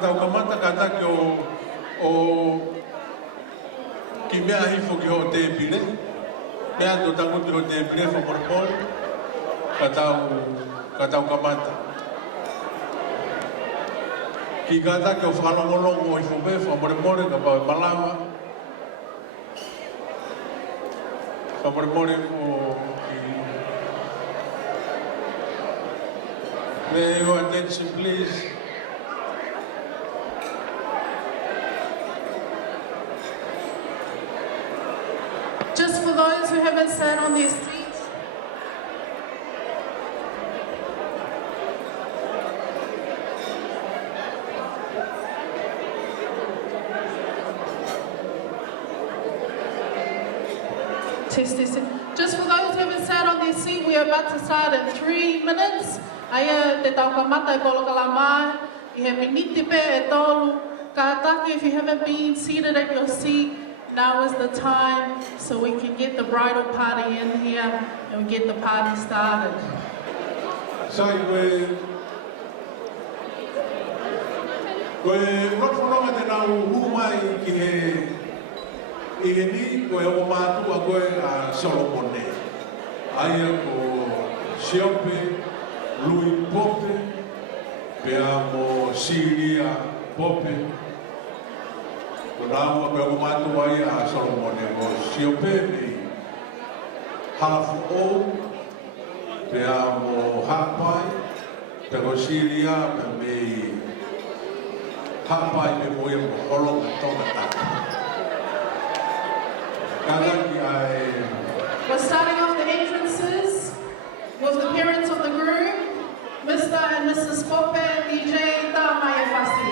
Taukamata katake o ki mea hifo ki ho te pile. Mea to tanguti ho te pile fo mormore. Kataukamata. Ki katake o whakalongolongo hifo me fo mormore ka pa malama. Fo mormore o May your attention, please. Just for those who haven't sat on their seats. Test this. Just for those who haven't sat on their seat, we are about to start in 3 minutes. Aia te taukamata e kolokalama, I he miniti pe e tolu. Kātake, if you haven't been seated at your seat, now is the time so we can get the bridal party in here and get the party started. Sai koe rotononga te nau humai ki he ni koe o mātua koe a Solomone. Aia ko Siope, Lui Pope, pea mo Siria Pope. Ko nāua pea ko mātua ia a Solomone mo Siope ni Halafu O, pea mo Hapai, pea ko Siria pea me Hapai me mo ia mo Holonga Tonga Taka. We're starting off the entrances with the parents of the groom, Mr. and Mrs. Pope and DJ Tamaya Fasi.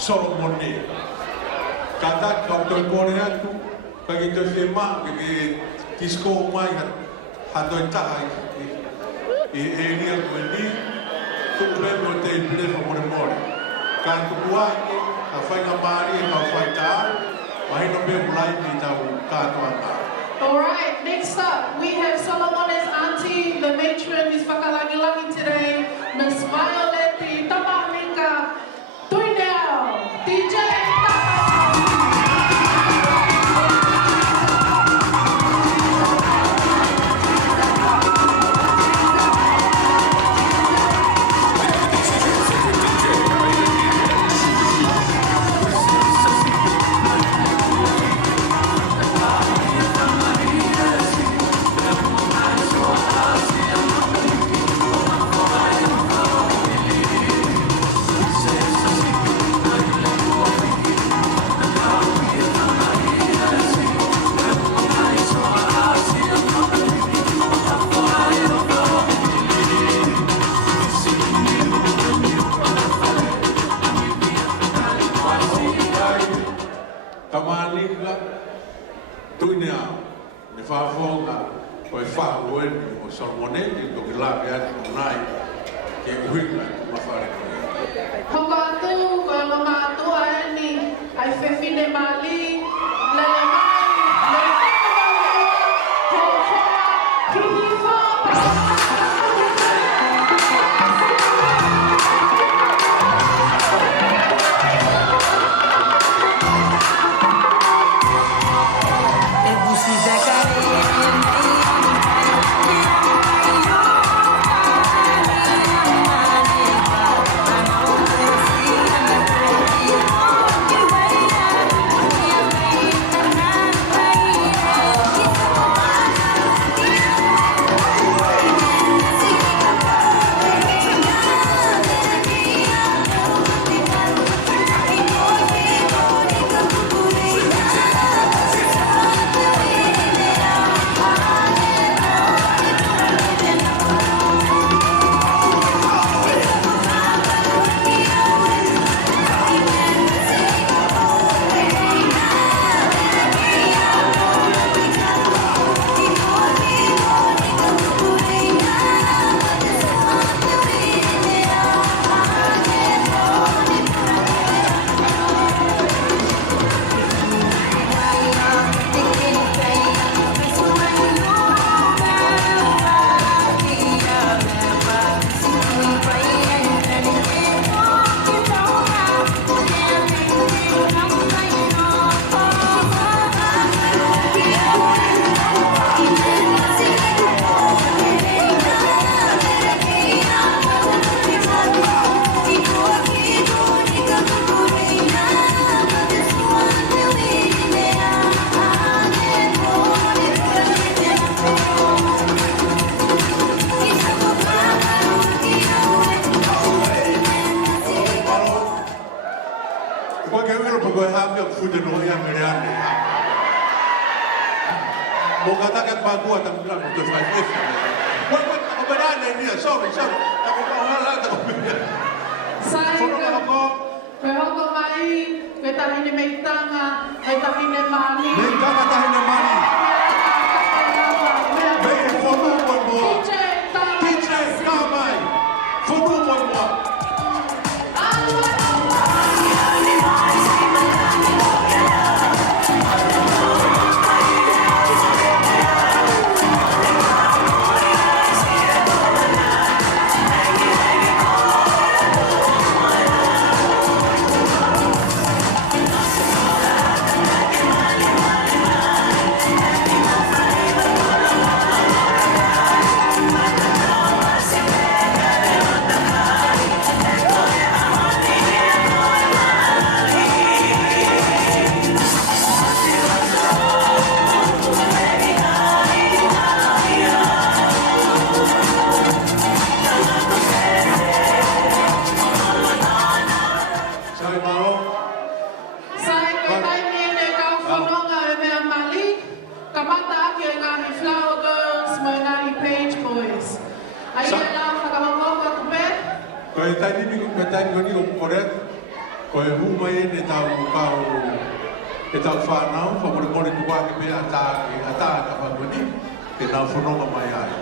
Solomone. Kata kau terkore aku, bagi terfirma bagi disco mai hadoi taha ini aku ini tu bebo te bele Moimoi. Kan tu kuai apa yang mari apa yang mai no be mulai ni tahu kata. All right, next up we have Solomone's auntie, the matron is whakalagi-lagi today, Miss Violet Tamanika. DJ bagua tak bilang betul saya. Buat kebenaran ini, sorry. Tak boleh tak boleh. Saya koe hoko mai, koe tahine meitanga, koe tahine mani. Meitanga tahine mani. Mei fotu moi moa. DJ Kamai. Fotu moi moa. Koe tai nimi koe tai ngoni o koret, koe humai ne tau kau e tau whanau, whamore tuwa ke pe ata ka whangoni, te nau whanonga mai ai.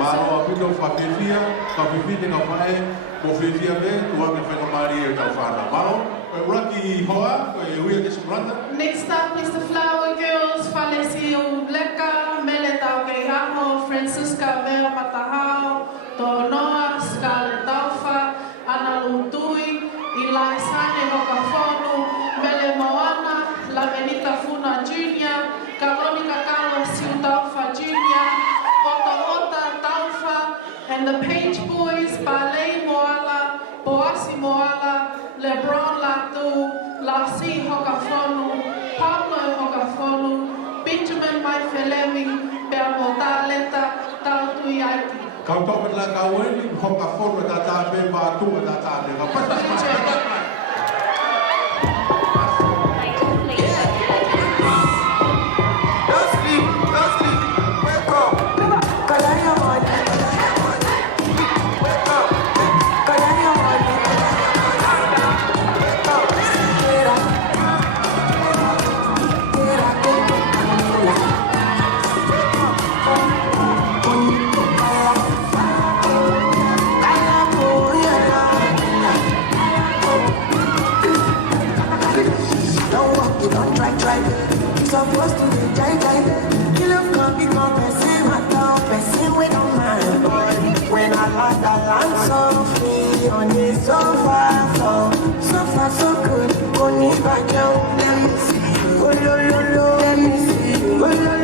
Maro a pito whawhewhia, ka whiwhine ka whae, mo whiwhia me, tuanga whanamari e tau whanau. Maro, koe uraki hoa, koe uia ke sumrata. Next up is the Flower Girls, Falesio Leka, Mele Tau Kei Amo, Francisca Vera Matahao, Tonoa, Scarlett Taufa, Ana Lutui, Ilaisane Hokafonu, Mele Moana, La Benita Funa Jr., Kalonikakala Siu Taufa Jr., Ota Taufa, and the Page Boys, Ballet Moala, Boasi Moala, Lebron Latu, Lasi Hokafonu, Paula Hokafonu, Benjamin Maifelemi, Bermota Leta, Tautui Aiti. Kau tau pala kau ini hoka fono tata be batu tata be apa? Supposed to be jai. You love can become person, person we don't mind, boy. When I land, I land so free on the sofa, so good. Only back down, let me see. Oh lo, let me see. Oh lo,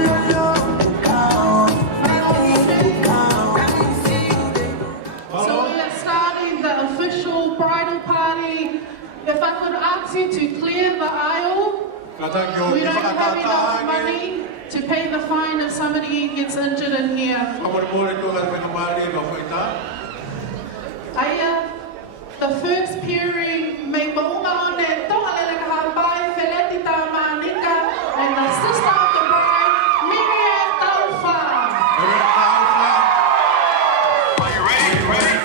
So we are starting the official bridal party. If I could ask you to clear the aisle. We don't have enough money to pay the fine if somebody gets injured in here. The first pairing may and the sister of the bride, Miriam Taufa. Are you ready?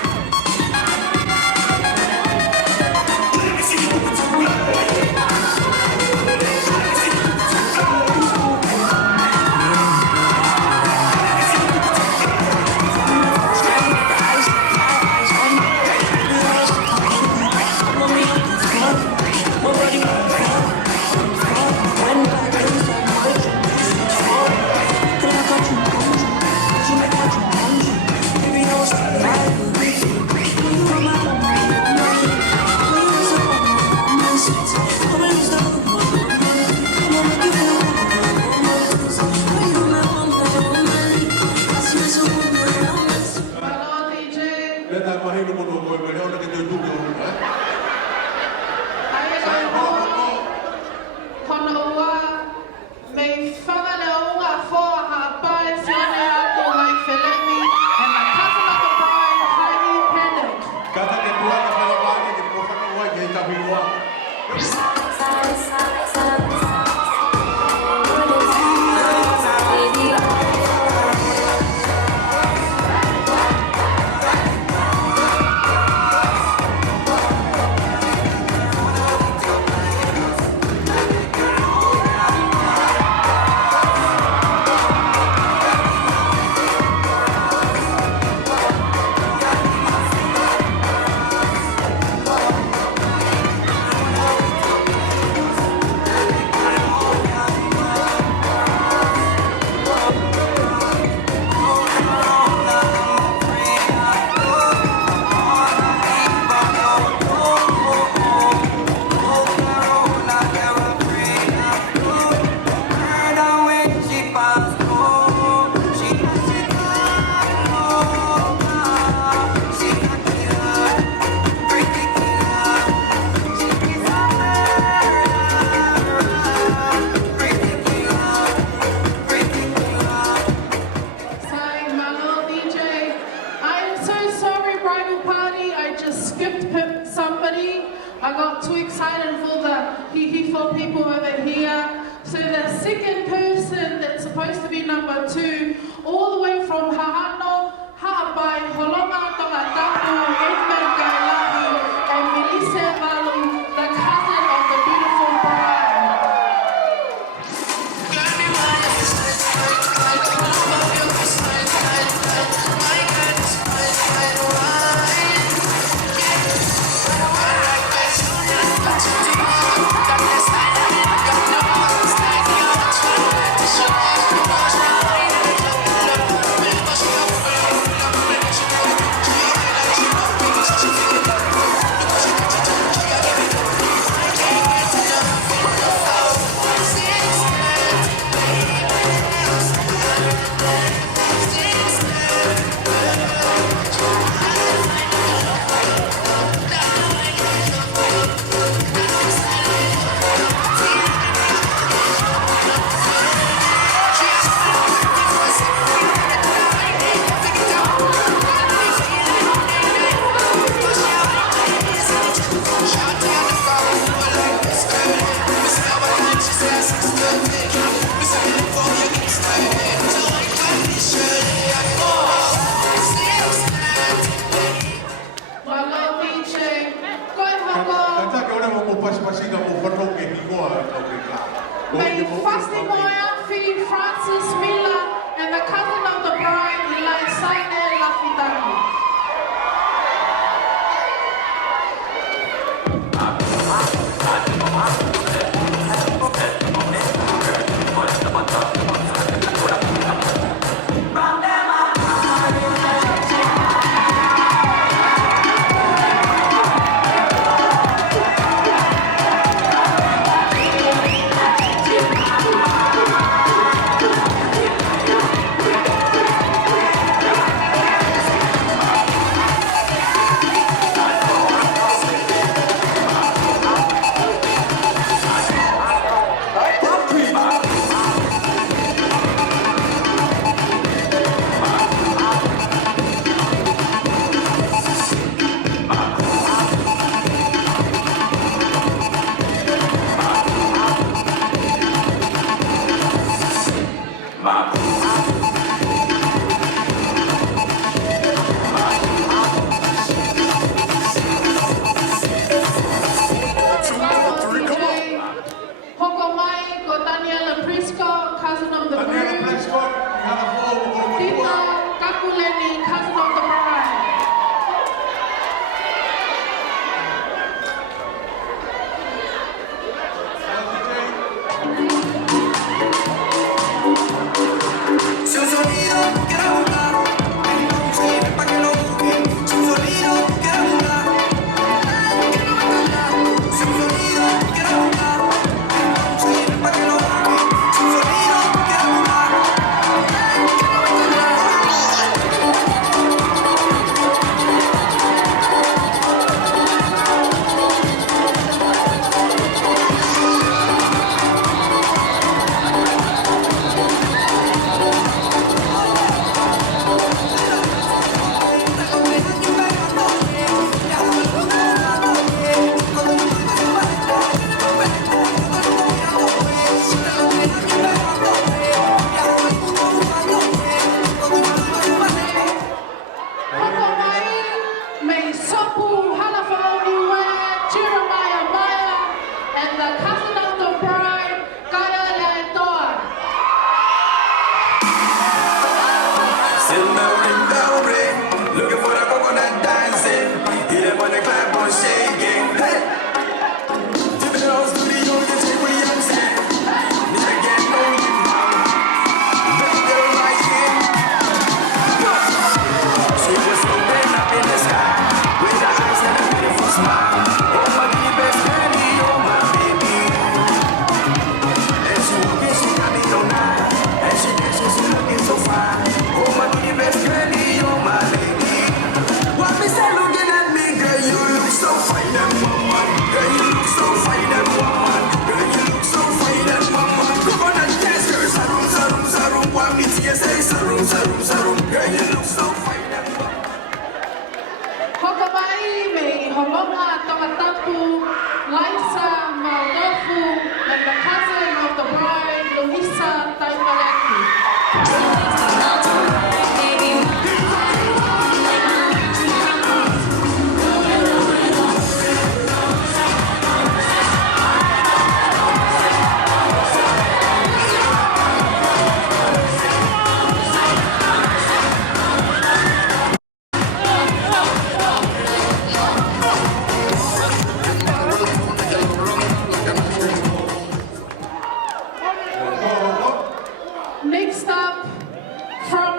not too excited for the for people over here. So the second person that's supposed to be number 2, all the way from Hahano, Ha'apai, Holonga, Tonga, Taufa, Edmund, Latu, and Melissa Malu, the cousin of the beautiful bride.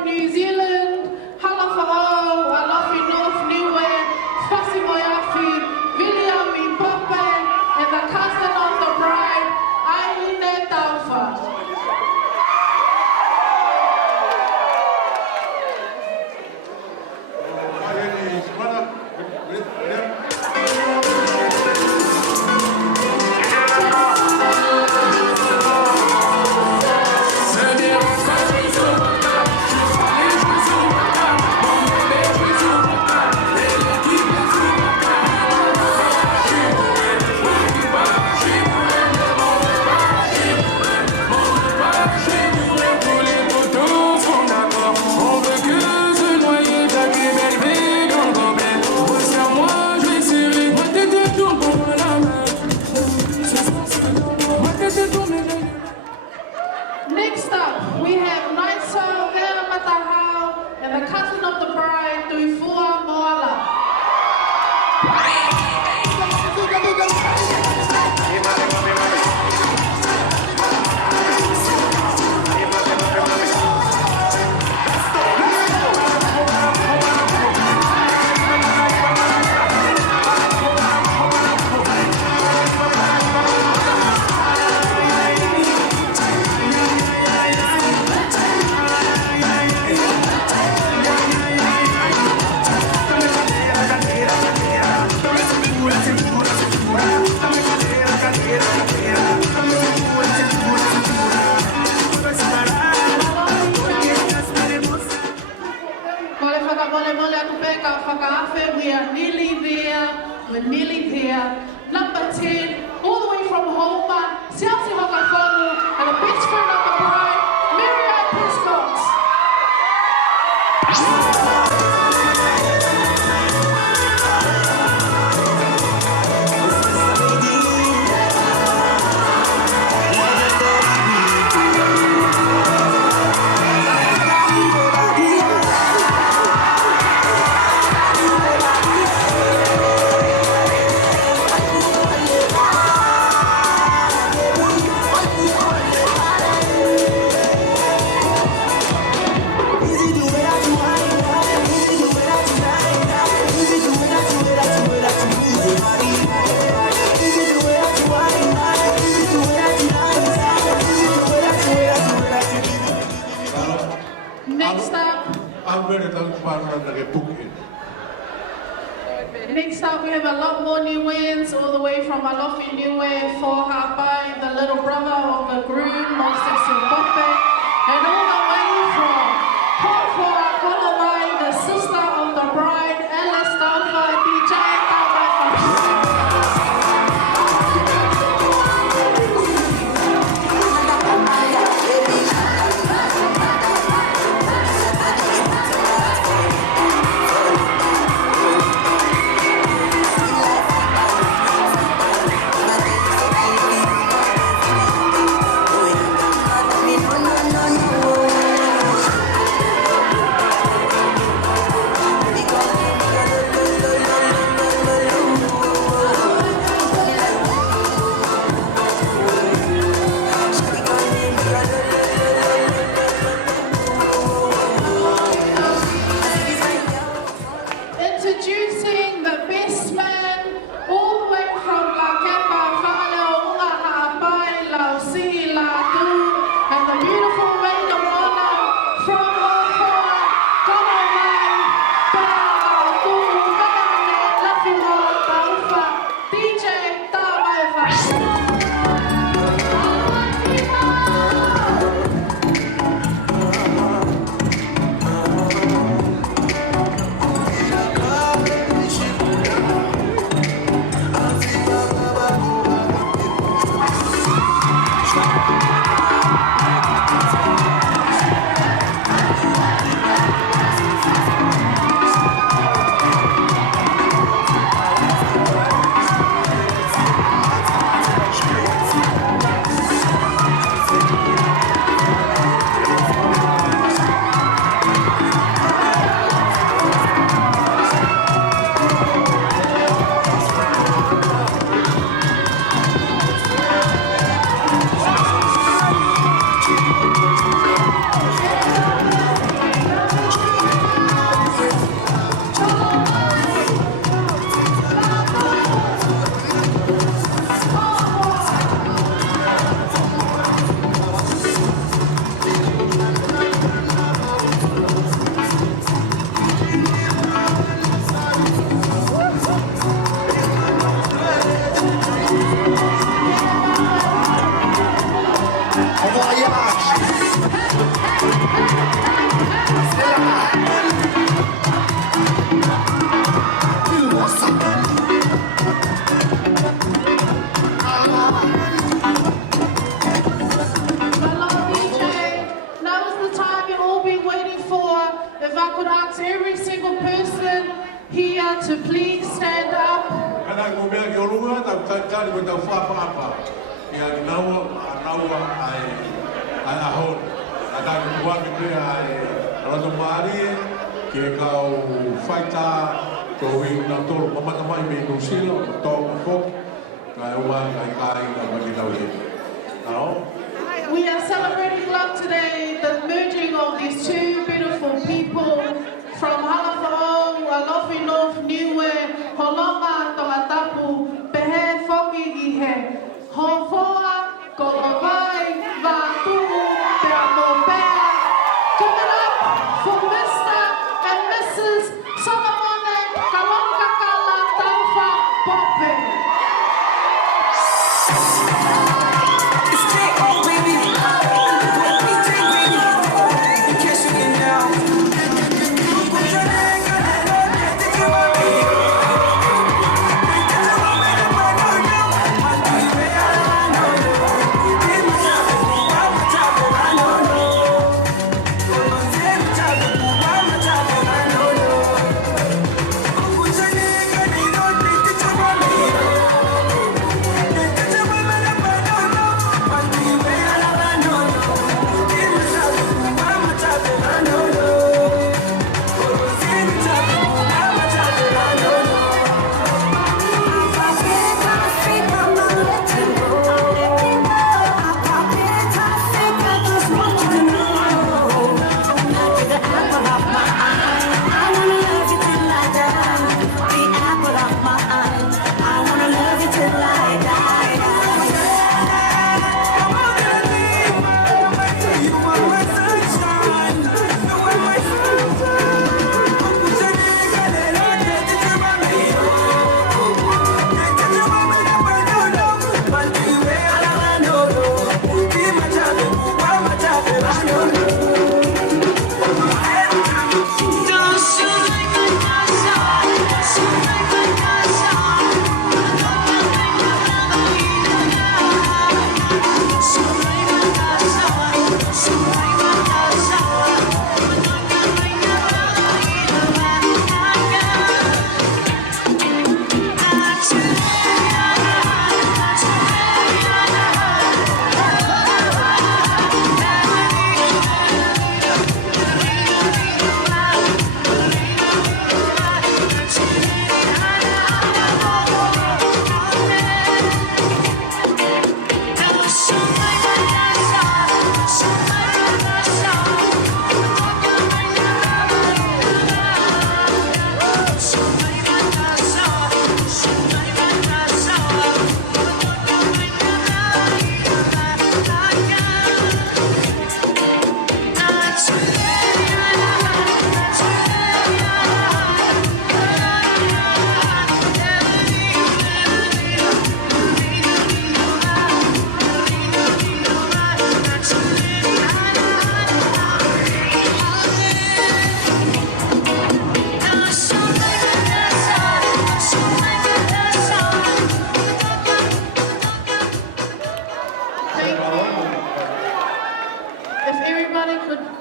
from New Zealand, Halafa'o, Alofi North Niue, Fasimoyafi, Viliami Pope, and the cousin of the bride, Ailine Taufa. Next up, we have Naisa Vera Matahau and the cousin of the bride, Tuifua Moala. We are nearly there. We're nearly there. Number 10, all the way from Homa, Siasi Hokafonu, and a best friend of the bride, Miriam Prescott. Next up, we have a lot more new wins, all the way from Alofi Niue, Fohapai, the little brother of the groom, Moses Simpope, and all the way from Taufa, Kolomai, the sister of the bride, Alice Taufa, DJ Taufa. No, no, no, no. if I could ask every single person here to please stand up. Kada ko mea ki orunga, tau tari ko tau whapapa. Ia ki naua ai ahon. Kada ko tua ki pia ai roto maari, ki e kau whaita, ko i nga tolo mamatamai me i silo, tōku fok, kai uma kai ka maki tau he. We are celebrating love today, the merging of these two beautiful people from Halafa'o, Alofi North, Niue, Holonga, Tongatapu, Pehe, Foki, Ihe, Hofoa, Kolowai, Vātuhu, Peamopea. Give it up for Mr. and Mrs. Solomone, Kalonikakala, Taufa, Pope.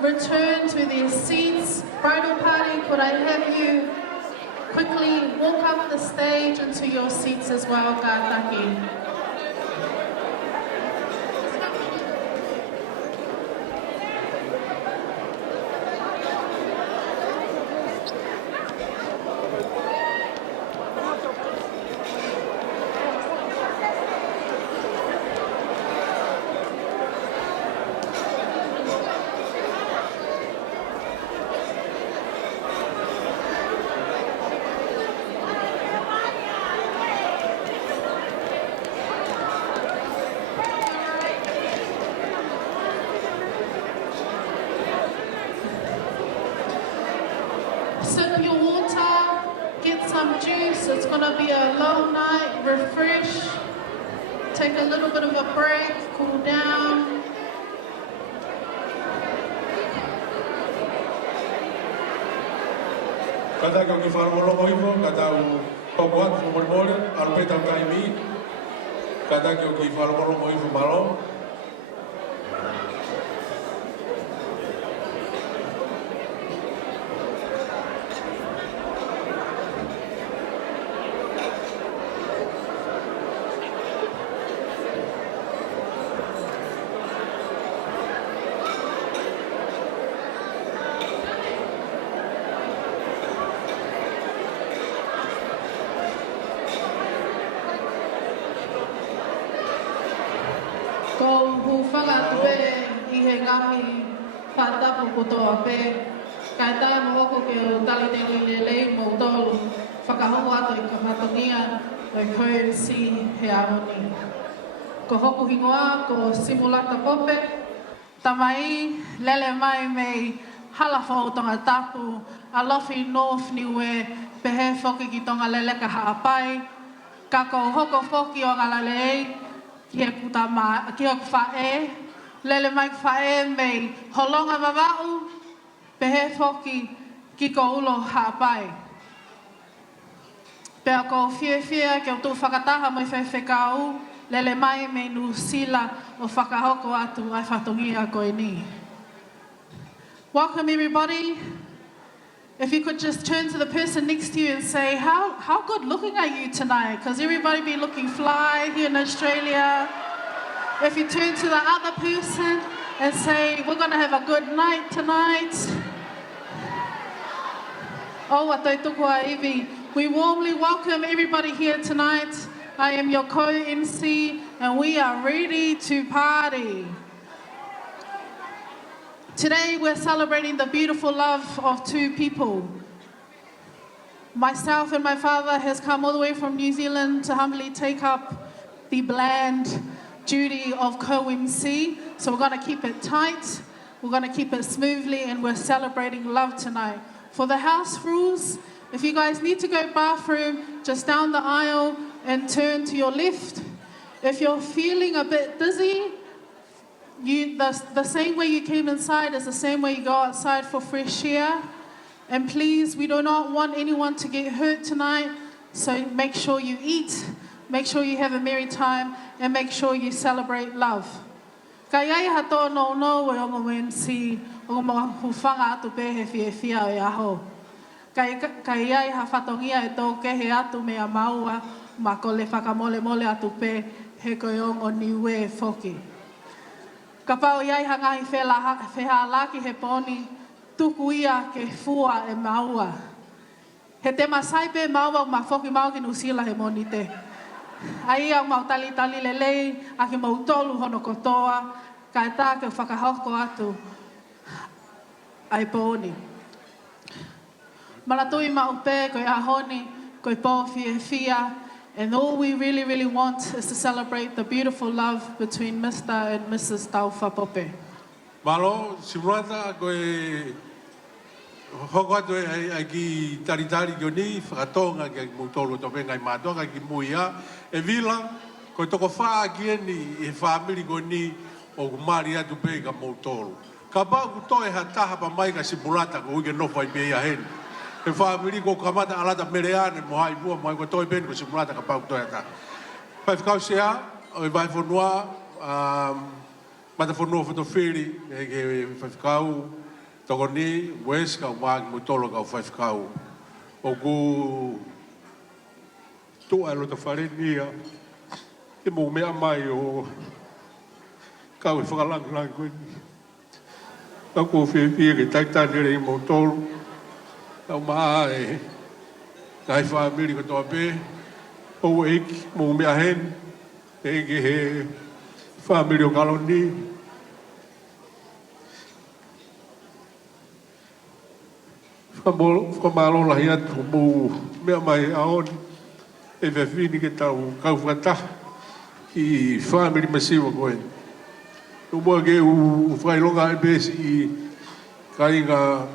Return to their seats. Bridal party, could I have you quickly walk up the stage into your seats as well, Kātaki. Sip your water, get some juice. It's going to be a long night. Refresh, take a little bit of a break, cool down. Kata kau ki wharamolongo iho, kata u papuat fu Moimoi, arupe tau kaimi. Kata kau ki wharamolongo iho malo. ngahi whatapu kutoa pē. Kai tā mohoko ke o tali tengi lelei mo tolu. Whakahoho ato I ka matongia o KMC he aoni. Ko hoku hingoa ko simulata pope. Tamai lele mai mei halafo o tonga tapu. Alofi North niwe pehe foki ki tonga lele ka haapai. Kako hoko foki o ngalalei. Kia kutama, kia kufae. Lele mai kufae mei holonga mawau. Pehe foki ki ko ulo haapai. Pea ko fie ke o tu whakataha mai whewhekau. Lele mai me nu sila o whakahoko atu ai whatongia koe ni. Welcome everybody. If you could just turn to the person next to you and say, how good looking are you tonight? Because everybody be looking fly here in Australia. If you turn to the other person and say, we're going to have a good night tonight. Oh, watoi tuku a iwi. We warmly welcome everybody here tonight. I am your co-MC and we are ready to party. Today we're celebrating the beautiful love of two people. Myself and my father has come all the way from New Zealand to humbly take up the bland duty of co-MC. So we're going to keep it tight, we're going to keep it smoothly, and we're celebrating love tonight. For the house rules, if you guys need to go bathroom, just down the aisle and turn to your left. If you're feeling a bit dizzy, the same way you came inside is the same way you go outside for fresh air. And please, we do not want anyone to get hurt tonight. So make sure you eat, make sure you have a merry time, and make sure you celebrate love. Ka iai hato no e ongo wensi, ongo mga hufanga atu pe he fia e aho. Ka iai ha whatongia e tō ke he atu mea maua, ma ko le whakamole mole atu pe he koe ongo niwe foki. Ka pau iai ha ngahi wheha laki he poni, tuku ia ke fua e maua. He te masai pe maua ma foki mau ki nusila he moni te. Ai au mau tali lelei, a ke mau tolu hono kotoa, ka e tā ke whakahoko atu ai poni. Malatui mau pe koe ahoni, koe pō fia, and all we really want is to celebrate the beautiful love between Mr. and Mrs. Taufa Pope. Malo, simulata koe hoko atu ai ki taritari ki oni, whakatonga ki mutolo tope ngai mātonga ki muia, e vila, koe toko whaa ki eni e whamiri ko ni o kumari atu pe ka mutolo. Ka pau kutoe ha taha pa mai ka simulata ko uke nofai pe ia heni. E whamiri ko kamata alata mereane mo hai mua mai ko toi pen ko simulata ka pau kutoe ha taha. Pai whakau sea, o e vai whanua, mata whanua whatowhiri, e ke whakau, toko ni, wes ka wāki mo tolo ka whakau. O ku tua lo ta wharenia, e mo mea mai o kau e whakalang koe ni. Kau ko whiwhia ke taitani rei mo tolo, kau maa e kai whamiri ko toa pē, o eiki mo mea hen, e ke he whamiri o Kaloni. Whamalo lahi atu mo mea mai aoni, e whewhini ke tau kau whataha ki whamiri masiwa koe. No mua ke u whailonga e besi i kainga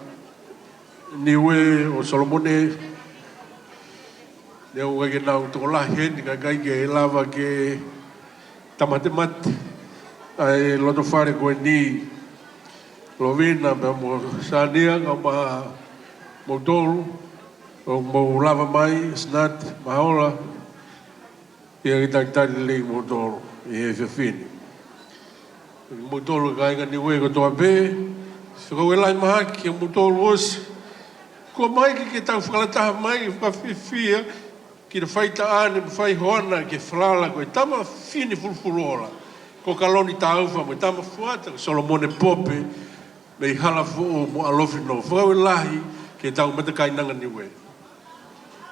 niwe o Solomone. Neo ke nau toko lahi heni ka kai ke lava ke tamatemate. Ai loto whare koe ni Lovina me mo sania ka ma mo tolu o mo lava mai snat mahola ia ki taitari lei mo tolu i he whewhini. Mo tolu ka inga niwe ko toa pē, so e lai maha ki mo tolu osi. Ko mai ki tau whakalataha mai whawhiwhia ki na whaita ane mo whai hoana ke whalala ko e tama whini fulfurola. Ko Kalonikakala mo e tama fuata ko Solomone Pope me i halafo mo alofi no. Whakau e lahi ke tau matakainanga niwe.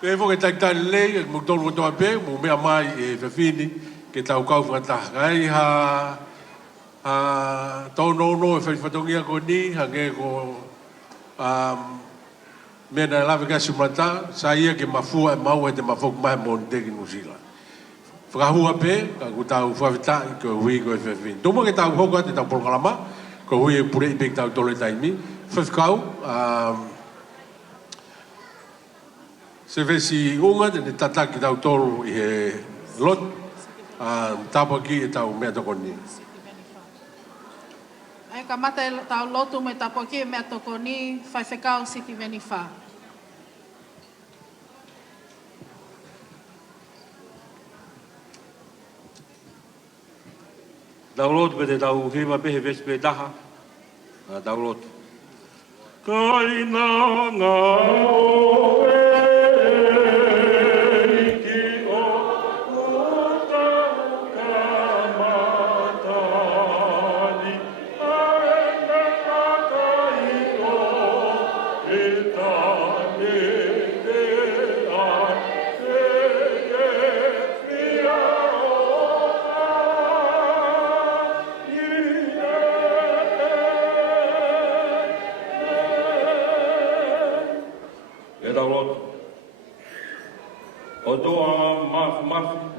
E fo ke taitari lei e mo tolu toa pē, mo mea mai e whawhini ke tau kau whakataha. Ai ha Tau no e whaifatongia ko ni, hange ko mea na lawe kasi mata, sa ia ke mafua e mau e te mafok mai mo ni teki nusila. Whakahua pe, ka ku tau whawita i ko hui ko e whewhin. Tuma ke tau hoka te tau polkalama, ko hui e pure i pek tau tole taimi. Whewhikau, se vesi unga te ne tata ki tau tolu i he lot, tapa ki e tau mea toko ni. Ai ka mata e tau lotu me tapo ki mea toko ni, whaiwhekau siti veni wha. Tau lotu pe te tau hima pehe vesi pe taha. Tau lotu. Kaina ngā oe ki o utau kamatani. Aena kakai o e tane te ai te ke mia o toa mafu,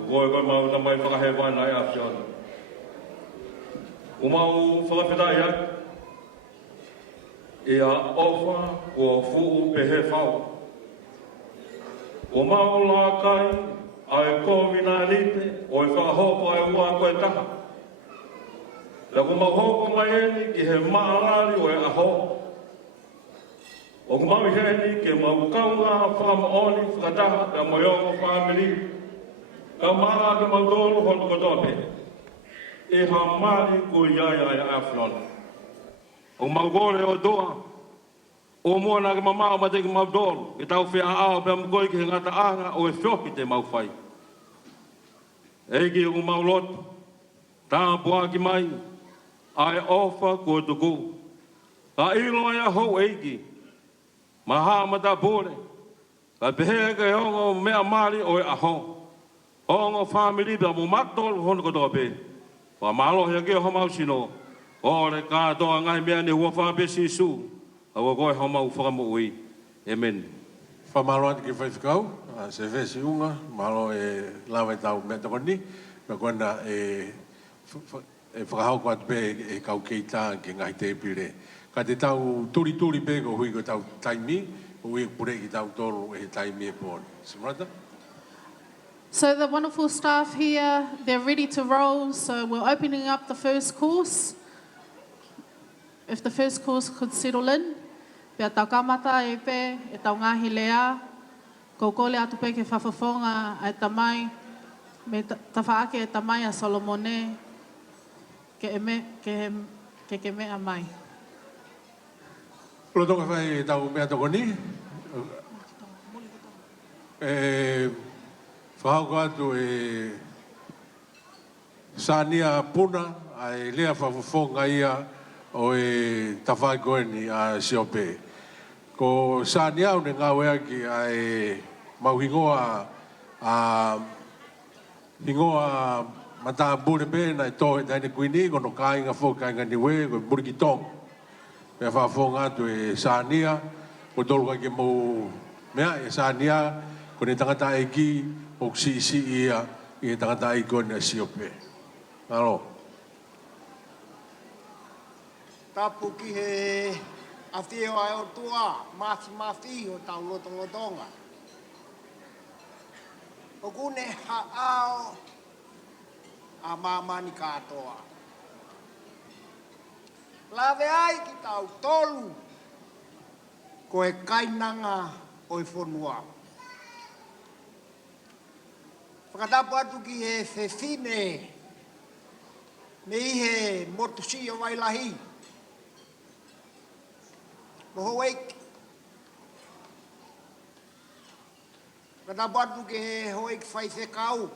koe mau na mai whakahewa nai a whiana. O mau whakawhitai ai, e a ofa kua fuu pehe whau. O mau la kai, ai kōmina lipe, o e whakahopo ai ua koe taha. La ko mau hopo mai eni ki he maarari o e aho. O kumami heni ke mau kaunga whamaoni whakataha te moiongo whamiri. Ka maa ke mau tōru hono kotope. E ha mari ko iai ai awhiona. O mau kore o toa. O mua nā ke mamao ma te ke mau tōru. Ke tau whea ao pia mkoi ke he ngata anga o e whioki te mau whai. Eiki o mau lotu. Tā pua ki mai. Ai ofa ko tuku. Ka ilo ai a hou eiki. Maha mata pole. Ka pehe ke hongo mea mari o e aho. Hongo whamiri pia mu matol hono kotoa pe. Wa malo hea ke homau sino. Ore kātoa ngai mea ne hua whapesi su. Awa koe homau whakamu ui. Amen. Whamalo ati ki whaifukau, se vesi unga, malo e lawe tau mea toko ni. Ka kona e whakahau ko atu pe e kau keita ke ngai te pire. Ka te tau turi pe ko hui ko tau taimi, ko hui pure ki tau toru e taimi e pōni. Simrata? So the wonderful staff here, they're ready to roll. So we're opening up the first course. If the first course could settle in. Pea tau kamata e pe, e tau ngahi lea. Koukole atu pe ke whawhawhonga ai tamai. Me tawhaake e tamai a Solomone. Ke mea mai. Pula tonga whai e tau mea toko ni. Whahau ko atu e sānia puna ai lea whawhawhonga ia o e tawhai koeni a siope. Ko sānia au ne ngā wea ki ai mauhingoa hingoa mata bure pe na to e taine kuini kono kāinga fo kāinga niwe ko buri ki Tonga. Pea whawhonga atu e sānia ko tolu ka ke mou mea e sānia ko ne tangata e ki o si ia i e tangata e koeni a siope. Alo. Tapu ki he awhio ai o tua, mafi o tau lotongo Tonga. O kune haao a mamani katoa. Lawe ai ki tau tolu, ko e kainanga o i whonua. Whakatapu atu ki he whewhine, me i he motusi o wailahi. Moho weik. Whakatapu atu ki he hoik whaiwhekau.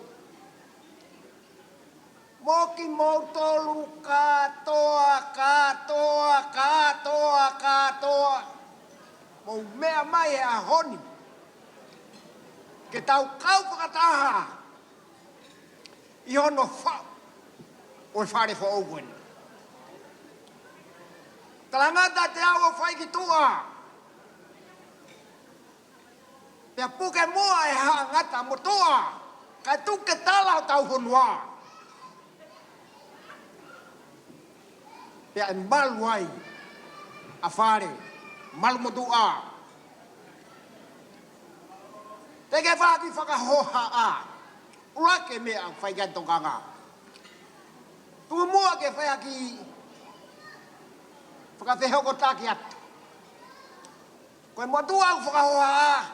Moki mou tolu katoa. Mou mea mai e a honi. Ke tau kau whakataha. I hono whau. O i whare wha owen. Talangata te awo whai ki tua. Pea puke mua e ha ngata mo tua. Kai tuke tala o tau honua. Pea e malu ai. A whare. Malu mo tua. Teke whaki whakahoha a. Urake mea ang whai kai tonganga. Tua mua ke whai aki. Whakawheho ko tāki atu. Koe mo tua au whakahoha a.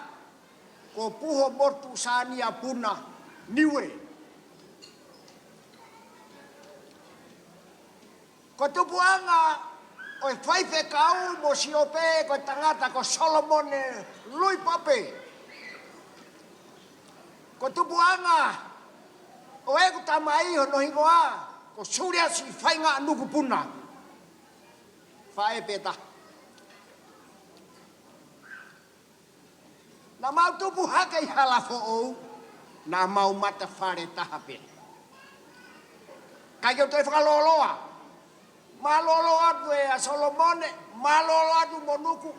Ko puho motu sani a puna niwe. Ko tupuanga o e whaife kau mo siope ko tangata ko Solomone lui pape. Ko tupuanga o e ku tamai ho no hingoa ko suria si whainga anuku puna. Whae peta. Na mau tupu hake i hala fo ou, na mau mata whare taha pe. Kai kio toi whakaloloa. Malolo atu e a Solomone, malolo atu monuku,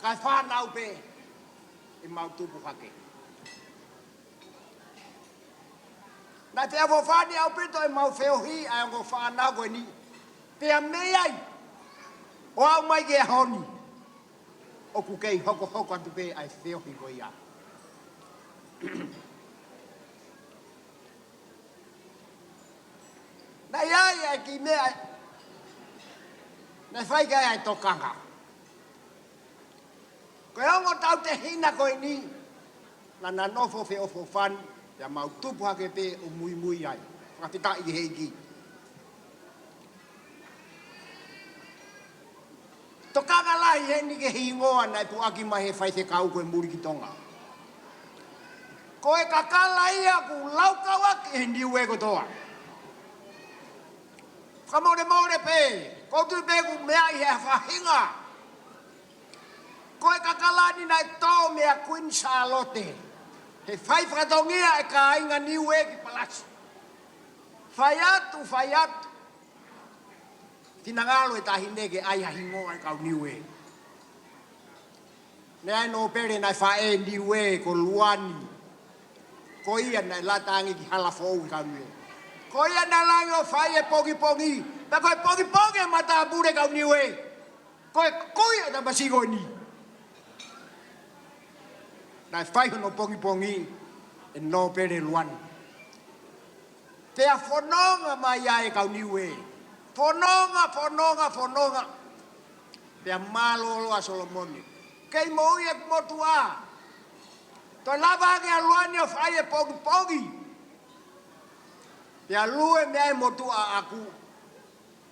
kai whanau pe. I mau tupu hake. Na te avo whani au pito e mau wheohi, ai ango whanau koe ni. Pea meiai, o au mai ke honi. O kukei hoko atu pe ai wheohi ko ia. Na iai ai ki mea, na whai kai ai tokanga. Koe ongo tau te hina koe ni, na nanofo wheofo whani, ya mau tupu hake pe o mui ai. Whakapita i heiki. Tokanga lahi he ni ke hingoa nai pu aki mai he whai te kau koe muri ki Tonga. Koe kakala ia ku laukawaki he niwe kotoa. Whamore pe, koutu pe ku mea i he whahinga. Koe kakala ni nai tō mea Queen Charlotte. He whai whakatongia e ka inga niwe ki palasi. Whai atu. Tinangalo e tahi nege ai hingoa e kau niwe. Ne ai no pere nai whae niwe ko luani. Ko ia nai latangi ki halafou i kau niwe. Ko ia nai langi o whae e pogi. Na koe pogi e mata apure kau niwe. Koe kuia ta masigo ni. Nai whae no pogi e no pere luani. Pea whanonga mai ai kau niwe. Whanonga. Pea malolo a Solomone. Kei moi e motua. Toi lava ke aluani o whae e pogi. Pea lue mea e motua aku.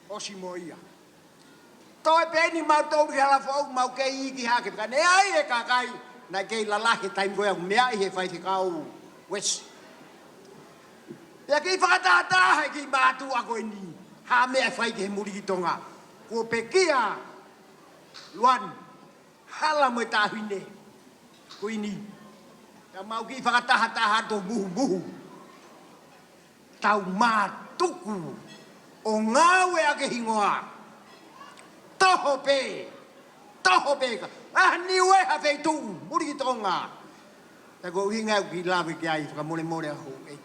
Osi moia. Toi peni mau tau ki hala fau mau kei iki hake. Pika ne ai e kakai. Na kei lalahi taim koe aku mea i he whai te kau. Wes. Pea kei whakatataha ki mātu ako e ni. Ha mea whai ke he muri ki Tonga. Kua pekia luan hala mo tahine ko ini. Ka mau ki whakataha to buhu. Tau mātuku o ngawe ake hingoa. Toho pe ka. Niwe ha whai tu muri ki Tonga. Ta ko hinga ki lawe ki ai whakamore aho e.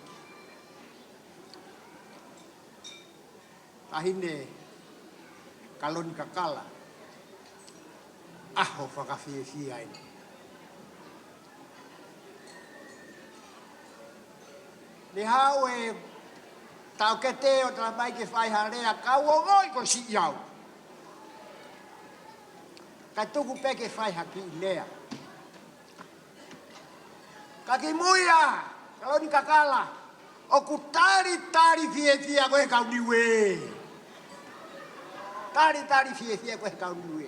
Tahine Kalonikakala aho whakawhiawhia ai. Ni hau e tau ke te o tala mai ke whai harea kau o ngoi ko si iau. Ka tuku pe ke whai haki i lea. Ka ki muia Kalonikakala o ku tari whiewhia koe kau niwe. Tari whiewhia koe kau niwe.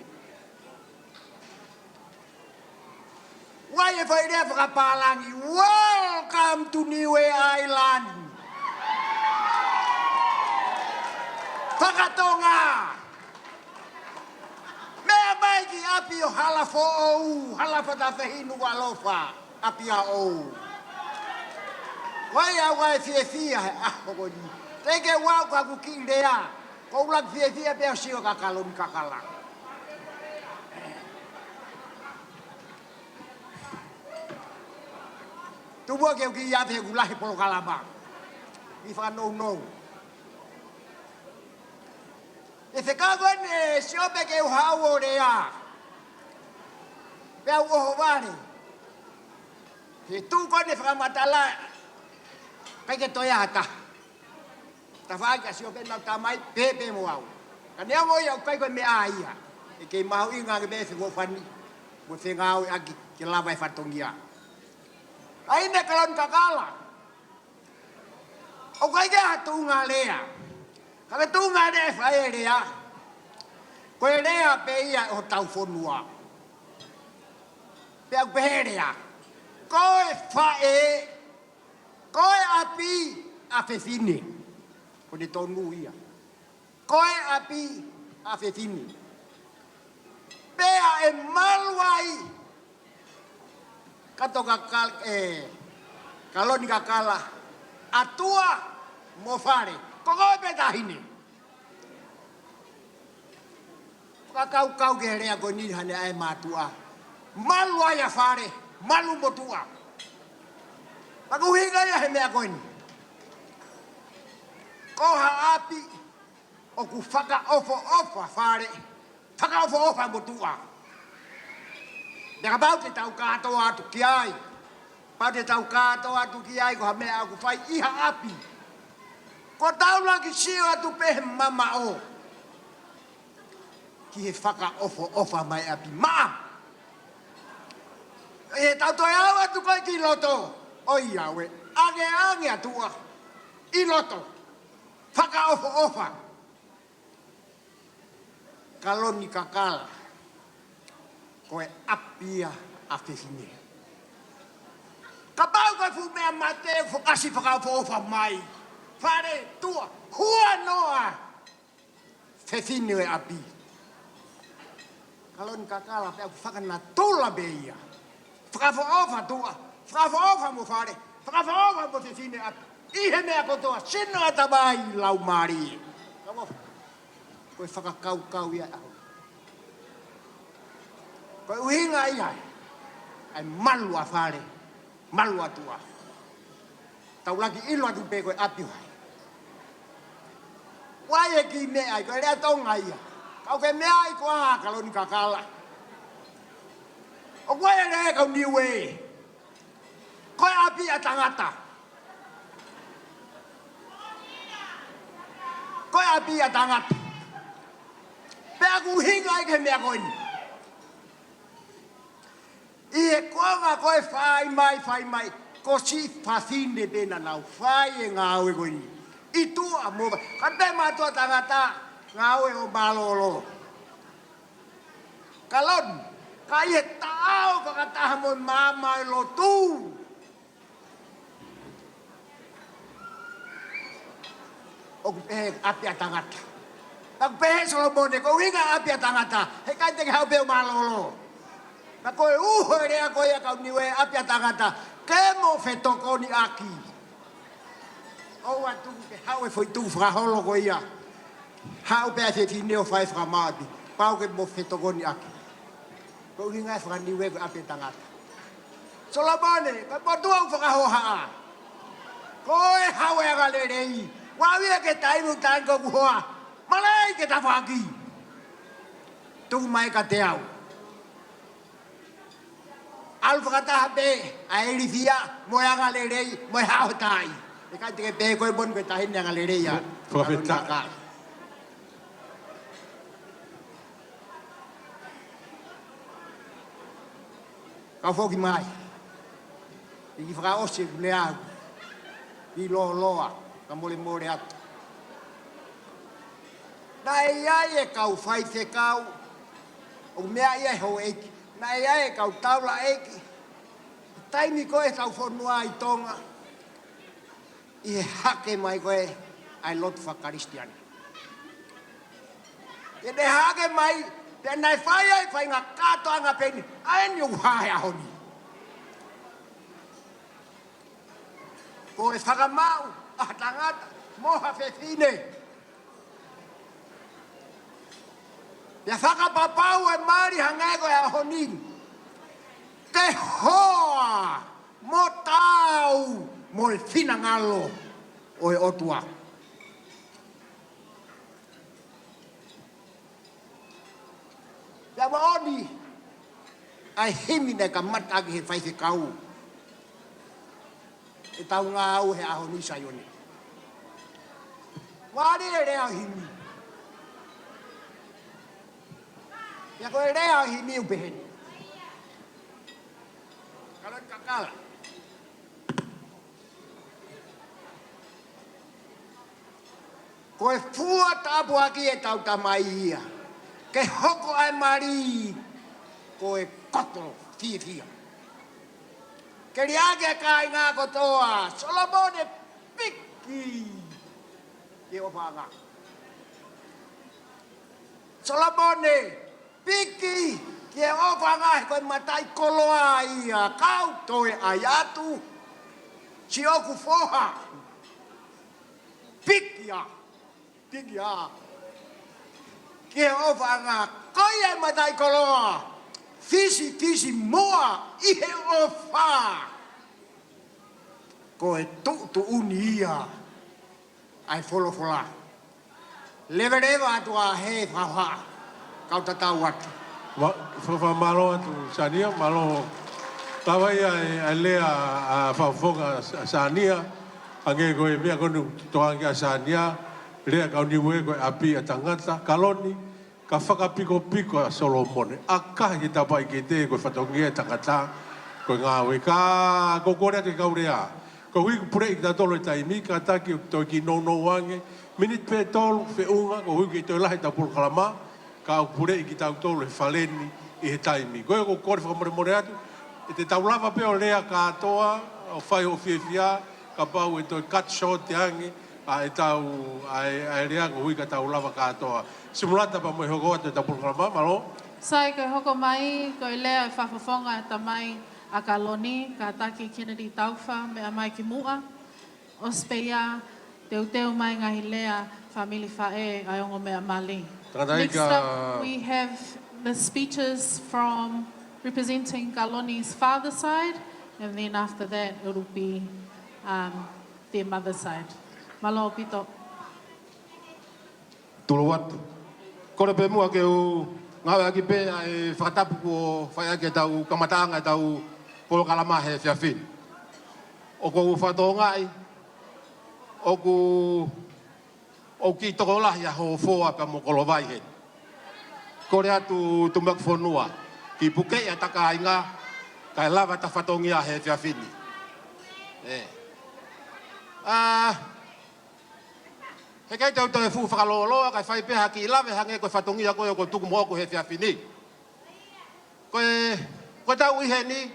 Wai e whai rea whakapalangi. Welcome to Niue Island. Whakatonga. Mea mai ki api o halafo ou. Halafa ta whehinu walofa. Api a ou. Wai a wai whiewhia he aho koni. Teke wau ka kuki rea. Koulak whiewhia peo sio ka Kalonikakala. Tu mua ke ki ya te gulahi polo kalama. I fa no. E se kago ne siope ke uhawo rea. Pea uho vare. He tu kone whakamatala. Kai ke toia hata. Ta whaaka siope nau tamai pepe mo au. Ka nea mo iau kai koe me a ia. E kei mahu inga ke me whingo whani. Mo whengau aki ke lava e whatongia. Aine Kalonikakala. O kai ke hatu unga lea. Ka ke tunga lea e whae lea. Koe lea pe ia o tau whonua. Pe au pehe lea. Koe whae. Koe api a whewhine. Kone tonu ia. Koe api a whewhine. Pea e maluai. Kato Kalonikakala. Atua mo whare. Koko e petahine. Kau ke rea ko ni hane ai matua. Maluai a whare. Malu motua. Paku hinga ia he mea koini. Koha api. Oku whaka ofa whare. Whaka ofa motua. Neka pau te tau katoa atu ki ai. Pau te tau katoa atu ki ai ko ha mea aku whai iha api. Ko tau laki sio atu pehe mama o. Ki he whaka ofa mai api. Maa! E tau toi au atu koe ki loto. Oi awe. Ange atua. I loto. Whaka ofa. Kalonikakala. Koe apia a whewhine. Ka pau koe fu mea mate whakasi whakaofa mai. Whare tua hua noa. Whewhine e api. Kalonikakala pe aku whakana tula beia. Whakaofa tua. Whakaofa mo whare. Whakaofa mo whewhine api. Ihe mea kotoa sino atamai lau mari. Koe whakakau ia au. Koe uhinga ia. Ai malu a whare. Malu atua. Tau laki ilo atu pe koe api vai. Wai e ki mea ai koe rea Tonga ia. Kau ke mea ai koa Kalonikakala. O koe e rea kau niwe. Koe api a tangata. Koe api a tangata. Pe aku hinga ai ke mea koini. I e konga koe whai mai. Ko si whawhine pena nau. Whai e ngā oe koini. I tua moba. Ka te mātua tangata. Ngā oe o malolo. Kalon. Ka i e tau kakataha mo mama e lotu. Oku pehe api a tangata. Oku pehe Solomone. Ko winga api a tangata. He kai teke hau peo malolo. Na koe uho e rea koe a kau niwe api a tangata. Ke mo whetoko ni aki. O atu ke hau e foi tu whakaholo ko ia. Hau pea te tineo whai whakamāti. Pau ke mo whetoko ni aki. Ko hinga e whakaniwe koe api a tangata. Solomone, koe potua u whakahoha. Koe hau e agale rei. Wawia ke taimu tango kuhoa. Malai ke tawhaki. Tu mai ka te au. Alfa kataha pe, a erifia, moe anga le rei, moe hao tai. E kai teke pe koe bon koe tahine anga le rei a. Whawhetaka. Kau whoki mai. I ki whaka ose ku le au. I loa, ka mole atu. Nai ai e kau whai te kau. O mea ia e ho eiki. Nai ai e kau taula eiki. Taimi koe tau whanua i Tonga. I he hake mai koe ai lotu whakaristiani. E ne hake mai, pe nai whai ai whai ngā kātoa ngā peni. Ai ni u hae ahoni. Ko e whakamau, a tangata, moha whewhine. Pea whakapapau e mari hangai koe ahoni. Te hoa mo tau e fina ngalo o e otua. Ia waoni ai himi ne ka matagi he whaife kau. E tau ngā au he aho nisa ione. Wāre e rea himi. Ia koe rea himi upeheni. Kalonikakala. Koe fua tapu aki e tau tamai ia. Ke hoko ai mari. Koe koto fia. Ke riage kai ngā kotoa. Solomone piki. Ke o whanga. Solomone piki. Ke o whanga he koe matai koloa ia. Kau toe ai atu. Si oku foha. Pikia. Pikia. Ke o whanga. Koe ai matai koloa. Fisi moa ihe o wha. Ko e tu uni ia. Ai wholofola. Levereva atua he whaha. Kau tatau atu. Whawha malo atu Sania, malo. Tawai ai lea a whawfonga Sania. Ange koe mea konu tohangia Sania. Lea kau niwe koe api a tangata. Kaloni. Ka whakapiko a Solomone. A kahi ki tapai ki te koe whatongia tangata. Koe ngāwe ka kokore atu kau rea. Ko hui pure i ta tolo i taimi, ka taki o toi ki no wange. Minit pe tolo, fe unga, ko hui ki toi lahi ta pulu kalama. Ka au pure i ki tau tolo e whaleni i he taimi. Koe ko kore whakamore atu. E te taulava pe o rea ka atoa, o whai o whiawhia, ka pau e toi cut short te angi. A e tau, ai rea ko hui ka taulava ka atoa. Simulata pa mo hoko atu ta pulu kalama, malo? Sai koe hoko mai, koe lea e whawhawhonga e tamai a Kaloni, ka taki Kennedy Taufa, me a mai ki mua. Ospeia, teu mai ngahi lea, family whae, ai ongo mea mali. Next up, we have the speeches from representing Kaloni's father side, and then after that, it will be their mother side. Malo pito. Tulu watu. Kore pe mua ke u ngawe aki pe ai whakatapu ko whai ake tau kamatanga tau polo kalama he whiawhini. O ko whatongai, o ki toko lahi a ho foa pa mo kolovai he. Kore atu tumbak whonua, ki pukei a taka inga, kai lava ta whatongia he whiawhini. He kei tau tau e fu whakaloloa, kai whai peha ki lawe hange koe whatongia koe o ko tuku moa ko he whiawhini. Koe tau ihe ni,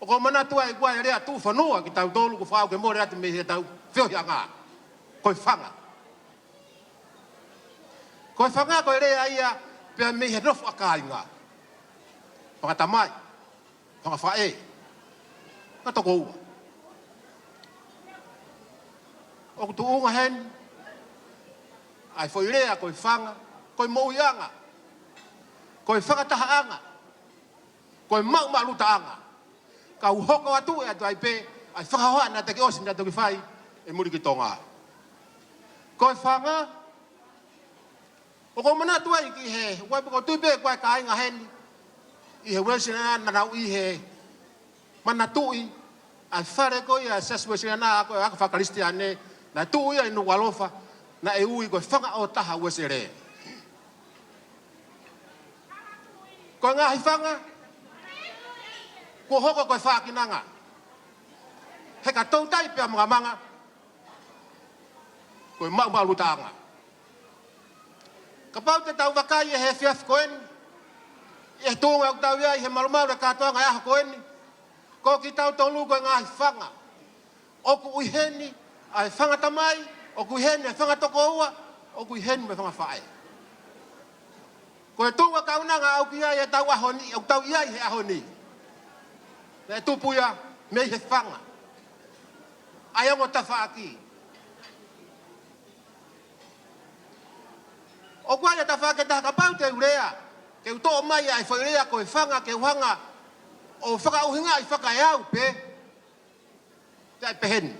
o ko mana tua e kua e rea tu whanua ki tau tolu ko whao ke more atu me he tau whiohi a ngā. Koe whanga. Koe whanga koe rea ia pia me he nofu a kā i ngā. Whakatamai, whakawhae, ka toko ua. O ku tu unga hen, ai foi rea koe whanga, koe mouianga, koe whakatahaanga, koe maluta-anga. Ka uhoko atu e atu ai pe, ai whakahoa na te ke osi na te ki whai, e muri ki Tonga. Koe whanga, o ko mana atu ai ki he, wai pako tuipe koe ka inga heni, i he wesina na nau i he mana tui, ai whare koe a saswesina na koe aka whakaristiane, na tui ai nu walofa, na e ui koe whanga o taha wesere. Koe ngahi whanga, ko hoko koe whaakinanga. He ka tau tai pia manga, koe maluta-anga. Ka pau te tau wakai e he whiaf koeni, e tūnga au tau ia i he malumaru e katoanga e aho koeni, ko ki tau tolu koe ngahi whanga. Oku uiheni, ai whanga tamai, oku uiheni ai whanga toko ua, oku uiheni me whanga whae. Koe tūnga kaunanga au ki ai e tau ahoni, au tau ia i he ahoni. E tupuia me he whanga. Ai ongo ta whaaki. O kua ia ta whaake taha ka pau te urea. Ke uto o mai ai whairea koe whanga ke uhanga. O whaka uhinga i whaka e au pe. te pehen.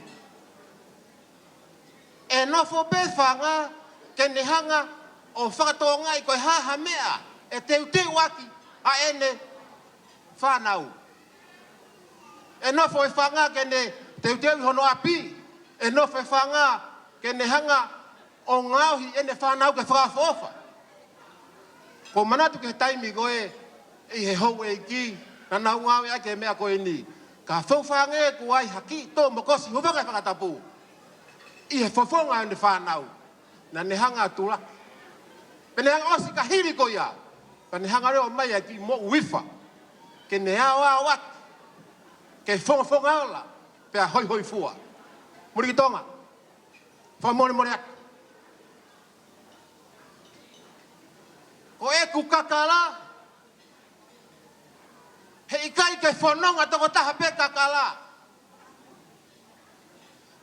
E no fo pe whanga, ke ne hanga o whakatonga i koe haha mea, e te waki a ene whanau. E no fo e whanga ke ne te i hono api, e no fo e whanga ke ne hanga o ngauhi ene whanau ke whakafofa. Ko manatu ke taimi koe i he hou e ki, na nau ngau e ake mea koe ni. Ka whauwhange ku ai haki tō mokosi huvaka e whakatapu. I he whafonga ene whanau. Na ne hanga tula. Pene hanga osi ka hiri ko ia. Pene hanga reo mai aki mo uifa. Ke ne awa wat. Ke whonga ola. Pea hoi hoi fua. Muri ki Tonga. Whamone more atu. Ko e ku kakala. He ikai ke whanonga toko taha pe kakala.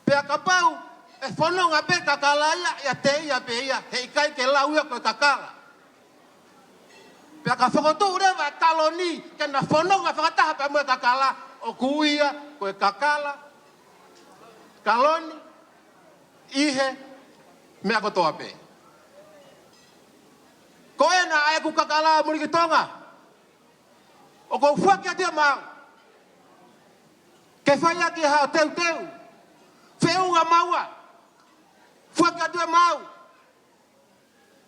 Pea kapau, e whanonga pe kakala ia te ia pe ia. He ikai ke lau ia koe kakala. Pea ka whakotu rewa kaloni, ke na whanonga whakataha pe mue kakala. O kuia, koe kakala, kaloni, ihe, mea kotoa pe. Ko e na ae ku kakala muri ki Tonga. O ko whakia te mau. Ke whaia ki hao teu. Whiunga maua. Whakia te mau.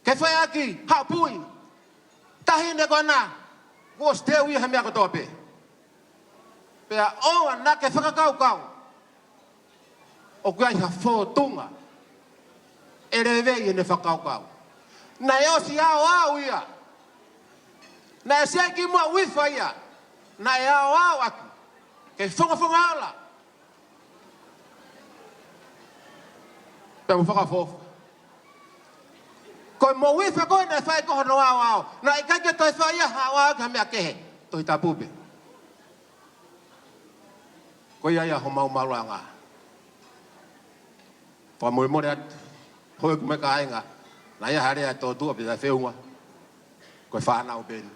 Ke whaia ki hao pui. Tahine kona. Kos teu i hamea katoa pe. Pea oa na ke whakakau. O kuai ha whotunga. Erewei ene whakakau. Na e osi au ia. Na e sea ki mua wifa ia. Na e au aki. Ke whonga ala. Pea mu whakafofu. Koe mo wifa koe na e whae koho no au. Na e kake toi whae ia au ka mea kehe. Toi tapupe. Koe ia ho mau maruanga. Pua Moimoi atu. Hoi kume ka ainga. Na ia harea tō tua pita whiunga. Koe whanau pēni.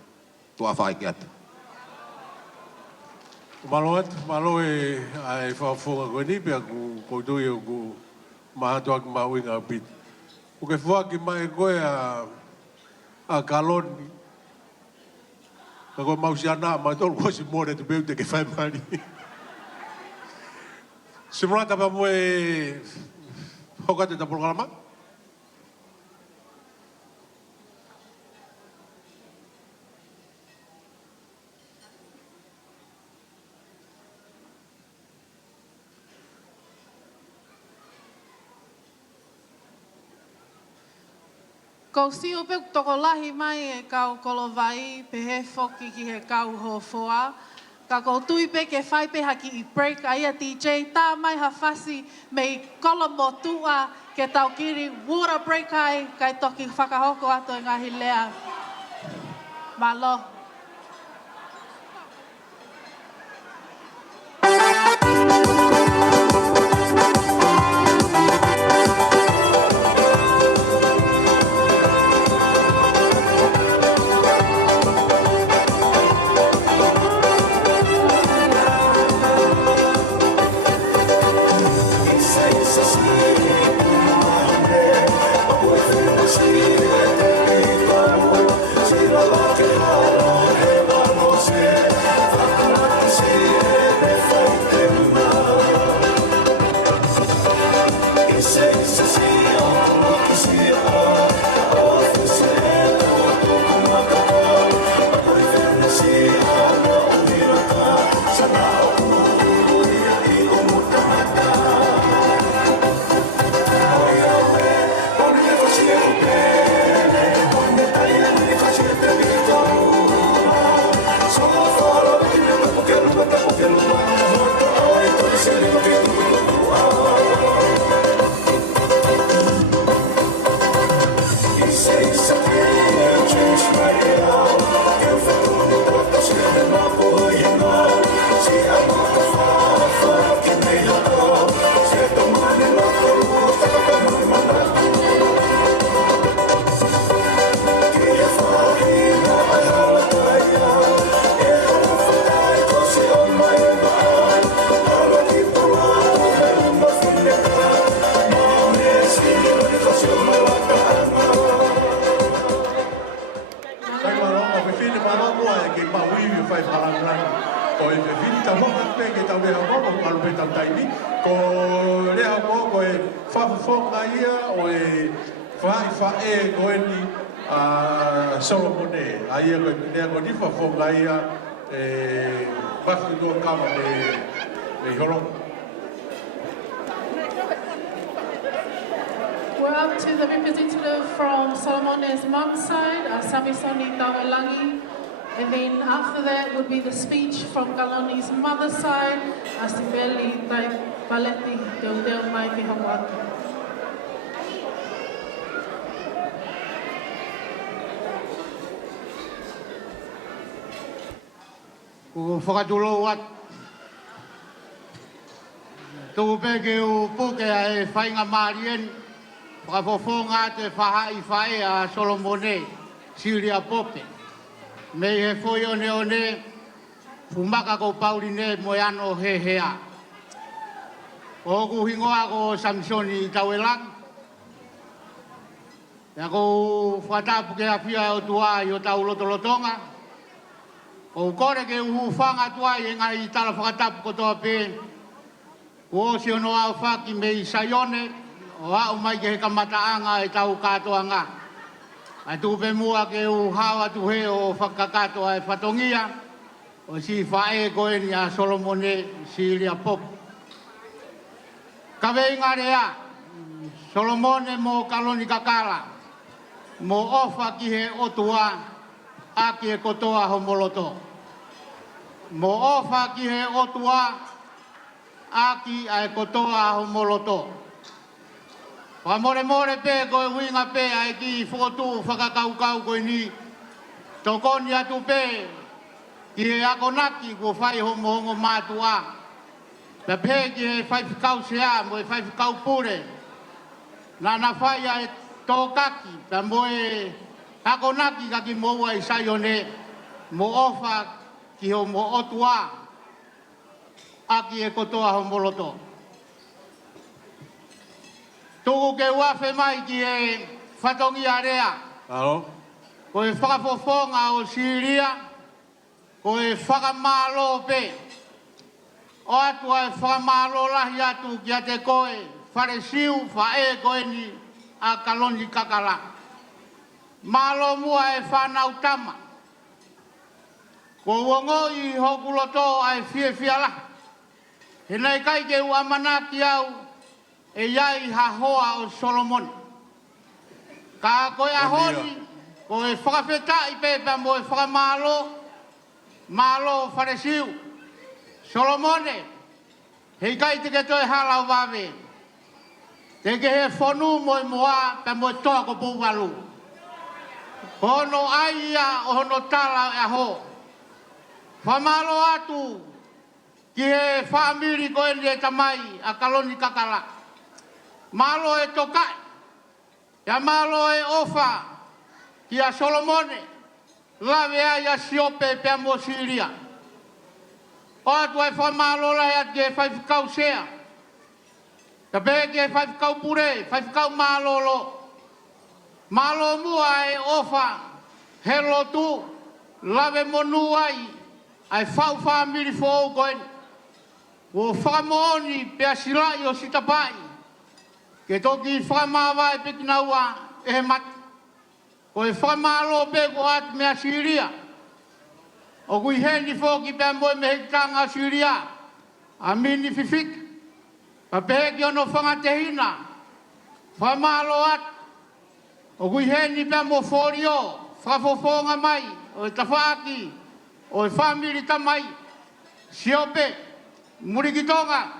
Tua whae ki atu. Malo atu, malo e ai whawhunga koe ni pia ko tui o ku mahatua ki mawinga pit. O ke whaki mai koe a Kaloni. Ka koe mausi ana, mai tolu kosi mōre tu peu te ke whai mani. Simulata pa moe hokate ta programa. Ko si upe toko lahi mai e kau kolovai pe he foki ki he kau ho foa. Ka ko tui pe ke whai pe haki i break a ia DJ tā mai ha whasi mei kolo motua ke tau kiri water break ai kai toki whakahoko ato e ngahi lea. Malo. Sweet, whaka pe ke tau leha koko kalu pe tau taimi. Ko leha koko e whawhawhonga ia o e whae koe ni Solomone. A ia koe leha ko ni whawhonga ia e wafi kua kama me horonga. We're up to the representative from Solomone's mom's side, Samisoni Tawalangi. And then after that would be the speech from Kaloni's mother's side, Asibeli Taipaleti Deudeu Mai Te Hawatu. Ko whakatulo wat. Tō peke o puke a e whainga marien, whakawhonga te whahai whae a Solomone, Siria Pope. Me he whoi one, fumaka ko Pauline mo ano he hea. O ku hingoa ko Samsoni Tawelang. Ya ko whatapu ke a pia o tua i o tau lotolotonga. O kore ke uhu whanga tua i ngai tala whakatapu ko toa pe. O si ono au whaki me i Sayone, o au mai ke he kamataanga e tau katoa ngā. Ai tupe mua ke u hawa tu he o whakakatoa e whatongia, o si whae koe ni a Solomone Siria Pop. Ka vei ngarea, Solomone mo Kalonikakala, mo ofa ki he otua, a ki he kotoa homoloto. Mo ofa ki he otua, aki ai kotoa homoloto. Wa more pe koe winga pe ai ki fotu whakakaukau koe ni. Tokoni atu pe ki he akonaki ko whai hongo mātua. Pe pe ki he whai whikau sea mo e whai whikau pure. Nana whai ai tōkaki pe mo e akonaki ka ki moua i Sayone mo ofa ki ho mo otua. Aki e kotoa homoloto. Tuku ke wafe mai ki e whatongi area. Alo. Ko e whakafofonga o Siria. Ko e whakamalo pe. O atu e whakamalo lahi atu ki a te koe. Wharesiu whae koe ni a Kalonikakala. Malo mua e whanau tama. Ko uongo i hokuloto ai fie lahi. He nei kai ke ua manaki au e iai hahoa o Solomon. Ka koe ahoni, ko e whakawheta i pepa mo e whakamalo, malo wharesiu. Solomone, hei kai te ke toi halau wawe. Te ke he whonu mo e moa pe mo e toa ko puwalu. Hono aia o hono tala e aho. Whamalo atu, ki he whaamiri koe ni e tamai a Kalonikakala. Malo e tokai. Ia malo e ofa ki a Solomone. Lawe ai a siope pe mo Siria. O atu e whamalo lai atu e whaifikau sea. Ka pe ke whaifikau pure, whaifikau malolo. Malo mua e ofa he lotu. Lawe monu ai ai whau whaamiri fōu koe ni. O whakamooni pe asilai o sitapai. Ke toki whakamawa e pekinaua e he mati. O e whakamalo pe ko atu me a Siria. O kui heni whoki pe moe me hekitanga Siria. A mini fifik. Pa peheki ono whangatehina. Whakamalo atu. O kui heni pe mo whorio. Whakafofonga mai. O e tawhaki. O e whamiri tamai. Siope. Muriki Tonga,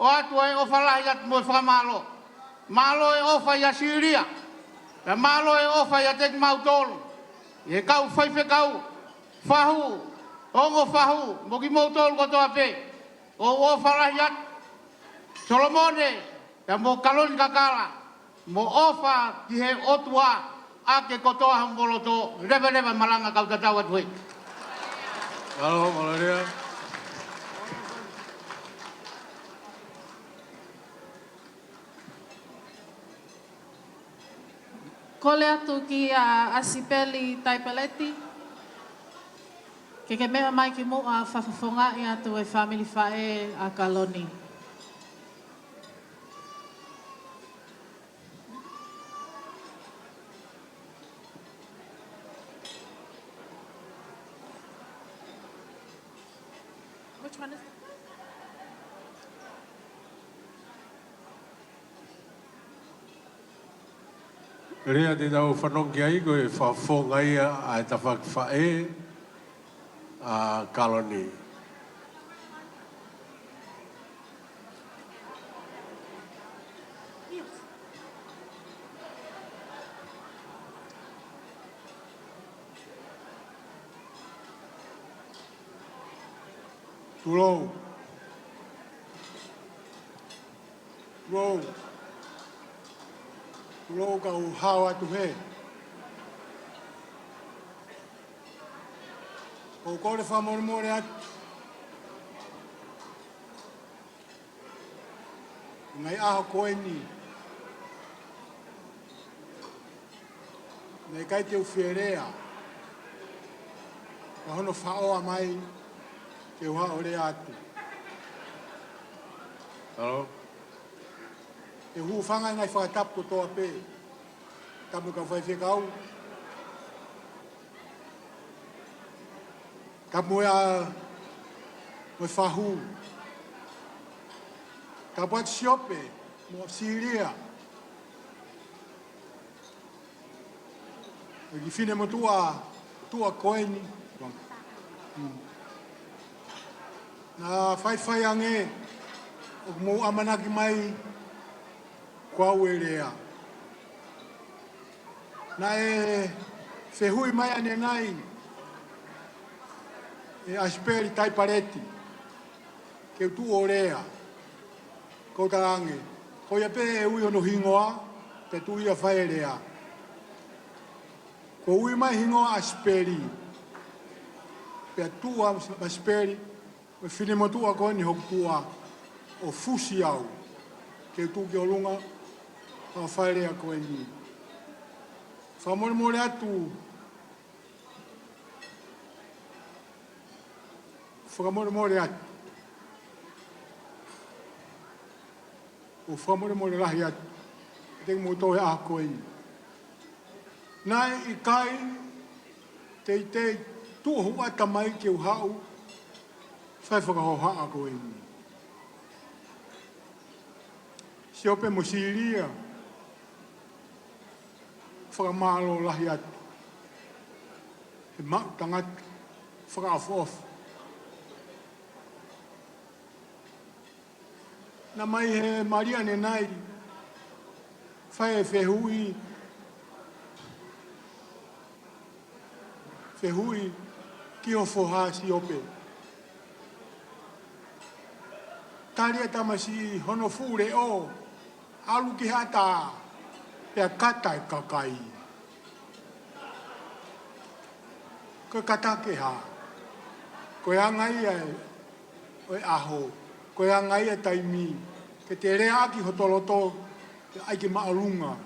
o atu e ofa lahi atu mo e whakamalo. Malo e ofa ia Siria. Ka malo e ofa ia teki mautolu. E kau whaife kau. Whahu. Ongo whahu. Moki mautolu kotoa pe. O ofa lahi atu. Solomone. Ka mo Kalonikakala. Mo ofa ki he otua. Ake kotoa hamboloto. Reba malanga kau tatau atu he. Alo, malaria. Kole atu ki a Asipeli Taipaleti. Ke mea mai ki mo a whawhawhonga i atu e family whae a Kaloni. Which one is it? Rea te tau whanongi ai koe whawhonga ia a ta whakwhae a Kaloni. Tulou. Tulou. Tulou ka u hao atu he. Ko kore whamoremore atu. Ngai aho koe ni. Nei kai te uwherea. Ka hono whaoa mai. Te uha ore atu. Hello? E hu whanga ngai whakatapu toa pē. Tamu ka whaiwhekau. Tamu ea moi whahu. Tamu atu siope, mo Siria. E ki whine mo tua koeni. Na whai ange, o mo amanaki mai, kua ue rea. Na e whehui mai ane nai, e asperi tai pareti, ke tu o rea, ko tarange. Ko ia pe e ui ono hingoa, te tu ia whai rea. Ko ui mai hingoa asperi, pe tua asperi, o whine motua koe ni hoku tua o fusi au, ke tu ki o lunga, a whaerea koe ni. Whamore atu, whamore atu, o whamore lahi atu, te mo tohe a koe ni. Nai i kai, te tuohu ata mai ke u hau, whai whakahoha koe ni. Se ope mo Siria, whakamalo lahi atu. He mau tangatu, whakaafofu. Na mai he Maria ne nairi, whai e whehui ki o whoha si ope. Taria tamasi hono fure o, alu ki hata, pea kata e kakai. Ko kata ke ha. Ko angai e aho. Ko angai e taimi. Ke te rea aki hotoloto, te aike maalunga.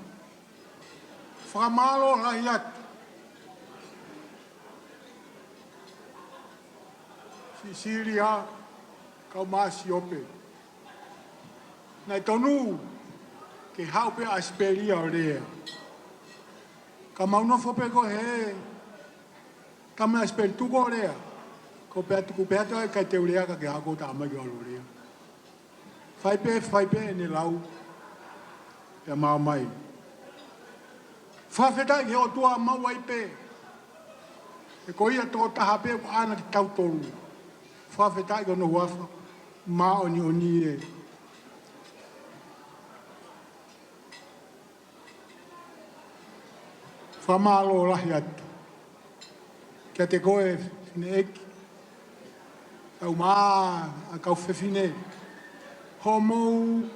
Whakamalo lai atu. Si Siria, kau maasi ope. Nai tonu, ke haupe asperia o rea. Ka maunofo pe ko he, ka me asperi tuko o rea. Ko pe atu kupeato e kai te urea ka ke hako ta amagi o rea. Whai pe ne lau, e maa mai. Whawhetai ke o tua mau ai pe. E ko ia tō taha pe ko ana ki tau tolu. Whawhetai ke no wafa, maa oni e. Whamalo lahi atu. Kia te koe whine eki. Tau maa a kau whine. Ho mou.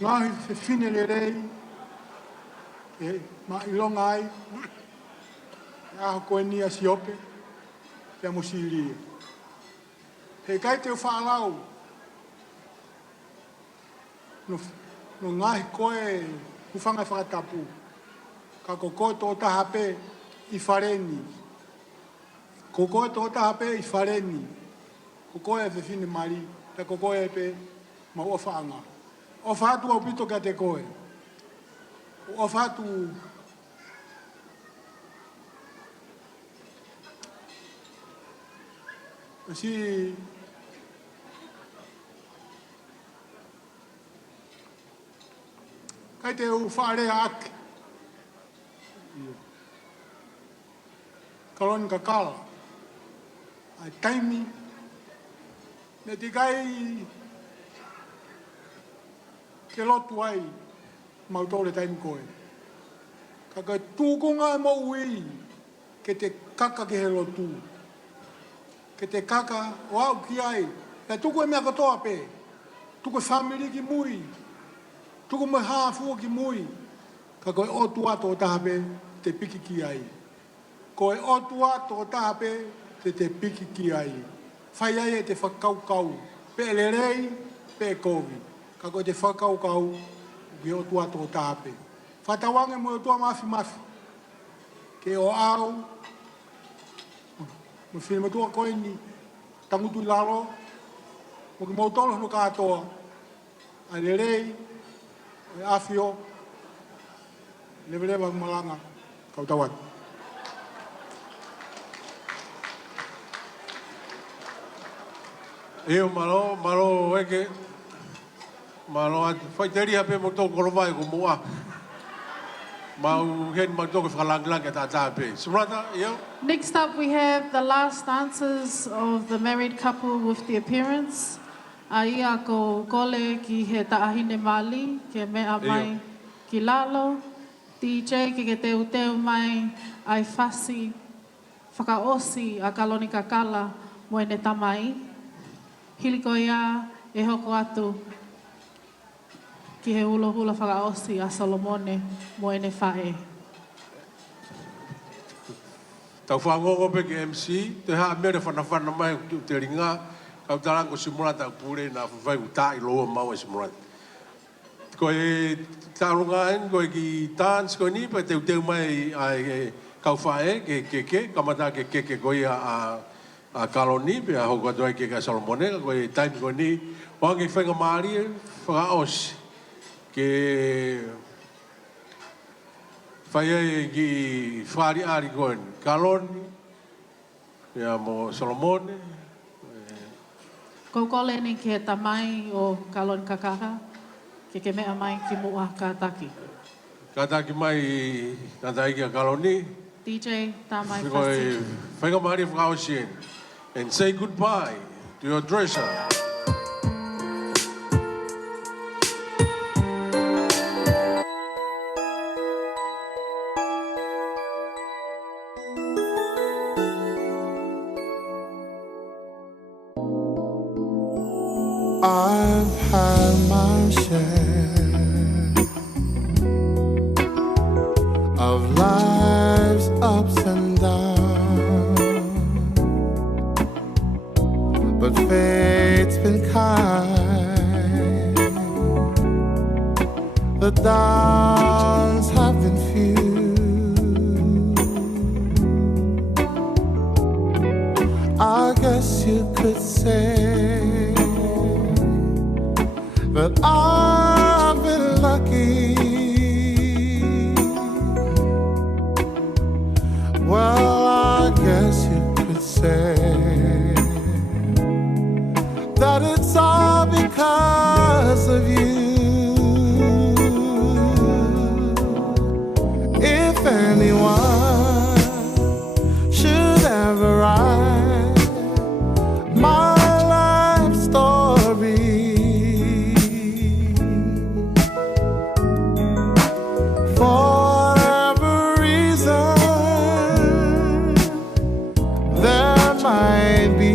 Ngahi whine le rei. E maa ilonga ai. Aho koe ni a siope. Kia mo Siria. He kai te whaalau. No ngahi koe uwhanga whakatapu. Ka koko tō taha pe i whareni. Ko koe tō tahape I whareni. Ko koe e whiwhine mari. Te ko koe e pe ma ua whaanga. O whātu au pito kia te koe. O whātu si kai te u whaarea ake. Kalonikakala. Ai taimi. Ne te kai ke lotu ai mautore taimi koe. Ka kai tūkonga e mau i ke te kaka ke he lotu. Ke te kaka o au ki ai. Pea tuku e mea katoa pe. Tuku e whamiri ki mui. Tuku me hāfua ki mui. Ka koe otu ato o tahape te piki ki ai. Koe otu ato o tahape te piki ki ai. Whai ai e te whakaukau. Pe elerei, pe kovi. Ka koe te whakaukau ki otu ato o tahape. Whatawange mo otua mafi mafi. Ke o au. Mo whine matua koe ni tangutu I laro. Mo ki mautolo no katoa. A elerei. E afio, levereba malanga, kautawat. Eo malo eke, malo ati, whaiteri hape mo tō korowai ko mua. Mau hen mo tō ke whakalanglang e tā tāpe. Smrata, eo? Next up, we have the last dancers of the married couple with the appearance. A ia ko kole ki he taahine mali, ke mea mai ki lalo. DJ ki ke teu mai ai whasi, whakaosi a Kalonikakala mo ene tamai. Hiliko ia e hoko atu ki he hula whakaosi a Solomone mo ene whae. Taufa ngongo pe ki MC, te haa mere whanawhana mai te ringa. Kau tarango simulata pure na vai utai loa mau e simulata. Koe tarunga en koe ki dance koe ni pa te mai ai kau fae ke kamata ke koe a Kaloni pe a hoko atu ai ke Solomone koe time koe ni wangi whenga maari whakaosi ke whai ai ki whari ari koe Kaloni pe mo Solomone. Kokole ni ke tamai o Kalonikakala, ke mea mai ki mua kātaki. Kātaki mai, kātaki a Kaloni. DJ, tamai whasi. Whainga mahari whakaosi and say goodbye to your dresser. I've had my share of life's ups and downs, but fate's been kind. The downs have been few. I guess you could say that I've been lucky. Well, I guess you could say that it's all because of you. If anyone should ever write my life story, for whatever reason there might be,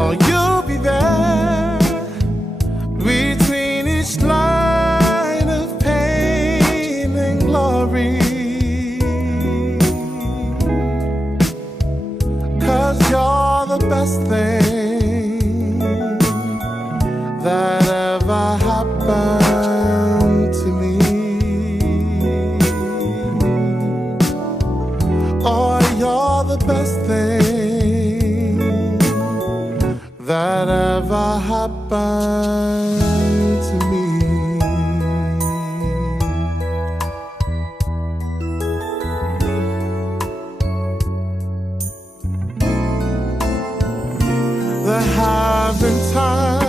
oh, you'll be there between each line of pain and glory, 'cause you're the best thing that ever happened to me. that ever happened to me. There have been times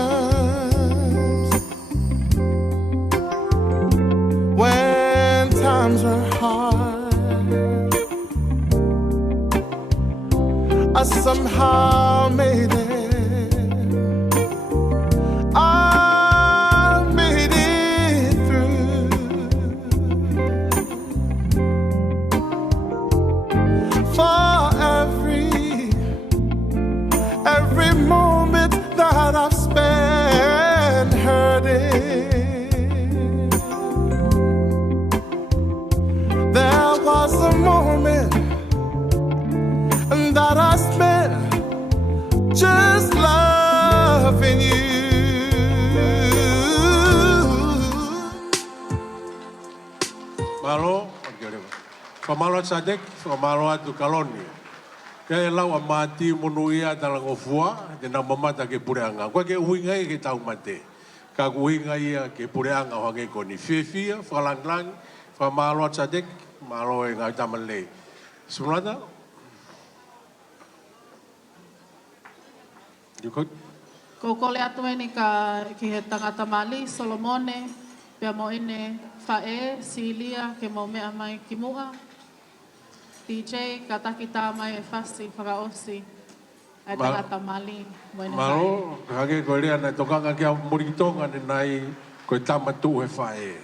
when times were hard. I somehow made it. I made it through. For every moment that I've spent hurting, there was a moment that I spent just loving you. Malo, Pamalo Sadek, Pamalo atu Kaloni. Kaya lau a mati monuia talango fua, de na mamata ke pureanga. Kwa ke uinga ke tau mate. Ka uinga ia ke pureanga hange ko ni fefia, falanglang, Pamalo Sadek, malo e ngai tamale. Sebenarnya Ko kole atu ni ka ki he tangata mali Solomone pia mo ine fae silia ke mo mea mai ki mua DJ kata kita mai fasti whakaosi ai tangata mali mo ine malo hage ko rea na tokanga kia muritonga ni nai ko tamatu he fae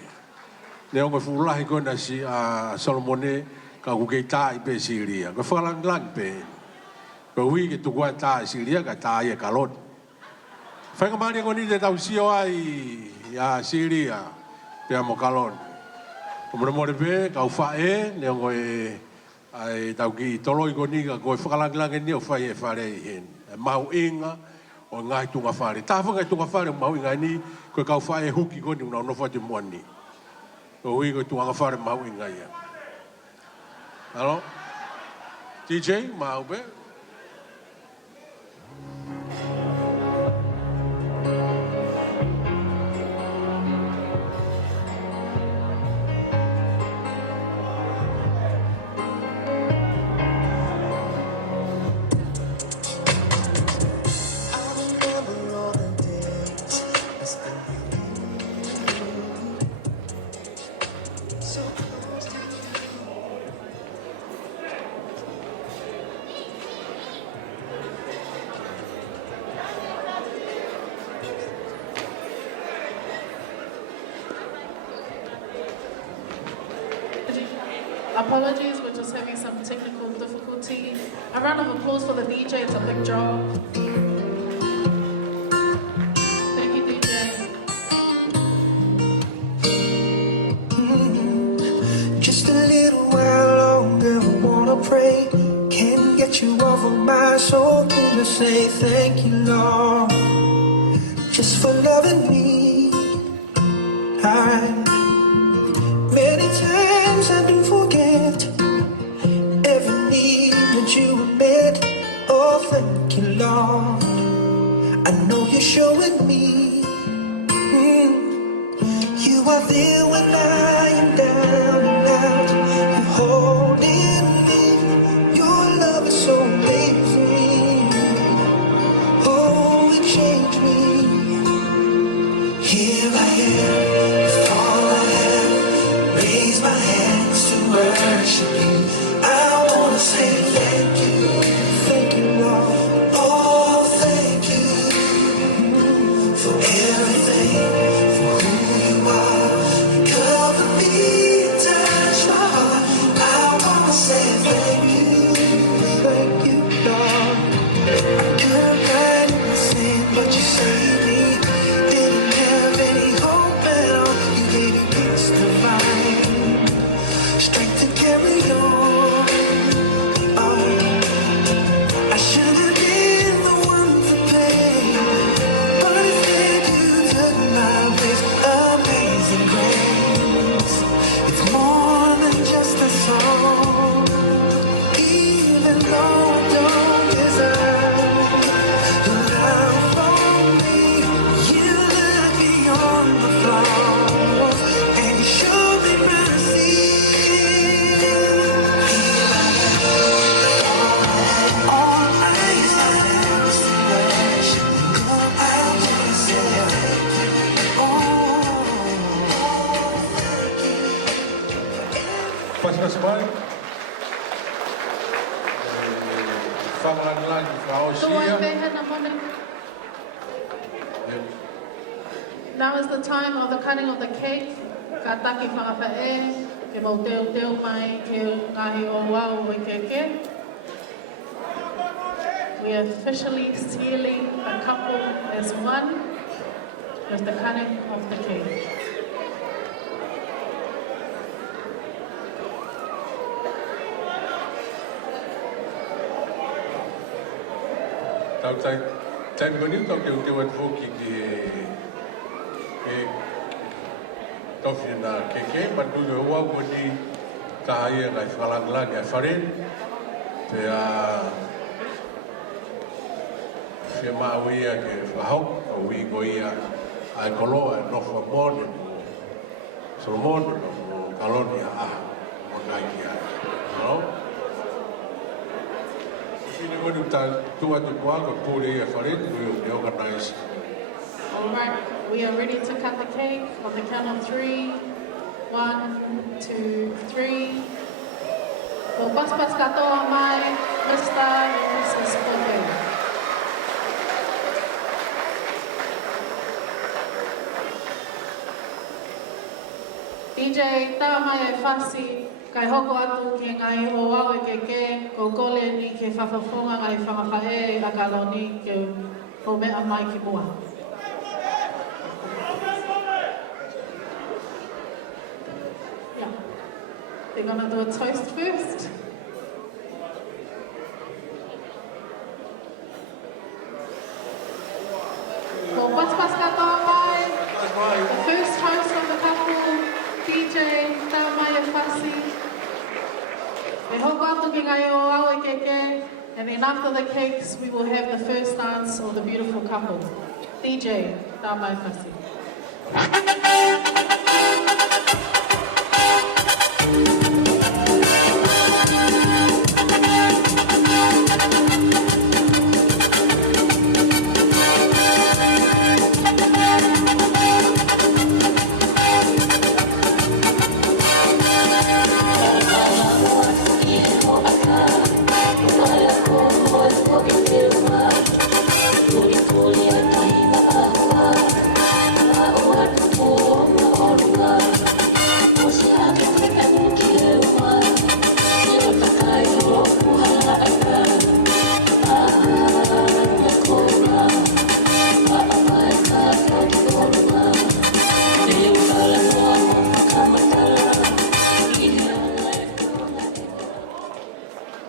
ne o fulahi ko na si a Solomone ka ku ke tai pe silia ko falanglang pe ko wi ke tu kwa tai silia ka tai e kalot. Whainga maari ko ni te tau sio ai ya Siria pia mo kalon. Ko mre pe ka ufae ne ngo e ai tau ki toloi ko ni ka ko whakalanglang ni o whai e whare i hen. Mau inga o ngai tunga whare. Tā whanga tunga whare mau inga ni ko ka ufae huki ko ni una ono whate muani. Ko hui ko tunga whare mau inga ia. Halo? DJ, mau pe? Apologies, we're just having some technical difficulty. A round of applause for the DJ, it's a big job. Thank you, DJ. Just a little while longer, I wanna pray. Can't get you off of my soul. Gonna say thank you, Lord, just for loving me. Many times I do forget every need that you met. Oh, thank you, Lord. I know you're showing me you are there when I am down and out. You're holding me. Your love is so amazing. Oh, it changed me. Here I am, with all I have. Raise my hands to worship you. I wanna say thank you, Lord. Oh, thank you for everything, for who you are. You cover me. whakangalani whaosia. Now is the time of the cutting of the cake. Ka taki whakawhae, ke mau teo mai, ke ngahi o wau e keke. We are officially sealing the couple as one with the cutting of the cake. Tau tai moni tau te wat foki ke tofi na keke matu le wa moni ka ia ngai whalanglani a wharen te a se mauia ke whahau o wi goia ai koloa no whamone so mon no kalonia a o ngai kia no Fine moni ta tua te kuanga pure ia wharen we organize. All right, we are ready to cut the cake on the count of 3. 1, 2, 3. So pas katoa mai, Mr. and Mrs. Paula. DJ, tā mai e whasi, kai hoko atu ki ngai o wau e keke, ko kole ni ke whawhawhonga ngai whangawhae a kaloni ke o mea mai ki mua. They're going to do a toast first. So, the first toast from the couple, DJ, Taumai e Whasi. E hoko atu ki ngai o au e keke. And then after the cakes, we will have the first dance of the beautiful couple. DJ, Taumai e Whasi.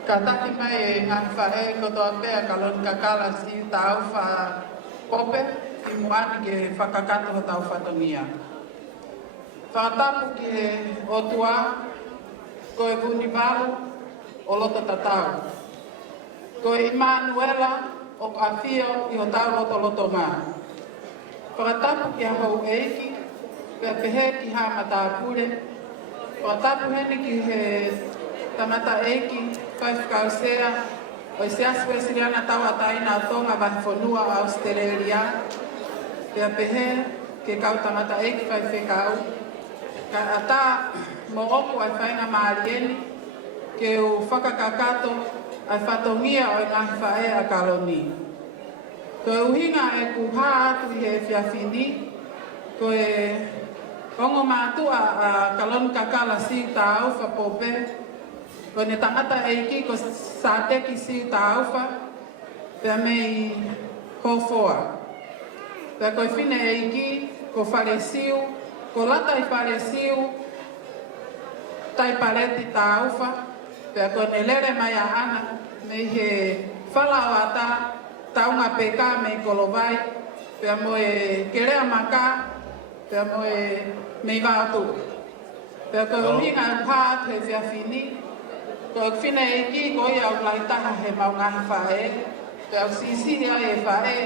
Ka taki mai e ngāhi whae kotoa pēr Kalonikakala si Taufa kope i muani ke whakakato ho Taufa tongia. Whakatapu ki he otua ko e vuni waru o loto tatau. Ko e Immanuela o Afio i ho tau roto loto ngā. Whakatapu ki a hou eiki pe a pehe ki ha matapure. Whakatapu hene ki he tamata eiki whakausea o se asue siriana tau ataina a Tonga vai whanua a Australia. Pea pehe ke kau tamata eiki whai whekau. Ka ata mo oku ai whainga maarieni ke o whakakakato ai whatongia o ngāhi whae a kaloni. Ko e uhinga e kuha atu i he whiawhini, ko e ongo mātua a Kalonikakala si Taufa pope, ko ne tangata eiki ko sa teki si Taufa, pea mei kofoa. Pea ko e whine eiki ko whalesiu, ko lata i whalesiu, tai pareti Taufa, pea ko ne lere mai a ana, mei he whalao ata, taunga peka mei kolovai, pea mo e kerea maka, pea mo e mei vātu. Pea ko e uhinga pāt he whiawhini, ko e whine eiki ko i au laitaha he maungahi whae, pea au sisiri ai e whae,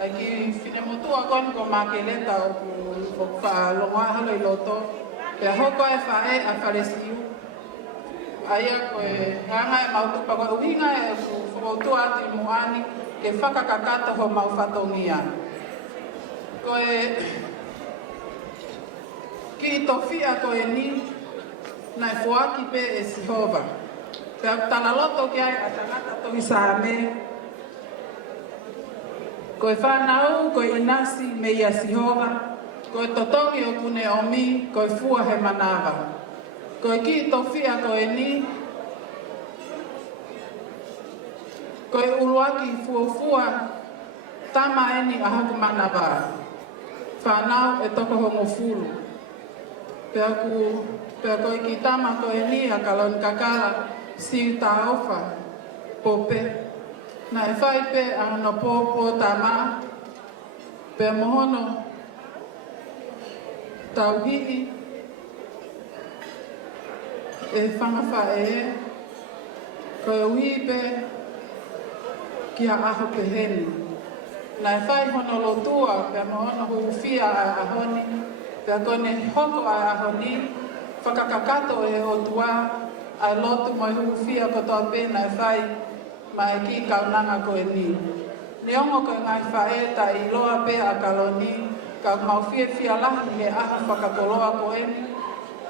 ai ki whine motua kon ko makeleta o whalonga halo i loto, pea hoko e whae a whalesiu. Aia ko e hanga e mautupa ko uhinga e whakautua ati muani ke whakakakata ho mau whatongia. Ko e ki tofia ko e ni nai whoaki pe e Sihova. Pea tala loto ki ai a tangata tohi sa me. Koe whanau, koe inasi me ia sihova. Koe totongi o kune omi, koe fua he manawa. Koe ki tofia koe ni. Koe uruaki fua tama eni a haku manawa. Whanau e toko hongo fulu. Pea koe ki tama koe ni a Kalonikakala si Taufa pope. Na e whai pe ana pōpō tama. Pea mohono tauhiti. E whangawha e. Koe uhi pe ki a aho pe heni. Na e whai hono lotua, pea mohono huwhia a ahoni, pea kone hoko a ahoni, whakakakato e o tua, a lotu mai huwhia kotoa pe na e whai, mai ki kaunanga koe ni. Ne ongo koe ngai whae ta i loa pe a Kaloni, ka mauwhia whia lahi he aha whakakoloa koe ni,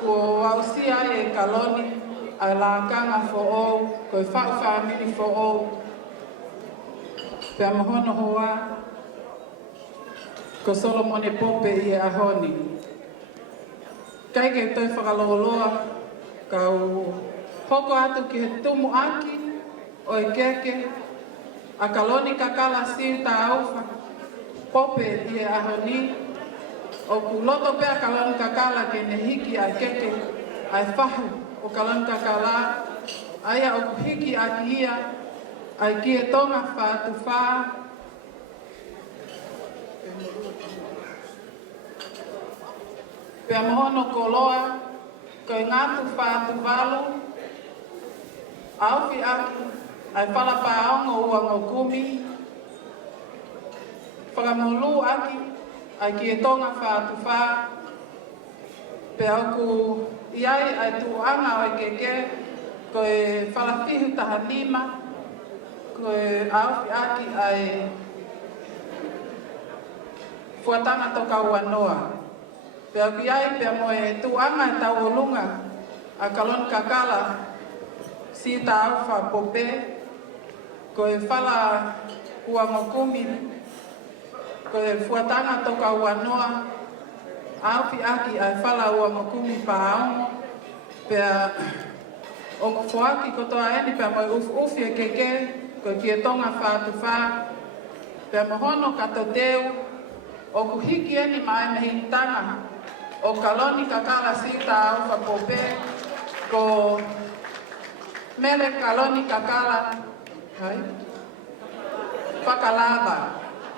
ko wausia e Kaloni, a la kanga fo ou, koe whau whamini fo ou, pea mohono hoa, ko Solomone pope i e ahoni. Kaike toi whakaloloa, kau hoko atu ki he tumu aki, o e keke, a Kalonikakala si Taufa, pope i e ahoni, o ku loto pe a Kalonikakala ke ne hiki a keke, ai whahu o Kalonikakala, aia o ku hiki a ki ia, ai ki e Tonga whātu whā. Pea mohono koloa, koe ngātu whātu walo, auwhi aki, ai whalapa aongo uango kumi, whakamolu aki, ai ki e Tonga whātu whā, pea oku iai ai tuanga o e keke, koe whalafihu taha lima, koe auwhi aki ai fuatanga toka uanoa. Pea ki ai pea moe tuanga e tau olunga a Kalonikakala si Taufa pope, koe whala uango kumi, koe fuatanga toka uanoa, auwhi aki ai whala uango kumi paongo, pea o kufuaki kotoa eni pea moe ufi e keke, koe ki e Tonga whātu whā, pea mohono kato teu, o kuhiki eni mai mehi tanga, o Kalonikakala si Taufa pope, ko mele Kalonikakala, whakalava.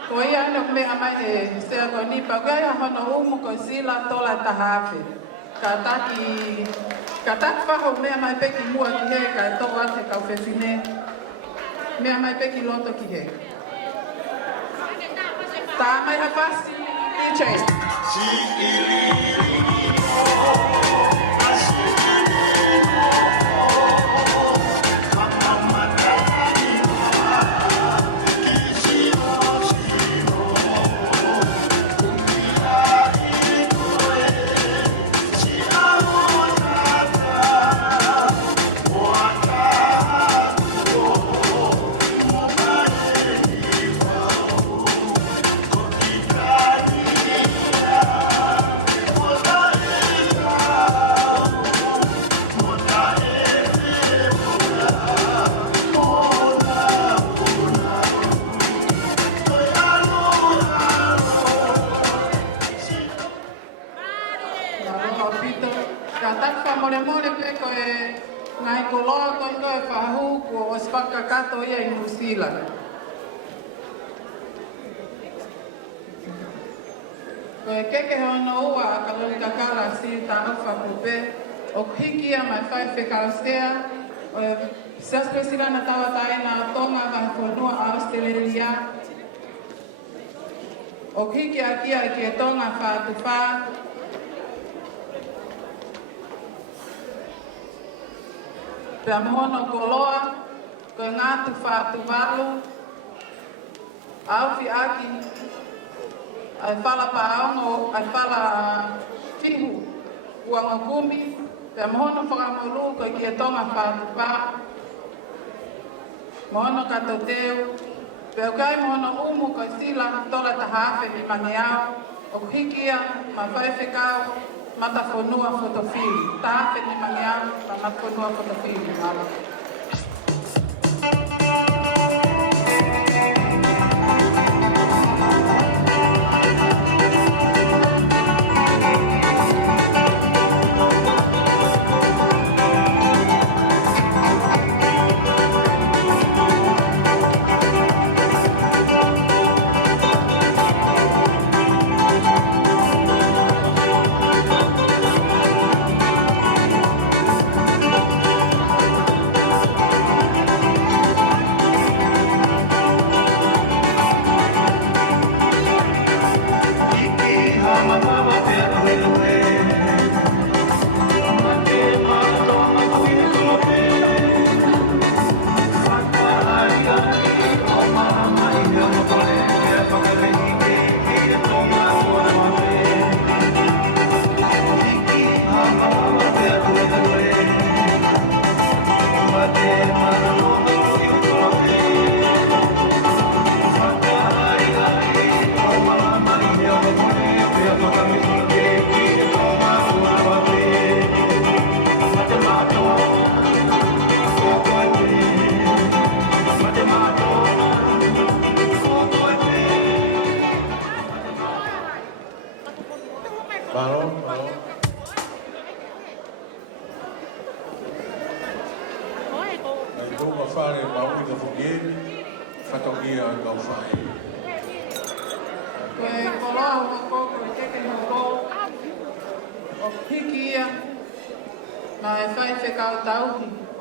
Ko ia ene mea mai he sea ko nipa, ko ia hono umu ko sila tola tahawhi. Ka taki whaho mea mai peki mua ki he, ka tō ate kau whewhine. Mea mai peki loto ki he. Tā mai hawhasi, DJ. Kato ia i Musila. Koe keke hono ua a Kalonikakala si Taufa pope, o hiki a mai whai whekaustea, o siaspesirana tawa taina o Tonga vai whanua a Australia. O hiki a kia ki e Tonga whātu whā, pea mohono koloa, koe ngātu whātu walu, auwhi aki, ai whala paongo, ai whala whihu, uango kumi, pea mohono whakamolu koe ki e Tonga whātu whā, Mohono kato teu. Peo kai mohono umu ko sila tola tahafe ni mangeao. O hikia ma whaiwhekau mata whanua fotofili. Tahafe ni mangeao ma mata whanua fotofili. Malo.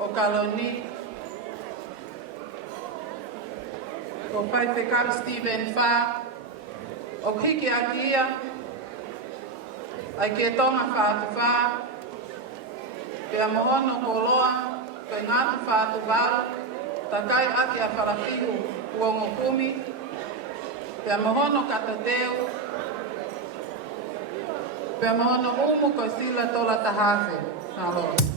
O Kalonikakala, o Paula Steven Fa, o Hiki Akia, ai ke Tonga Taufa, pe amohono koloa, pe ngatu Taufa, takai aki a wharakihu uongo kumi, pe amohono katateu, pe amohono umu ko sila tola tahafe. Aloha.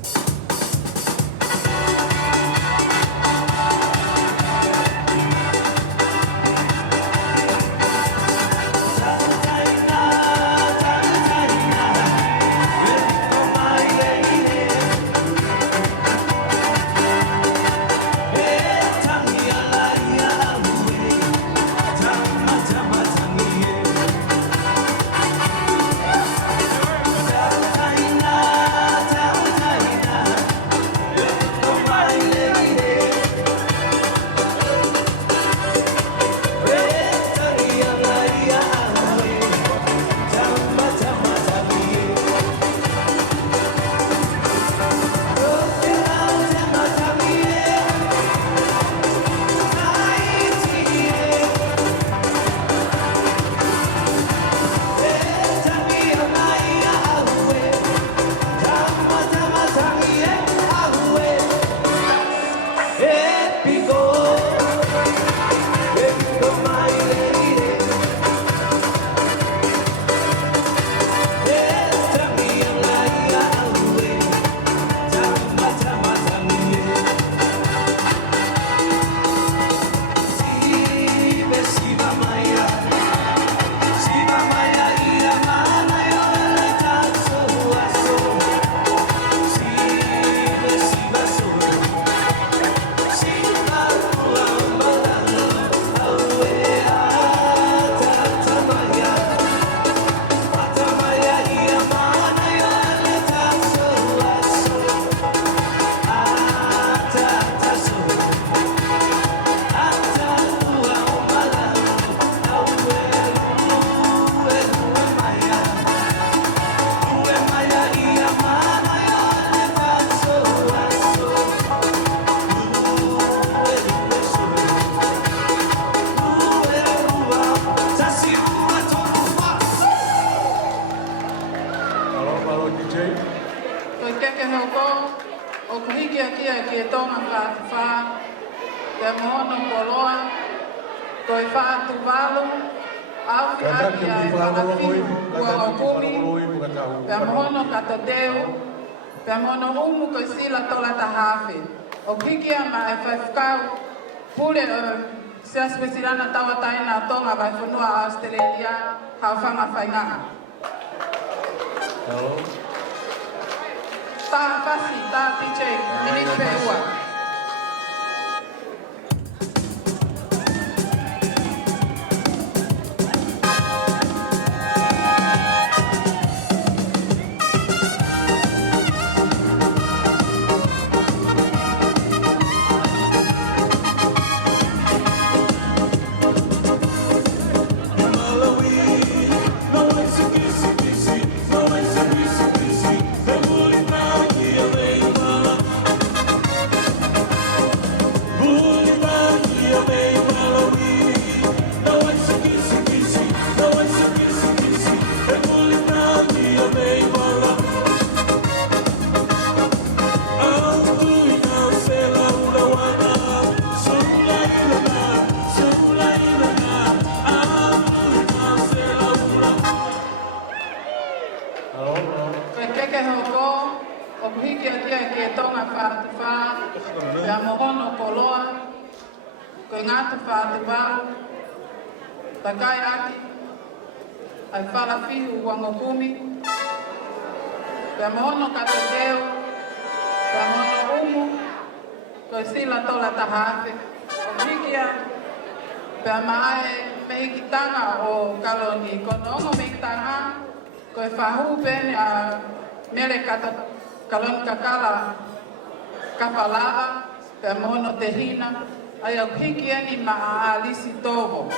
Pule se aspesilana tawa taina Tonga vai whanua Australia hawhanga whainga. Tā pasi, tā DJ, minute pe ua. Takai aki, ai whala whihu wangokumi, pia mohono katekeo, pia mohono umu, koe sila tola tahawhi, o mikia, pia maae mehikitanga o kaloni, kono ongo mehikitanga, koe whahu pene a mere kata Kalonikakala kawhalava, pia mohono te hina, ai au hiki ani maa alisi tovo.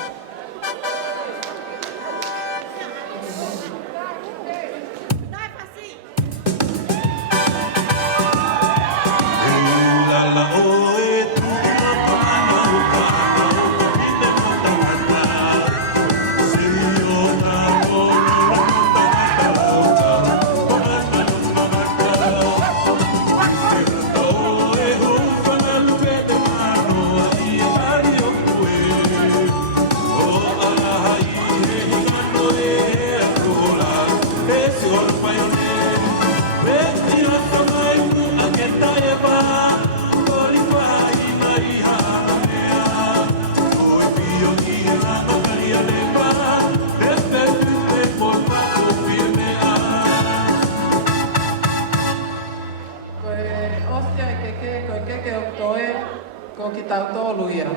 Ko ki tau tōlu ia,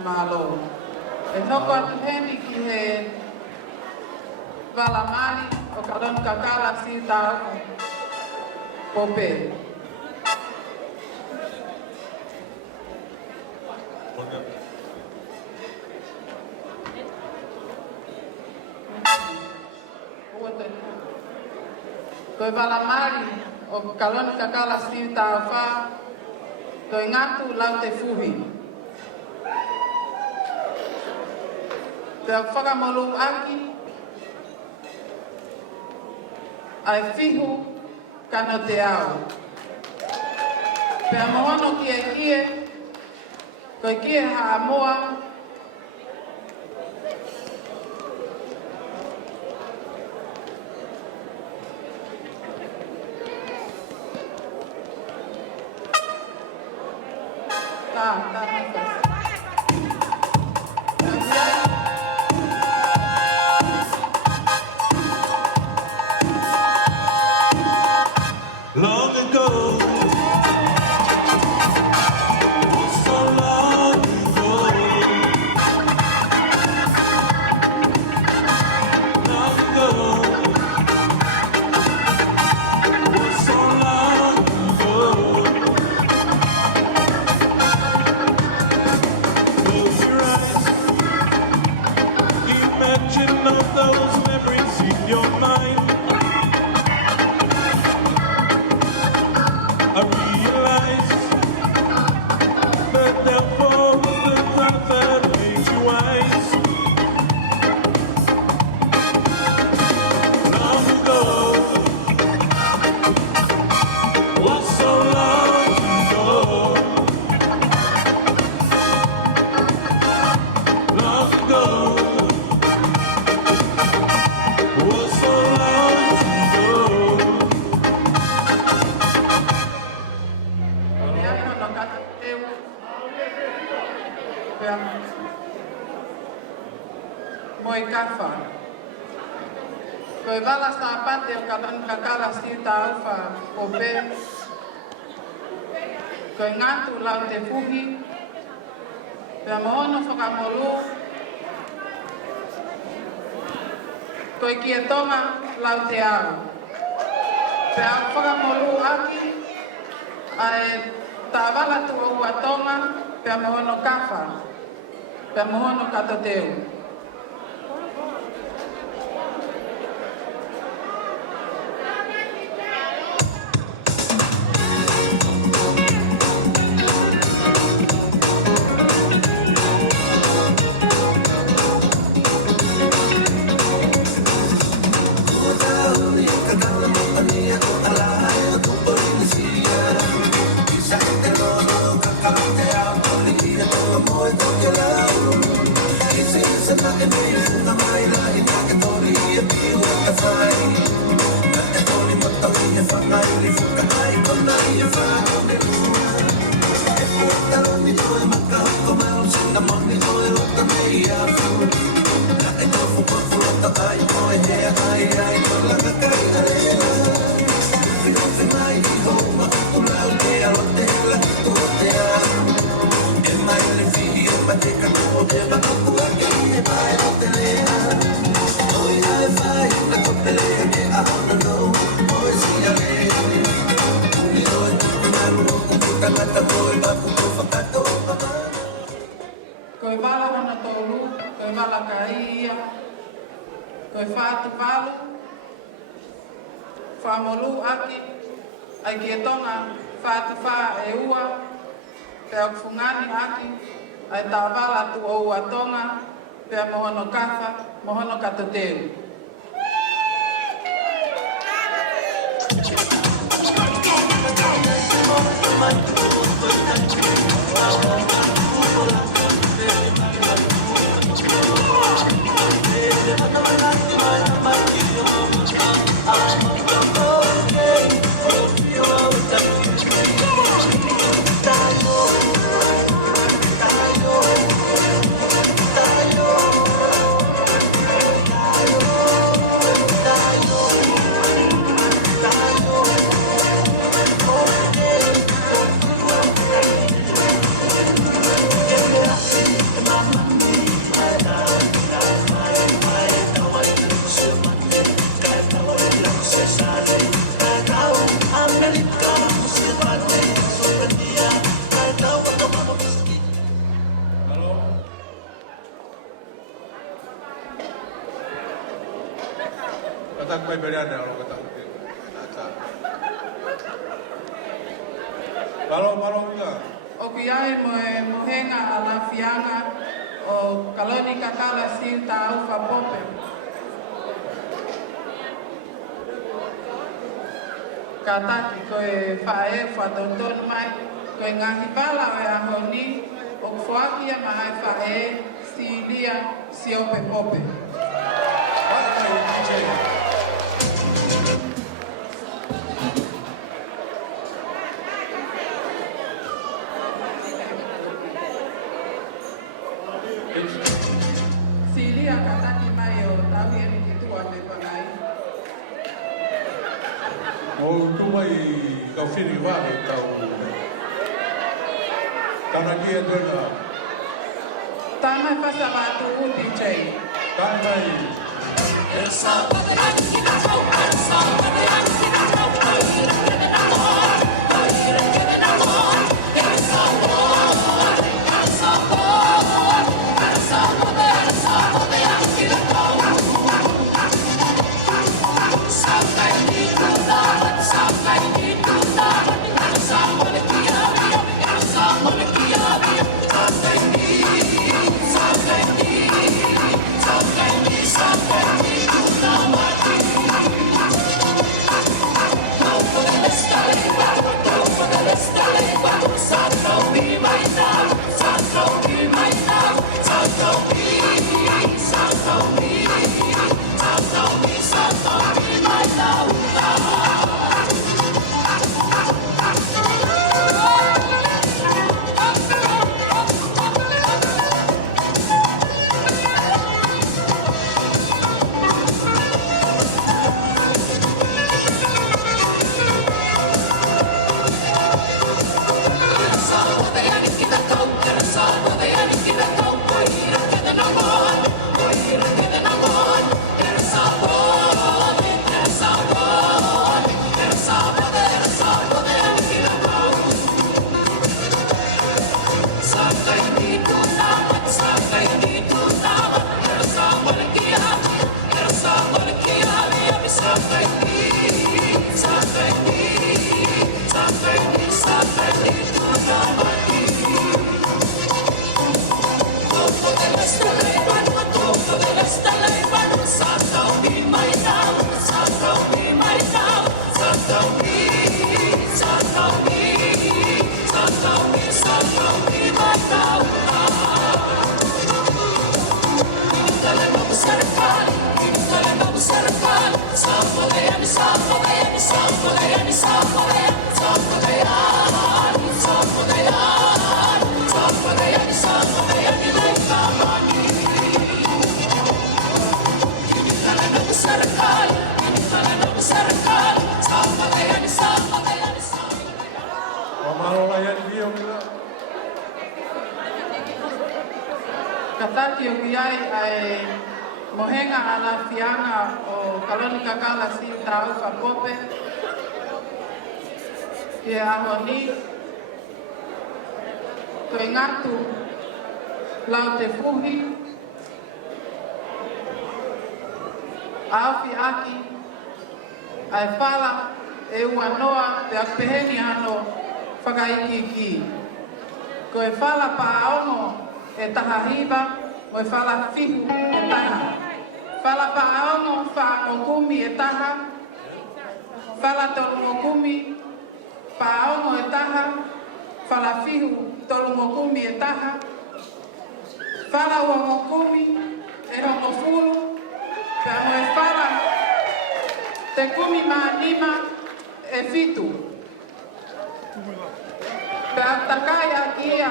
mālo. E noko atu heni ki he wala mali o Kalonikakala si tau pope. Koe wala mali o Kalonikakala si Taufa, koe ngatu lau te fuhi. Te whakamolu aki, ai whihu kano te au. Pea mohono kie, koe kie haa moa, Long ago, so long ago. Moikafa. Koe wala sa apate o Kalonikakala si Taufa o pe. Koe ngatu lau te fuhi. Pea moono whakamolu. Koe kia Tonga lau te au. Pea whakamolu aki. Ai tāwala tu o ua Tonga. Pea moono kafa. Pea moono katoteu. Koe wala hana tolu, koe wala ka ia, koe whātu walu, whamolu aki, ai kia Tonga, whātu whā e ua, pea kufungani aki, ai tā wala tu o ua Tonga, pea mohono kafa, mohono katoteu. Okiai mohenga ala fianga o Kalonikakala si Taufa pope. Kataki koe whae whatonton mai, koe ngahi pala o e ahoni, o kufuakia mahai whae si lia si ope pope. Silia kataki mai o tawi e ki tua me pangai. O tu mai kau whiri wāhe kau tanaki e tuena. Tāmai whasa wātu uti chei. Tāmai. Let's go. Kataki o kiai ai mohenga ala fianga o Kalonikakala si Taufa pope. Ia ahoni koe ngatu lau te fuhi awhi aki ai whala e ua noa te akpeheni ano whakaiki ki. Koe whala paaongo e taha hiba, mo e whala fihu e taha. Whala paaongo whaongokumi e taha, whala tolungokumi paaongo e taha, whala fihu tolungokumi e taha, whala uongokumi e hongofulu, pea mo e whala te kumi maanima e fitu. Pea takai a kia.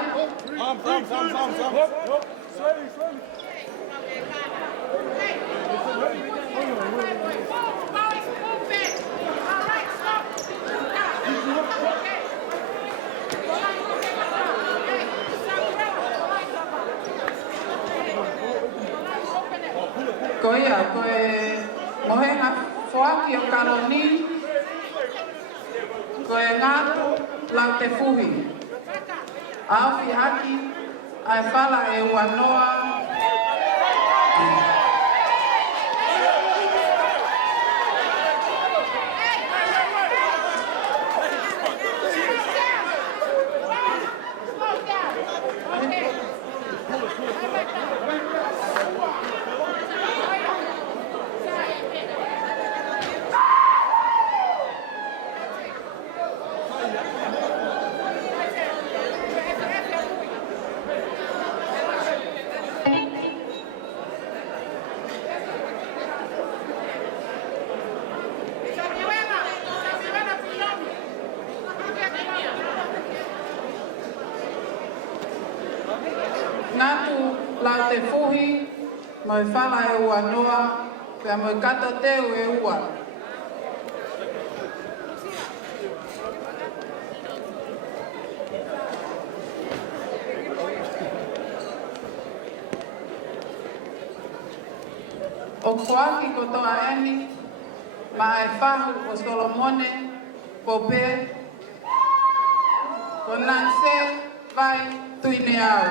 Koia, koe mohenga foaki o Kaloni, koe ngatu lau te fuhi. Awhi aki, ai whala e wanoa. Ngatu lau te fuhi, mo e whala e ua noa, pea mo e kato teu e ua. O kuaki kotoa eni, ma e whahu o Solomone, pope, ko nanse vai tuine au.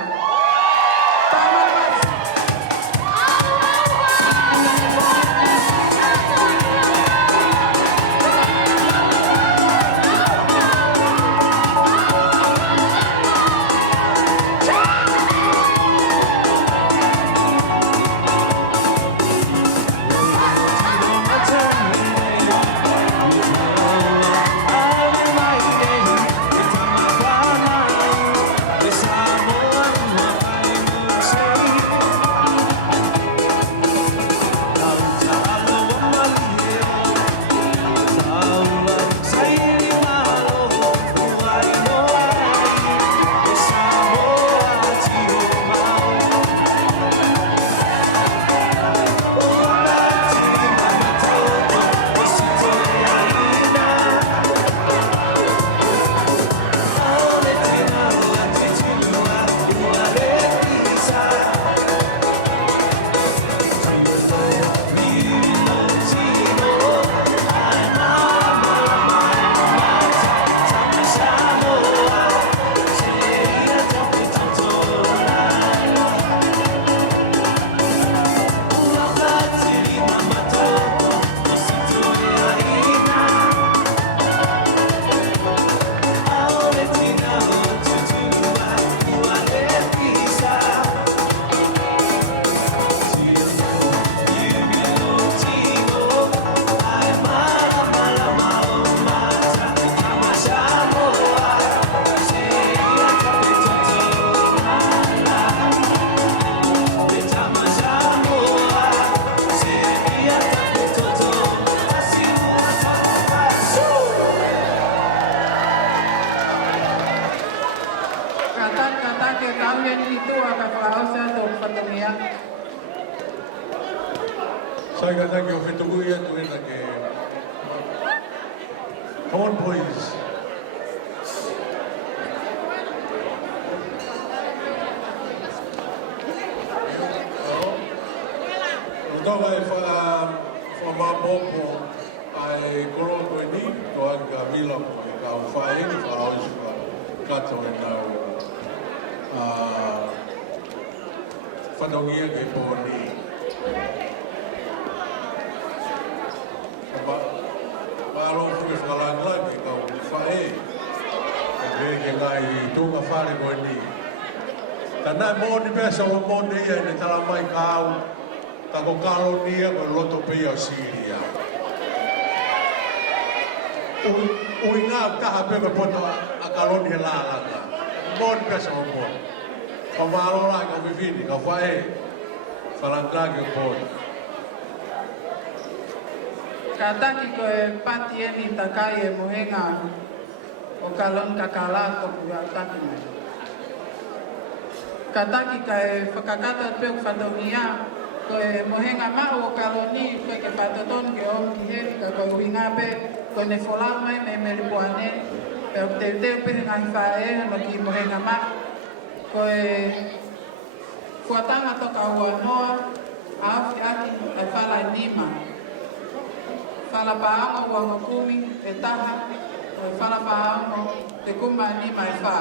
Sai ka taki o whetuku ia tu ena ke... Come on, boys. Tonga e wha-mamopo ai koro koe ni, toa ka mila ko e ka whaengi whaoisu ka kato e nau whanongia ke pōni. Maro fuke whalanglaki ka whae, e veke ngai tunga whare koe ni. Tanai mōni pesa o mōni ia e ne talamai ka au, tako Kalonia ko loto pia Syria. Ui ngā taha pepe poto a Kalonia lālanga. Mon pesa o mon. Ka mārola ka vivini, ka whae. Whalanglaki o pōni. Ka taki ko e pati eni takai e mohenga o Kalonikakala toku a taki mai. Ka taki ka e whakakata peo whatongia ko e mohenga maho o Kaloni koe ke patoton ke o ki heri ka koe uinga pe ko ne wholamai me meripoane pe o te teo pe ngai whae no ki mohenga maho ko e fuatanga toka ua noa a awhi aki e whala nima whala paanga ua ngokumi e taha o e whala paanga te kuma nima e wha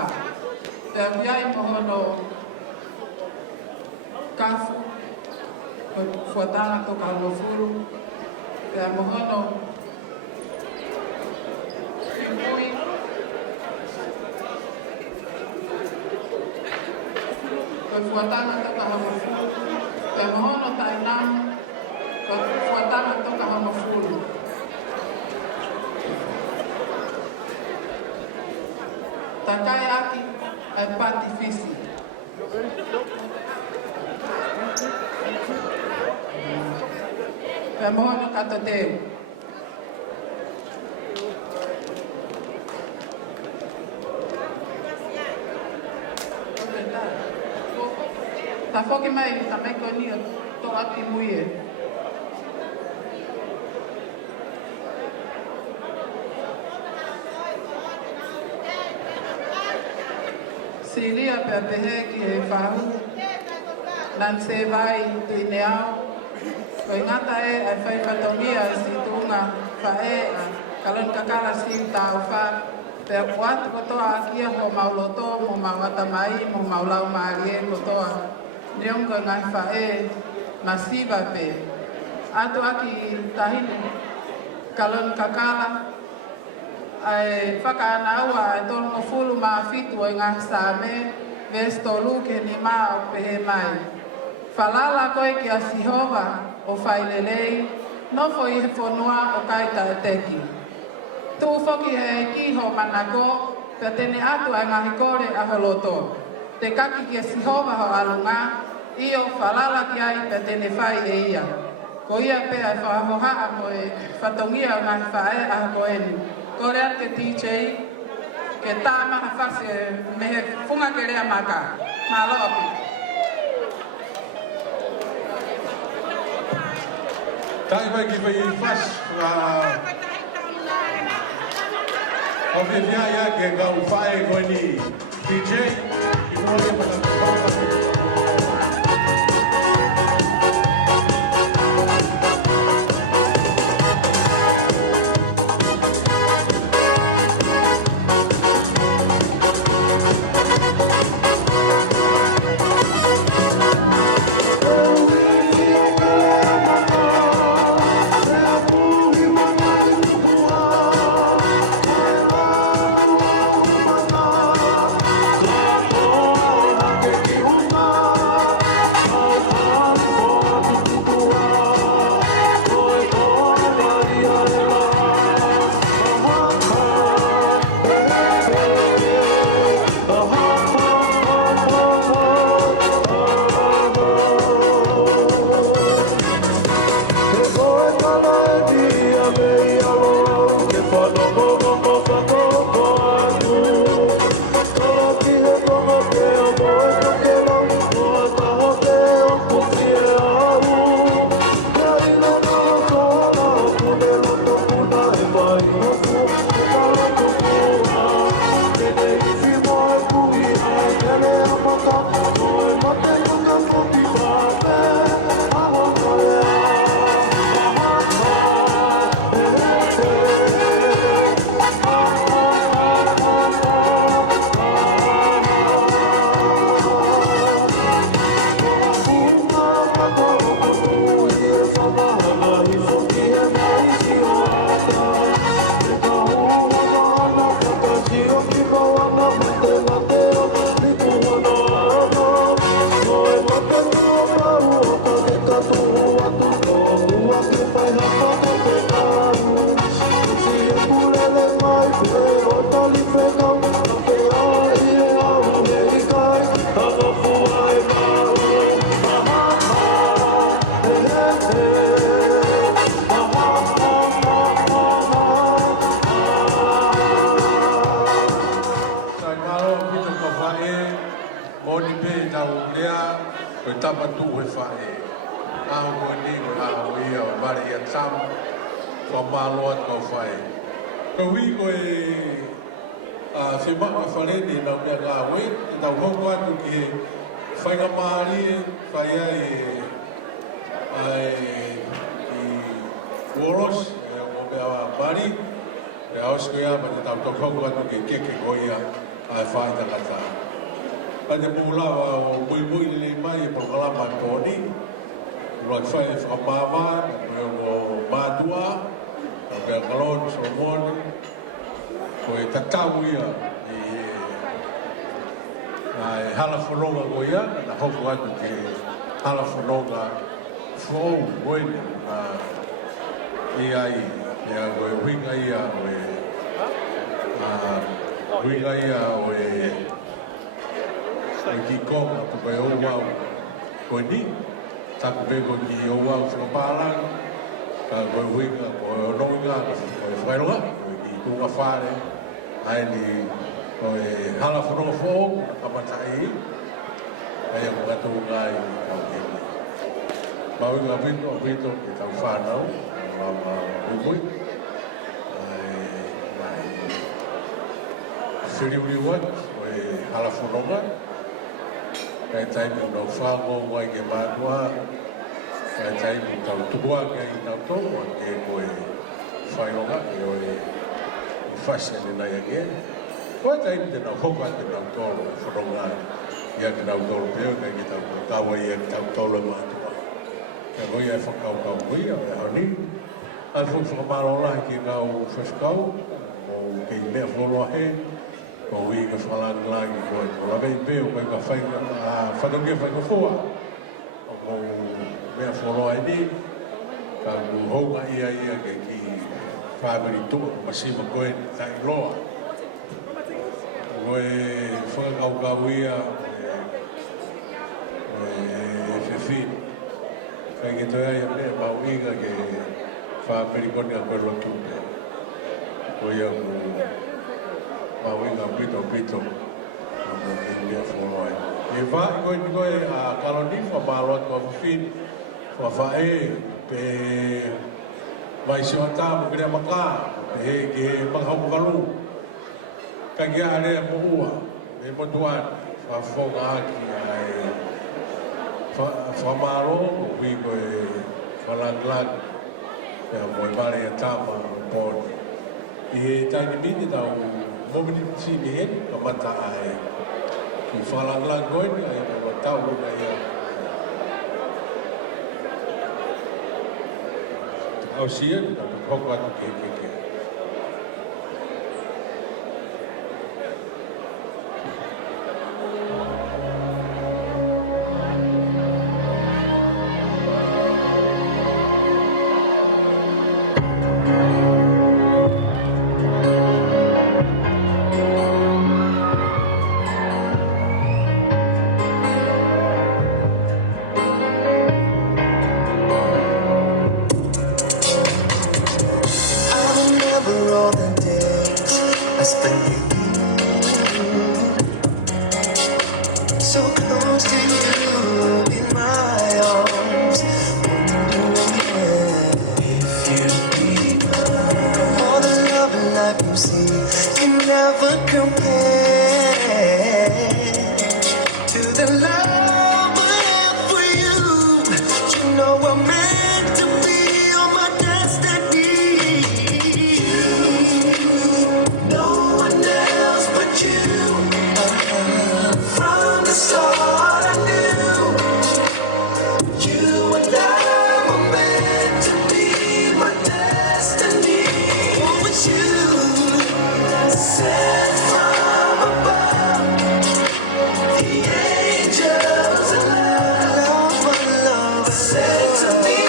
pe a wiai mohono kafu fuatanga toka lofuru pe a mohono whipui pe fuatanga toka lofuru pe a mohono tainam pe fuatanga toka lofuru takai aki ai pati fisi pe mohono katateu. Ta foki mai tamai ko ni to ati muie. Silia pe pehe ki e whahu nan se vai tu ineau ko ingata e ai whai whatongia si tunga whae a Kalonikakala si Taufa pe a kuatu kotoa akia ho mauloto mo mawata mai mo maulau maarie kotoa neonga ngai whae masiva pe atu aki tahini Kalonikakala ai whakaanaua e tonu mo fulu maa fitu o ngā sāme vestolu ke ni maa o pehe mai. Whalala koe ki a Sihova o whailelei, no fo i he whanua o kaita e teki. Tū whoki he kiho manako, pe tene atu ai ngahi kore a holoto. Te kaki ki a Sihova ho alunga, i o whalala ki ai pe tene whai e ia. Ko ia pe ai whahohaa mo e whatongia o ngahi whae a koeni. Korea ke DJ, ke tāma hawhase me he whunga ke rea maka. Mālopi. Tai vai ki vai fas o me via ia ke ga u fae ko ni DJ ki mo ia para matu he whae. Aho koe ni koe aho ia o mare ia tam. Kua māloa kau whae. Kau hui koe whimaka whaleni nau mea ngā we. E tau hongo atu ki he whainga maari whai ai i Woros. E o mea maari. E aos koe ama te tau tau hongo atu ki keke koia ai whae tangata. Ai te pūlawa o Moimoi lelei mai e prokalama e pōni. Roi whae whakamāma, koe o mātua, koe Kalon, Solomon, koe tatau ia i hala whanonga koe ia, na hoku atu ke hala whanonga whou koene ia i, ia koe winga ia winga ia ki konga ko koe o wau koe ni, taku veko ki o wau whakapālang, ka koe winga koe o nonga, koe whaironga, koe ki kunga whare, ai ni koe hala whanonga whou, kamatai, ai ako kato ngai i kau kene. Mawinga pito ki tau whanau, Moimoi, whiriuriwat, koe hala whanonga, kai taimu nau whango mai ke mātua, kai taimu tau tukua kia i nau tō, ke koe whainonga, ke oe i whasene nei ake. Koe taimu te nau hoka te nau tōro, whanonga, ia ke nau tōro peo, kai ki tau kawa ia ki tau tōro mātua. Kai koe ai whakau kuia, e hauni. Ai whakamārola ki ngau whaskau, o ke i mea wholoa he, ko ui ka whalangi koe, ko la vei peo koe ka whanongia whainga fua. O ko mea wholoa e ni, ka honga ia ke ki whamiri tua, masima koe ni tai loa. Koe whakakau ia, e whiwhi. Kai ke toi aia mea mau inga ke whamiri koe a koe Latu. Koe ia ku mawinga pito mo ke mea wholoai. E whae koe ni koe a Kalonikakala māloa kua whiwhin, kua whae pe mai siwa tā mo kere maka, pe he ke he manghau kalu. Ka kia area mo ua, me motuan, whawhonga aki ai whamaro, mo hui koe whalanglang, pēa mo e mare a tāma o pōni. I he taini mini tau momini tini hen, ka mata ai ki whalanglang koe ni, ai ka tau luna ia. Au sia, ni tau hoko atu ke. To me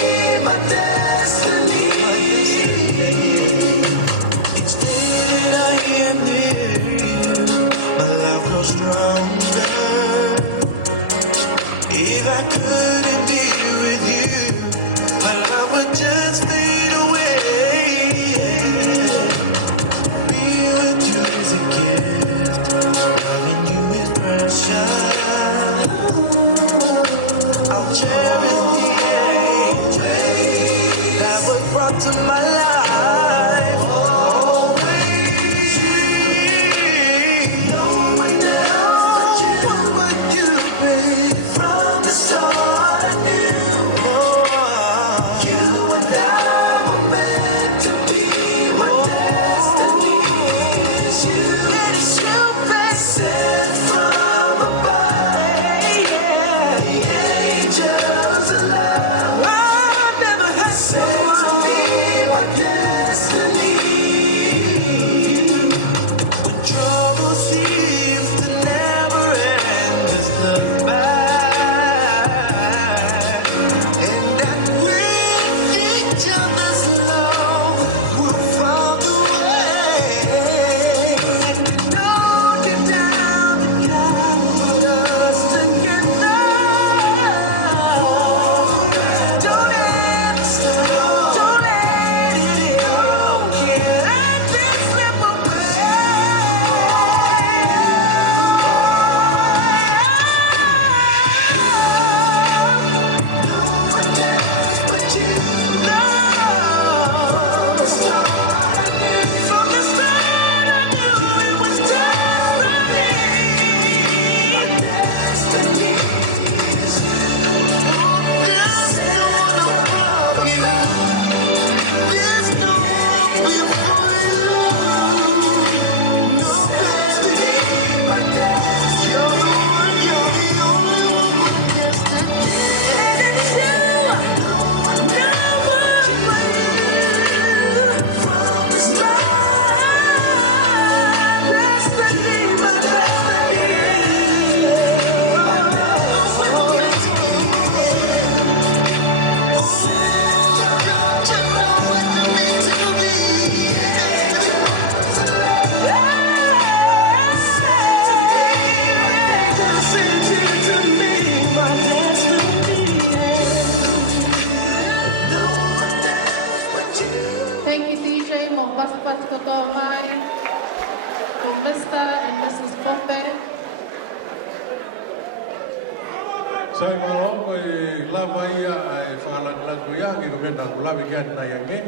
lava ia e whakalanglangu ia ki kumena kulawi kia nai ange.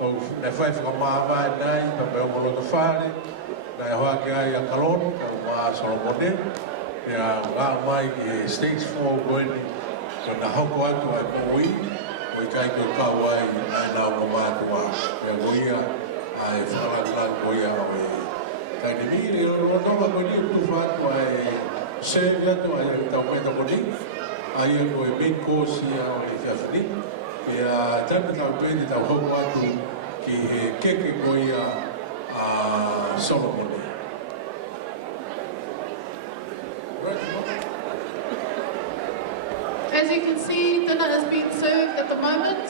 O e whai whakamāwai nai, ka peo moloto whare, na e hoa ki ai a Kaloni, ka maa Solomone. Ia ngā mai ki Stage 4 koeni, ka na hoko atu ai Moimoi, o i kai ki o kau ai ai nā o mātua. Ia goia ai whakalanglangu ia o e kai ni miri, o tonga koeni o tu whātua ai Sēri atu ai tau koe tau koni, ai e koe main course ia o le whiawhani. Ia taipa tau pēne tau hau atu ki he keke koe ia a Solomone. As you can see, dinner is being served at the moment.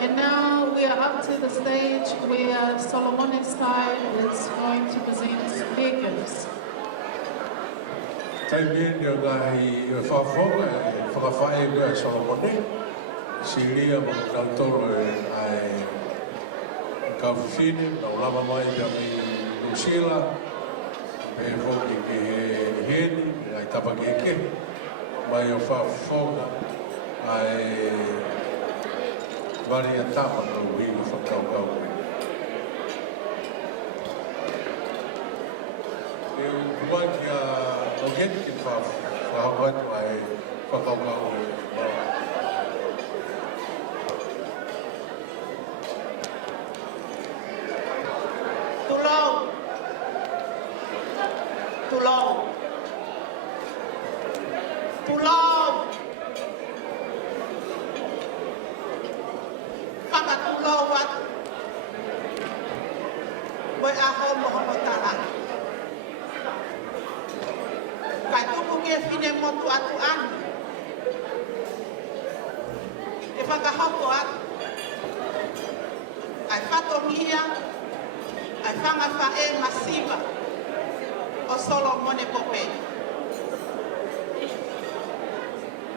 And now we are up to the stage where Solomone's side is going to present their gifts. Tai mene o ngahi e whawhonga e whakawhae koe a Solomone. Siria mo kautoro e ai kawhiwhine, nau lama mai ka mi Lucila. E whoki ki he heni, ai tapaki e ke. Mai o whawhonga ai wari a tapa kau hino whakaukau koe. E uai ki a o gen ki whahawatu ai whakaukau e mara. Tulong. Tulong. Tulong. Whakatulong wat. Moi aho moho tala. Kai tuku ke fine motu atu anu. E whakahoko atu. Ai whatongia, ai whangawhae masiva o Solomone Pope.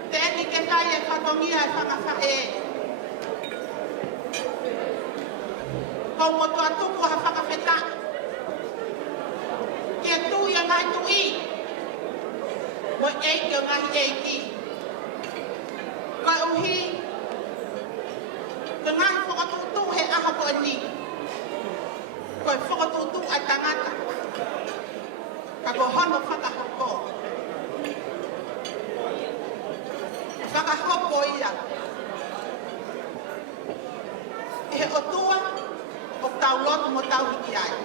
Te eni ke tai e whatongia ai whangawhae. Kau motu atuku ha whakawheta. Ke tu ia ngai tui. Mo eiki o ngahi eiki. Kai uhi, ka ngahi whakatutu he aha ko ani. Kai whakatutu ai tangata. Ka ko hono whakahoko. Whakahoko ia. E he otua, o tau lotu mo tau hiki ai.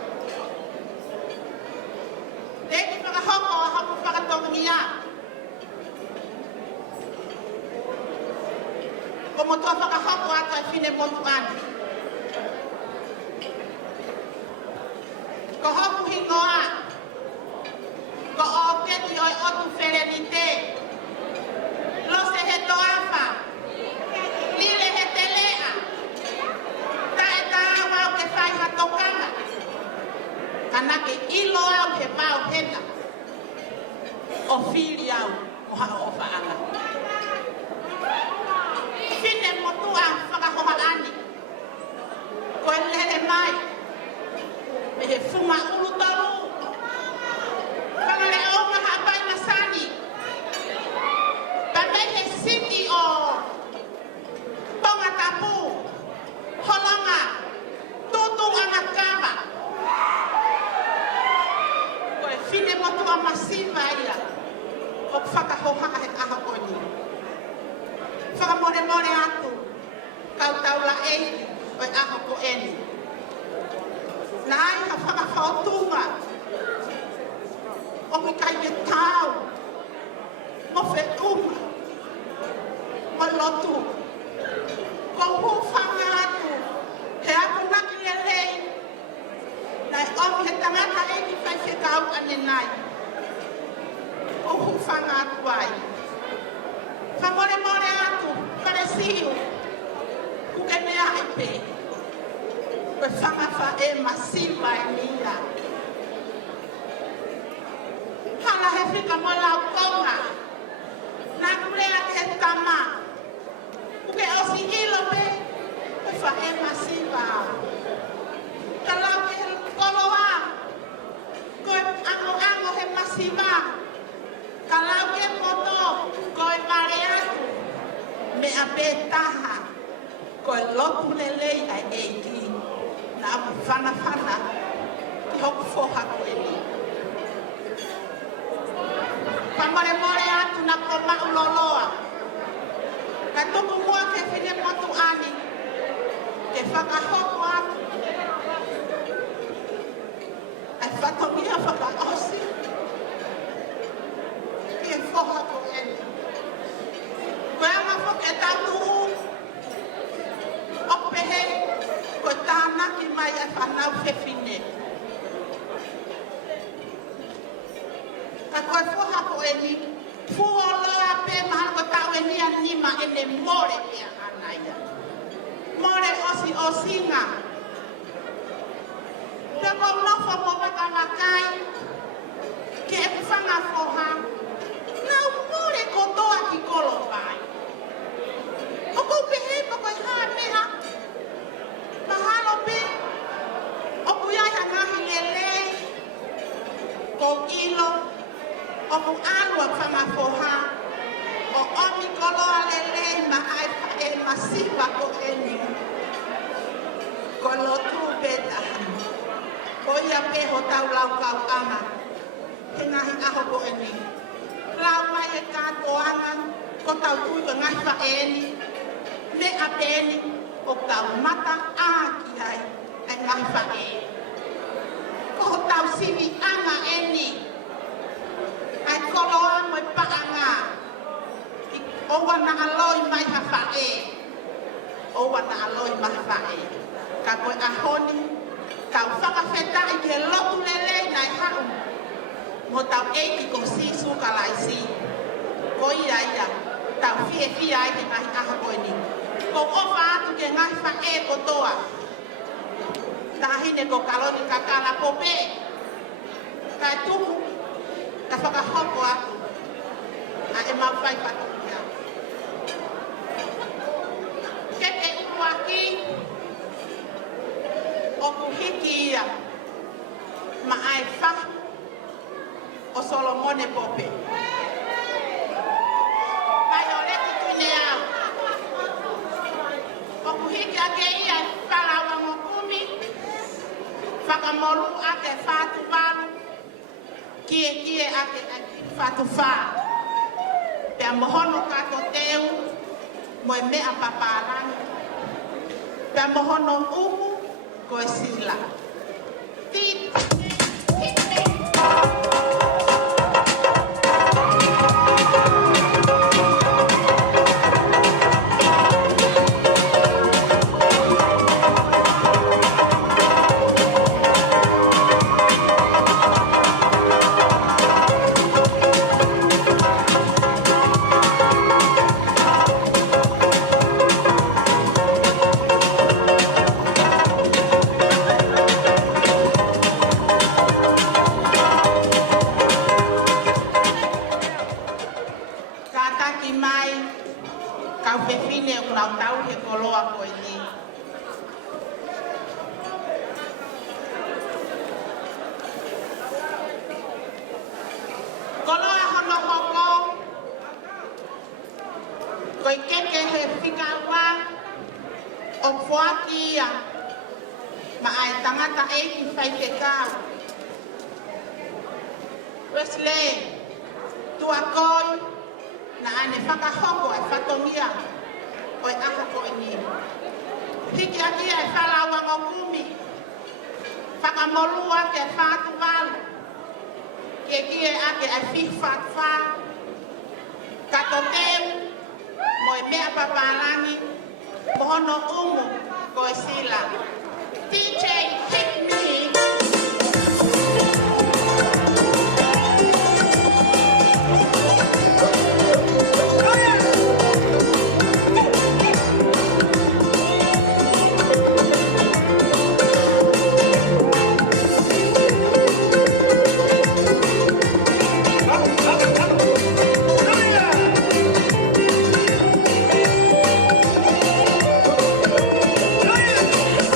Teki whakahoko a hapu whakatongi ia. Ko mo toa whakahoko atu ai whine motu anu. Ko hopu hingoa. Ko o keti oi otu wherenite. Lo se he toafa. Lile he te lea. Ta e ta awa o ke whai hatokanga. Kanake ilo au he mau hena. O whiri au o hao o whaanga. Whine motua whakahoha ani. Ko e lele mai. Me he funga ulu taru. Whangale o maha pai masani. Pa me he siki o Tonga tapu. Holanga. Tutu anakama. Ko e whine motua masiva ia. O whakahoha he aha koni. Whakamore more atu, kau taula eiri, oi aho ko eni. Nā ai ha whakawhautunga, o ki kai ke tau, mo whe unga, mo lotu. Ko hu whanga atu, he aku naki le rei, nai omi he tangata eiri whai whe kau ane nai. Ko hu whanga atu ai. Whamore more atu, paresiu, kuke mea aipe. Koe whangawha e masiva e mia. Hala he whika mo lau konga. Nā kurea ke he tama. Kuke osi ilo pe, koe wha e masiva au. Ka lau ke he koloa. Koe ango he masiva. Ka lau ke moto, koe mare atu. me a pe taha ko lotu lelei ai eiki na apu whana ki hoku foha ko eli. Pamore more atu na ko mauloloa. Ka tuku mua ke whine motu ani ke whakahoko atu. Ai whatongia whakaosi ki e foha ko eli. Koe ama whoke tatu o pehe ko tāna ki mai ai whanau whine. Ka koe foha ko eli, fuoloa pe mahal ko tau e nia nima ene more ea anaia. More osi o singa. Te ko nofo mo waka makai, ke e whanga foha, nau more kotoa ki kolo pai. O kou pehe po koe haa meha, mahalo pe, o kuyai hangahi lelei, ko ilo, o ku alua whangafoha, o omi koloa lelei ma ai e masipa ko eni. Ko lotu beta, ko ia peho tau lau kau anga, he ngahi aho ko eni. Lau mai e kātoanga, ko tau tui ko ngahi wa eni, me a peni, o tau mata āki ai, ai ngahi wa eni. Ko tau sivi anga eni, ai koloa mai paanga, owa na aloi mai hawhae, owa na aloi mai hawhae. Ka koe ahoni, tau whakawhetai ke lotu lelei nai hau, mo tau eiki ko sisu ka laisi. Ko ia ia, tau fie ai te ngahi aha koe ni. Ko ofa atu ke ngahi whae kotoa. Tahine ko Kalonikakala ko pe, kai tuku, ka whakahoko aku, a e mawhai patukia. Ke te upuaki, o kuhiki ia, ma ai wha, o Solomone pope. Ai o leku tune au. O kuhiki ake ia, whalawa ngokumi, whakamolu ake whatu waru, kie ake whatu wha. Pea mohono kato teu, moe mea paparani. Pea mohono uhu, koe sila. Tip, tip, tip.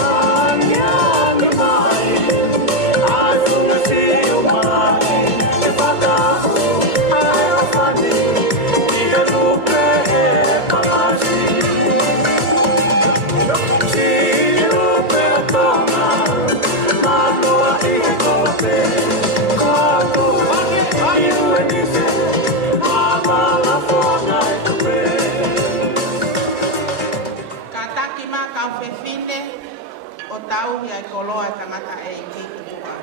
Oh, yeah. kau whewhine o tau hi ai koloa tangata e ki tua.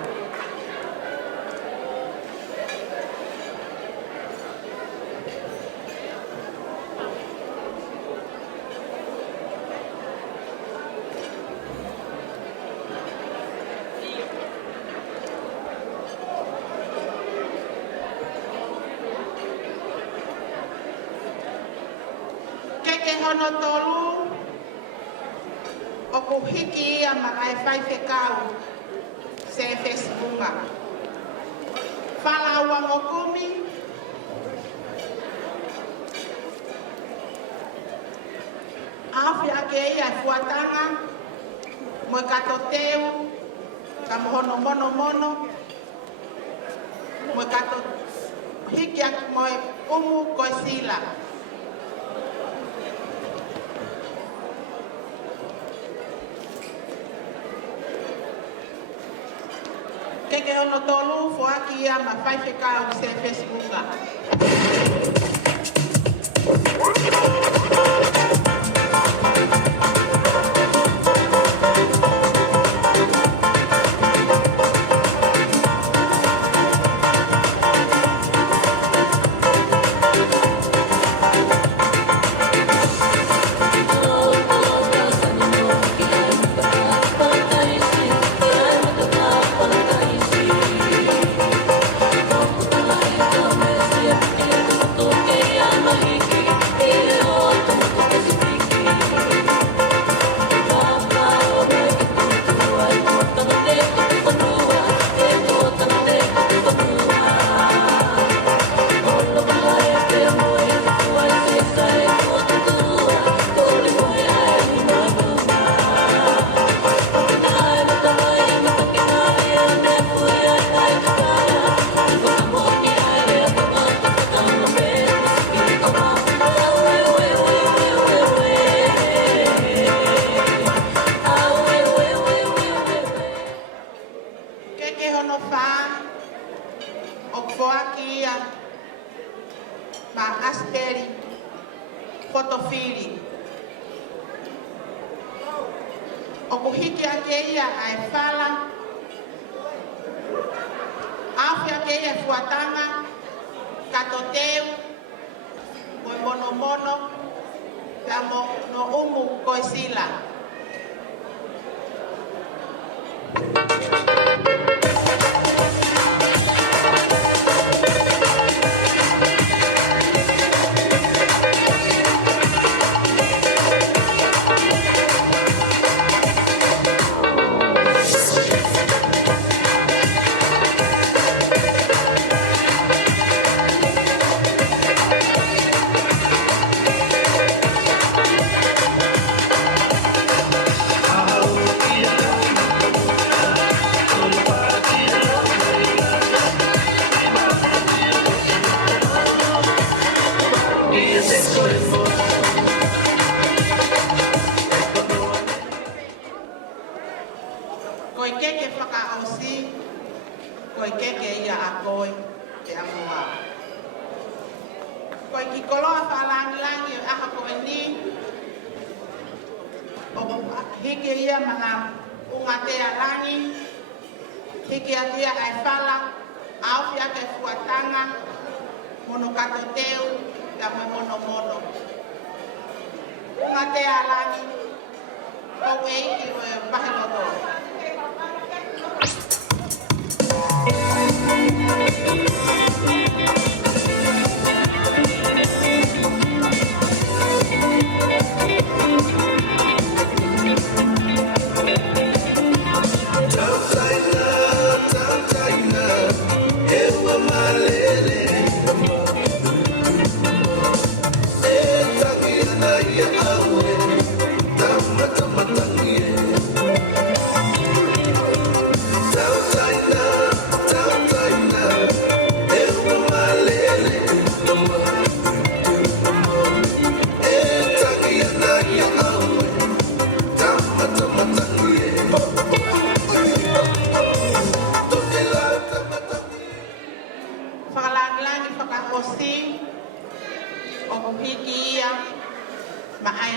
Hono tolu o ku hiki a makai whai whekau se Facebooka. Whala ua ngokumi awhi ake ia fuatanga mo kato teu ka mohono mono mono mo kato hiki a mo umu koe sila. Keke ono tolu fuaki ia ma whai whekau se Facebooka.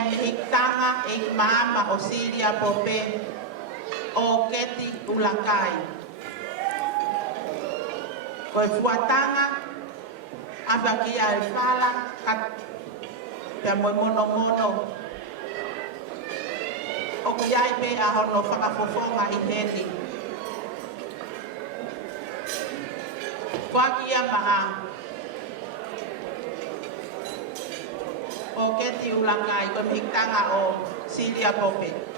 me hiktanga e mama o Siria Pope o Keti Ulakai. Koe fuatanga awakia e whala kat pia mono o kiai pe a hono whakafofonga i heni. Wakia maha o Keti Ulakai koe hiktanga o Siria Pope.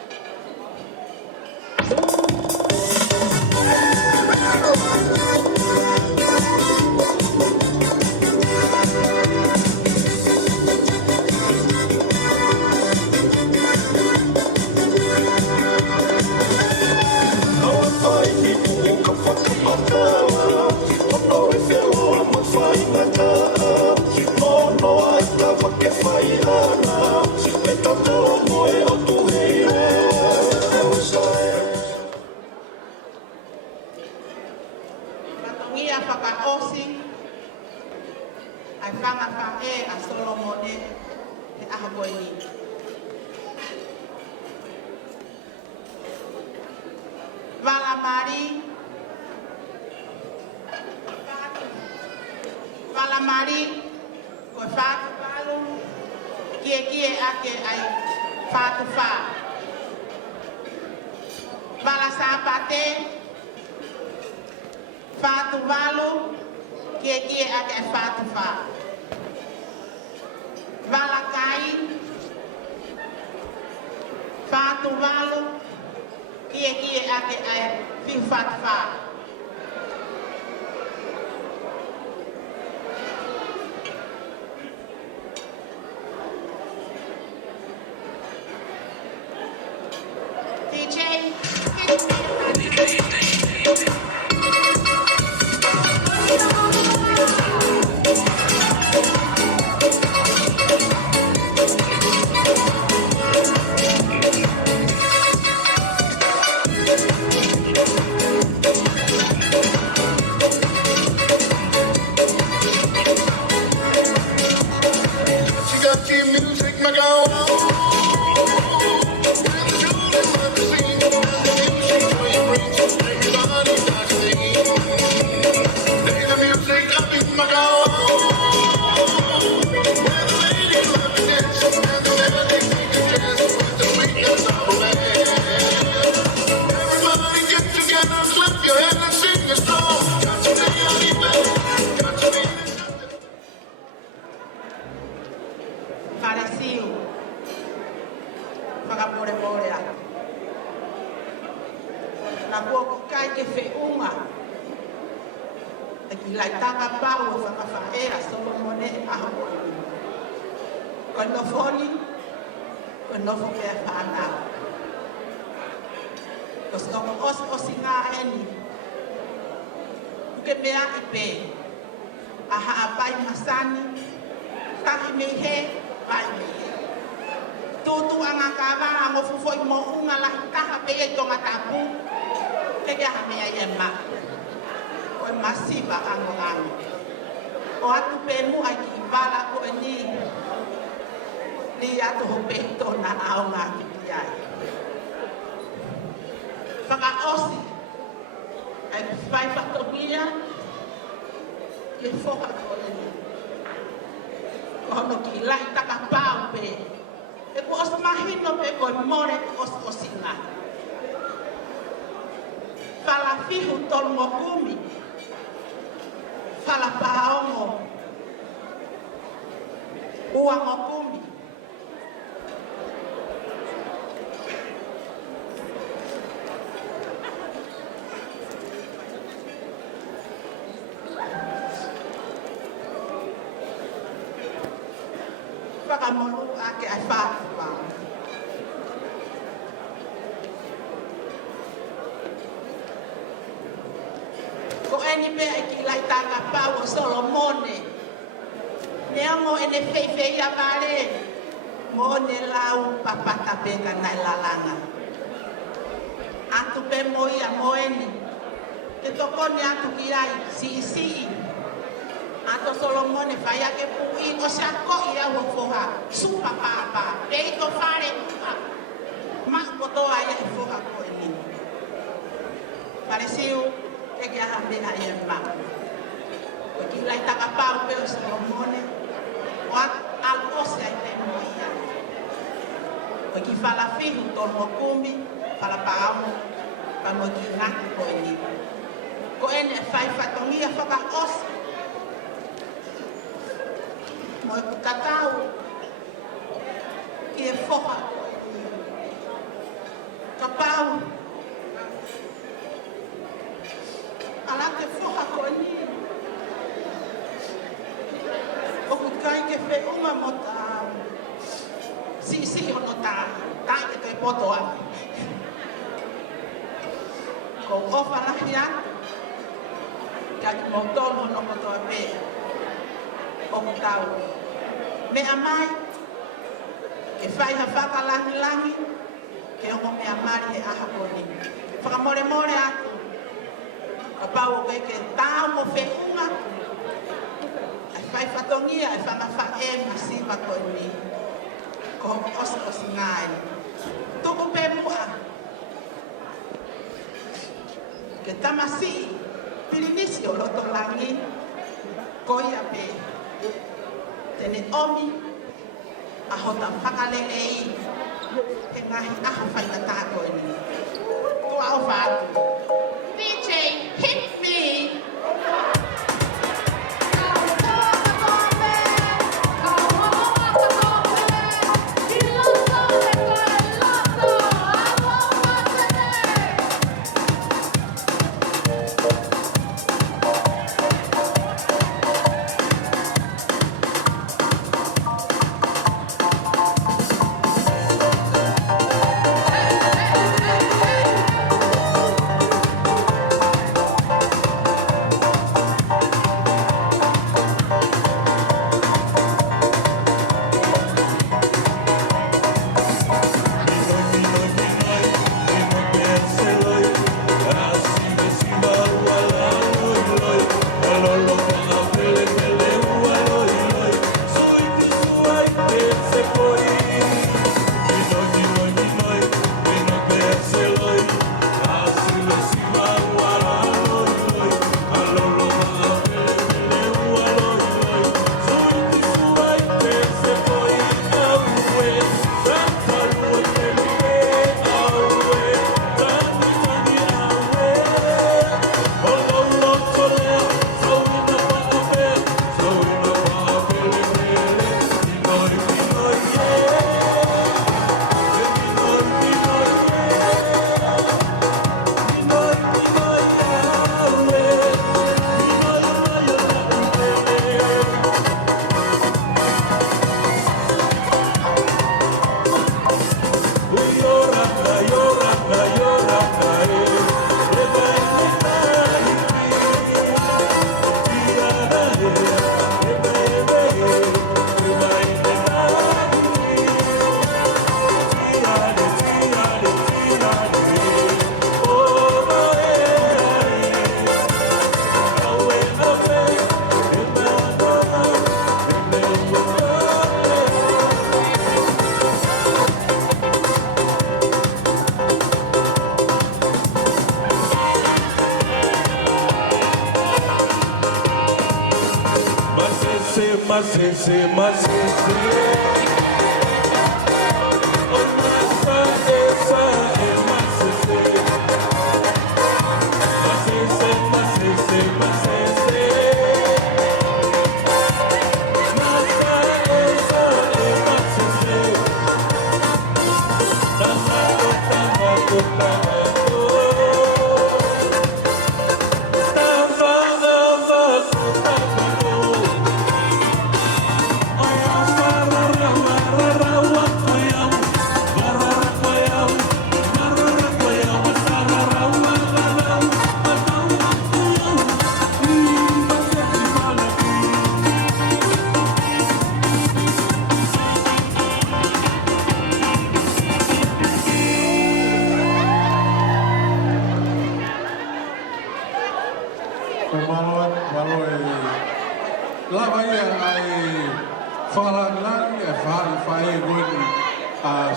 to Solomone fai ake pui o sa ko ia wo foha supa papa dei to fare ma ko to ai e foha ko ni pareciu e que a me ai ma o ki lai ta ka pa pe o Solomone o al ose ai te mo ia o ki fala fihu to mo kumi fala pa amo pa mo ki na ko ni ko ene fai fatongia faka ose mo katau ki e foha kapau ala te foha ko ni o ku kai ke fe uma mota si o nota ta ke te poto a ko ofa la hia ka mo tono no mo to pe o tau me amai ke fai ha faka langi ke o me amari e aha koni faka more atu ka pau ke tau mo fe unga ai fai fatongia ai fana fa e masi ba koni ko os ngai toko pe mua ke tamasi pirinisi o loto langi ko ia pe tene omi a hota whakale ei he ngahi aha whaina tāko e ni. Ko au whātu. DJ, hit me!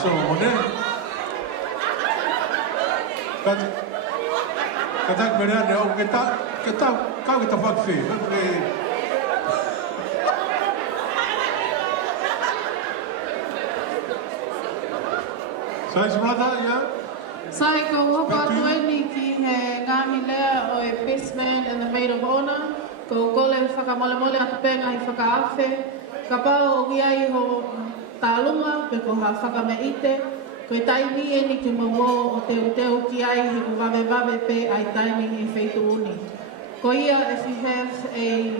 Solomone. Kata kena dia kita kau kita fakir. Saya sebenarnya ya. Sai ko hoka tueni ki he ngāhi lea o e best man and the maid of honor. Ko gole whakamole atu penga i whakaafe. Ka pao o giai ho tālunga pe ko ha whakameite. Ko e taimi e ni ki mawo o te uteo ki ai he ko vave pe ai taimi i wheitu uni. Ko ia, if you have a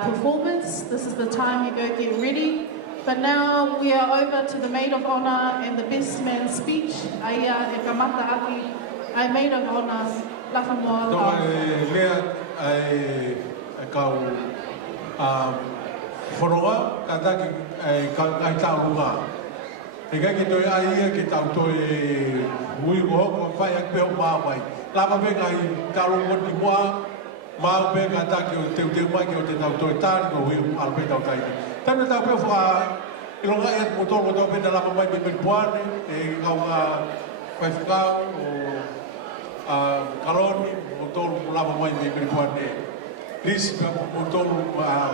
performance, this is the time you go get ready. But now we are over to the Maid of Honor and the Best Man speech. Aia e kamata aki, ai Maid of Honor, lafa moa Tonga e lea e kau whoronga, ka taki ai tāunga. E kai ki toi ai ki tau toi hui ko hoko whai ak peo māwai. Lama penga i tāunga ni moa, maa penga taki o te mai ki o te tau toi tāri ko hui alpe tau taini. Tēnā tau peo wha i longa e motor tau pena lama mai me puane e kau ngā whai whakau o Kaloni motor lama mai me puane. Lis motor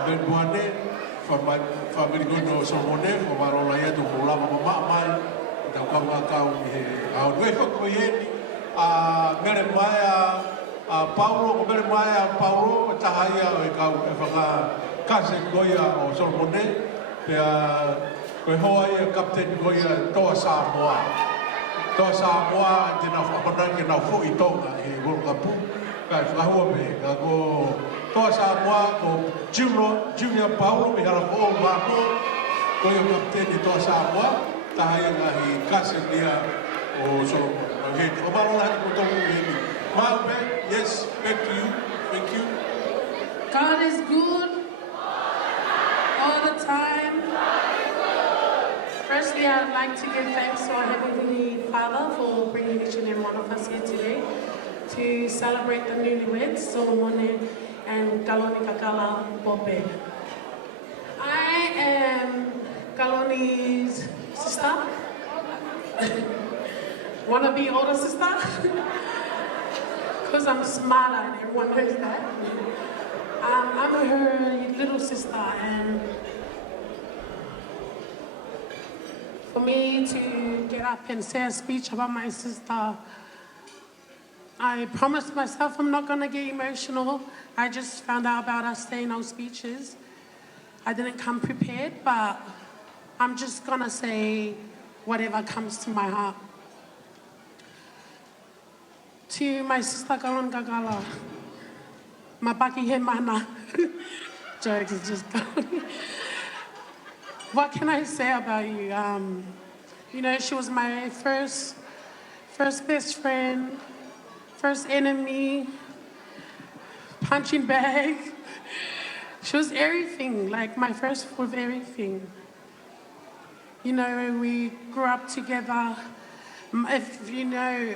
me puane wha merikono Solomone o marola ia tu ko lama mai tau kau ngā kau he au doi whakoi heni mere mai Paula ko mere mai Paula tahaia o kau e whaka kase goia o Solomone pea koe hoa ia kapten goia toa Samoa. Toa Samoa te nau whapanan ke nau fo i Tonga e World Cup. Kai whahua me, ka ko toa Samoa ko Junior Paula me hala ko o wako goia kapten i toa Samoa tahaia ngahi kase nia o Solomone. O marola hati ko tongu hini. Maupe, yes, back to you. Thank you. God is good all the time. Firstly, I'd like to give thanks to our Heavenly Father for bringing each and every one of us here today to celebrate the newlyweds, Solomone and Kalonikakala Bobe. I am Kaloni's sister, wannabe older sister, because I'm smarter and everyone knows that. I'm her little sister, and for me to get up and say a speech about my sister, I promised myself I'm not gonna get emotional. I just found out about us saying our speeches. I didn't come prepared, but I'm just gonna say whatever comes to my heart. To my sister Kalonikakala, mapaki he mana. Jokes is just going. What can I say about you? You know, she was my first best friend, first enemy, punching bag. She was everything, like my first with everything. You know, we grew up together. If you know,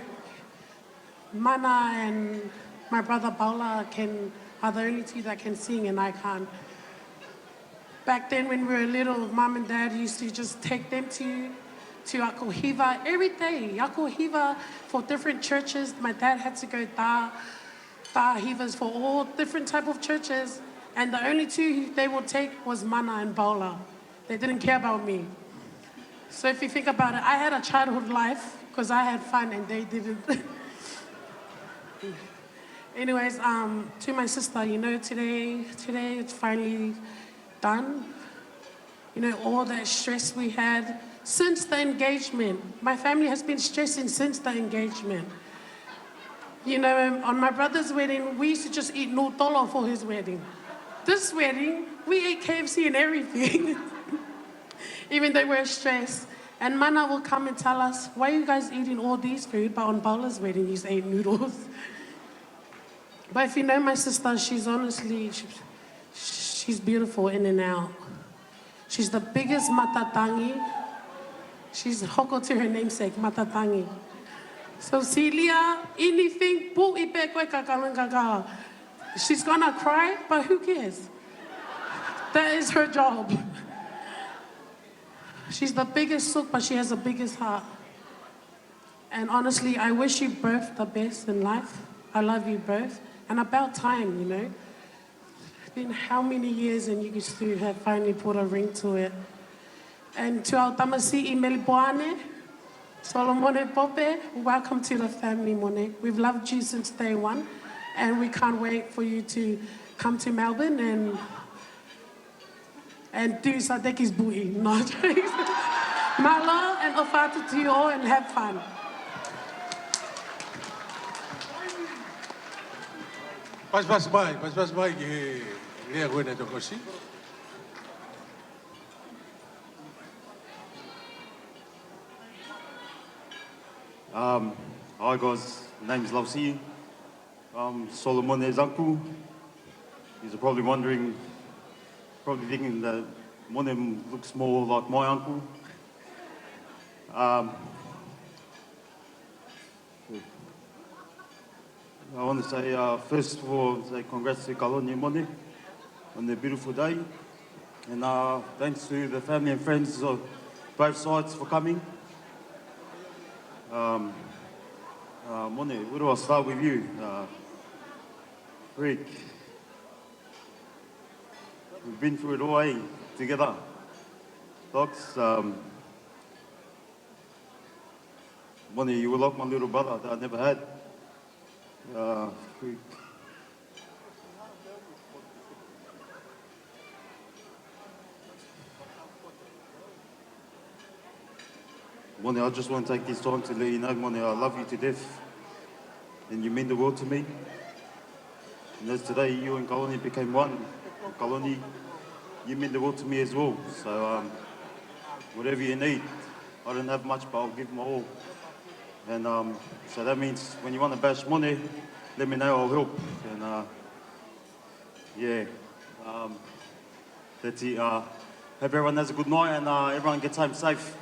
Mana and my brother Paula are the only two that can sing and I can't. Back then when we were little, Mom and Dad used to just take them to Akohiva every day. Akohiva for different churches. My dad had to go Hivas for all different type of churches. And the only two they would take was Mana and Paula. They didn't care about me. So if you think about it, I had a childhood life because I had fun and they didn't. Anyways, to my sister, you know, today it's finally done. You know, all that stress we had since the engagement. My family has been stressing since the engagement. You know, on my brother's wedding, we used to just eat no tolo for his wedding. This wedding, we ate KFC and everything, even though we're stressed. And Mana will come and tell us, why are you guys eating all these food, but on Paula's wedding, you just ate noodles. But if you know my sister, she's honestly, she's beautiful in and out. She's the biggest matatangi. She's hoko to her namesake, matatangi. So Celia, anything, pu ipe koe Kalonikakala. She's gonna cry, but who cares? That is her job. She's the biggest sook, but she has the biggest heart. And honestly, I wish you both the best in life. I love you both. And about time, you know. It's been how many years and you guys two have finally put a ring to it. And to our tamasi Melipoane, Solomone Pope, welcome to the family, Mone. We've loved you since day one, and we can't wait for you to come to Melbourne and do Sadeki's buhi. No, Malo and ofatu to you all and have fun. Pas mai ke lea koe na tokosi. Hi guys, name's Lausi. Solomone's uncle. You're probably wondering, probably thinking that Mone looks more like my uncle. I want to say, first of all, say congrats to Kaloni and Mone on their beautiful day. And thanks to the family and friends of both sides for coming. Mone, where do I start with you? Rick, we've been through it all, eh? Together. Docs, Mone, you were like my little brother that I never had. Rick. Mone, I just want to take this time to let you know, Mone, I love you to death. And you mean the world to me. And as today, you and Kaloni became one. Kaloni, you mean the world to me as well. So, whatever you need, I don't have much, but I'll give my all. And so that means when you want to bash Mone, let me know, I'll help. And yeah, that's it. Hope everyone has a good night and everyone gets home safe.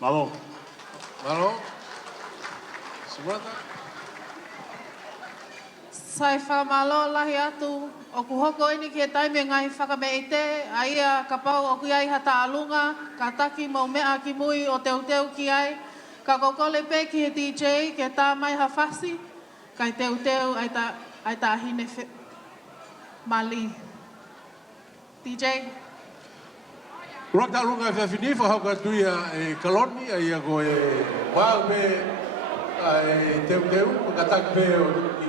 Malo. Malo. Subrata. Sai whamalo lahi atu, o kuhoko ini ki e taime ngai whakameite, aia ka pau o kui ai hata alunga, ka taki mau mea ki mui o teuteu ki ai, ka kokole pe ki he DJ, ke tā mai hawhasi, kai teuteu ai tā hine mali. DJ? Rota lunga e whiwhini whahauka tuia e Kaloni, ai a koe wāu me teuteu, ka taki pe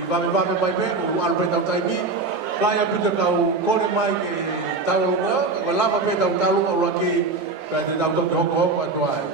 i wame mai me, o alu pe tau taimi, kai a pita kau kore mai ke tau lunga, ka lava pe tau lunga ura ki, ka te tau toki hoko atu ai.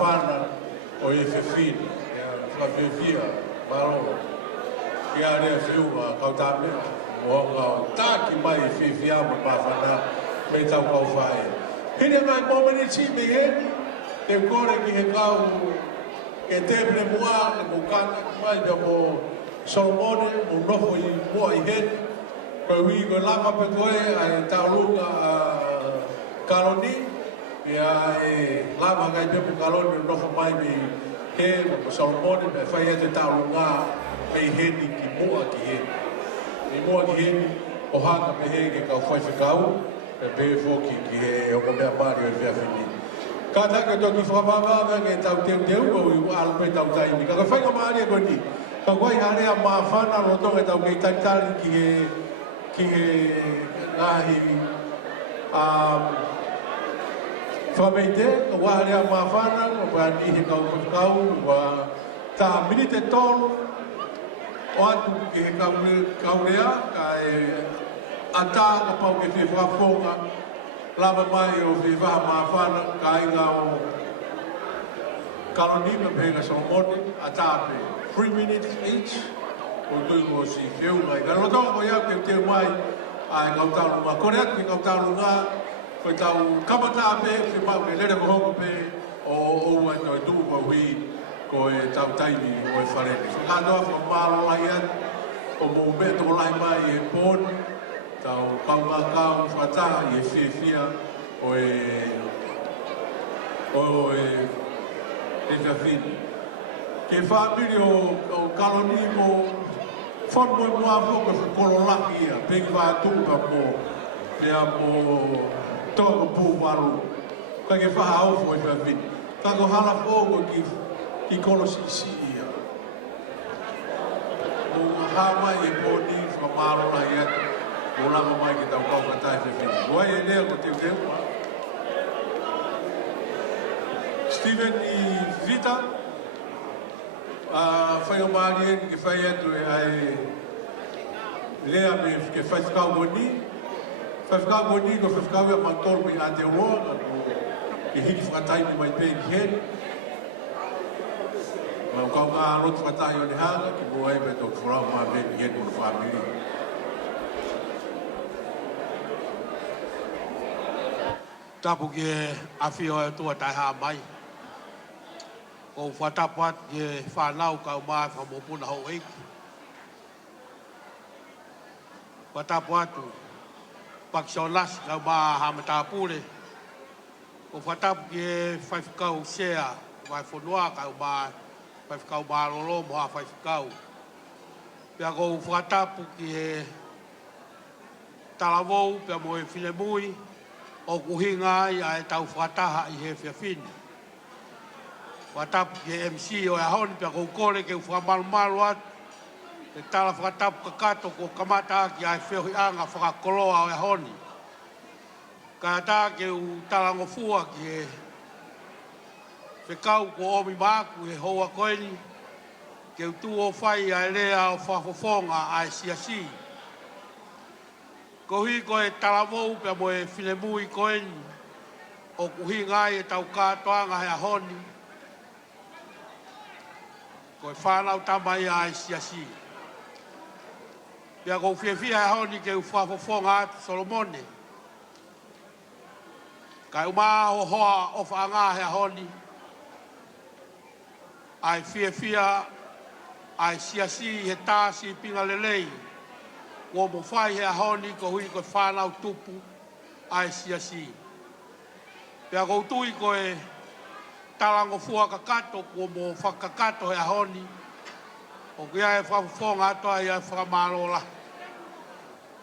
mawhana o e whewhine. Whawhewhia, maro. Kia rea whiunga kautamea. Moanga o tāki mai e whewhia ma pāwhana me tau kau whae. Hine mai mōmeni ti me heni, te kore ki he kau e tebre mua, e mo kaka ki mai da mo Solomone, mo nofo i mua i heni. Koe hui koe lama pe koe ai taurunga Kaloni, ia e lama kai pepe Kaloni nofo mai mi he, mo Solomone, me whai e te taurunga me heni ki mua ki heni. I mua ki heni, o haka me he ke kau whai whikau, e pe fōki ki he o ko mea mari o i whea whini. Ka taka toki whakapawanga ke tau teu teu o i alu pe tau taimi. Ka whai ka maari e koe ni. Ka koe harea maa whana roto e tau kei taitari ki he ngahi whameite. Ka koe harea maa whana, o pa ni he kau kau, wa tā minite tonu, o atu ki he kaurea, ka e ata ka pau ke whi whafonga, lava mai o whi waha maa whana, ka inga o Kaloni me pēnga Solomone, ata pe 3 minutes each, o tui ko si whiunga i. Ka rotonga ko iau ke te mai, ai ngau taurunga. Kore atu ki ngau taurunga, koe tau kamata pe, whi pau ke lere ko hongo pe, o oua i toi tuku ko hui, ko e tau taimi o e wharene. Whakatoa whamaro lai atu, o mō mea toko lai mai e pōni, tau kaumākau whataha i e whiawhia o e whiawhini. Ke whāpiri o Kaloni mo whanmoi mua whoka whakoro laki ia, pengi whātuka mo pia mo tōka pūwaru. Ka ke whaha aufo e whiawhini. Ka ko hala whōko ki kolo si ia. Mo hāmai e pōni whamaro lai atu. Mo lama mai ki tau kau whatai whiawhini. Wai e lea ko teu teu. Steven i Vita, whai o maari e ke whai atu e ai lea me ke whai whakau goni. Whai whakau goni ko whai whakau e mantoro me a te roa, ke hiki whakataimi mai pē ki heri. Ma o kau ngā rotu whatahi o ne hanga, ki mua e me tō whurau mā pē ki heri o whamiri. Tapu ke awhio e tua tai hā mai. Ko whatapat ke whanau kau mai whamopuna hau eiki. Whatapu atu, paksionas kau mai hamatapure. Ko whatapu ke whaiwhikau sea, vai whanua kau mai, whaiwhikau maroro moha whaiwhikau. Pea ko whatapu ke talavou, pea mo e whilemui, o kuhinga ai ai tau whataha i he whiawhini. Whatapu ke MC o e honi pia kou kore ke whamarumaru atu. Te tala whatapu kakato ko kamata ki ai whiohi anga whakakoloa o e honi. Ka tā ke u talangofua ki he whekau ko omi māku he hoa koeni. Ke u tū o whai ai lea o whafofonga ai siasi. Ko hui ko e talavou pia mo e whinemui koeni. O kuhinga ai e tau kātoanga he ahoni. Ko e whanau tamai ai siasi. Pia ko whiawhia e honi ke u whafofonga atu Solomone. Kai uma o hoa o whaanga he honi. Ai whiawhia, ai siasi he tāsi pinga lelei. Ko mo whai he honi ko hui ko whanau tupu ai siasi. Pia ko tui ko e talango fua kakato ko mo whakakato he honi. O kia e whawhonga atoa i ai whamarola.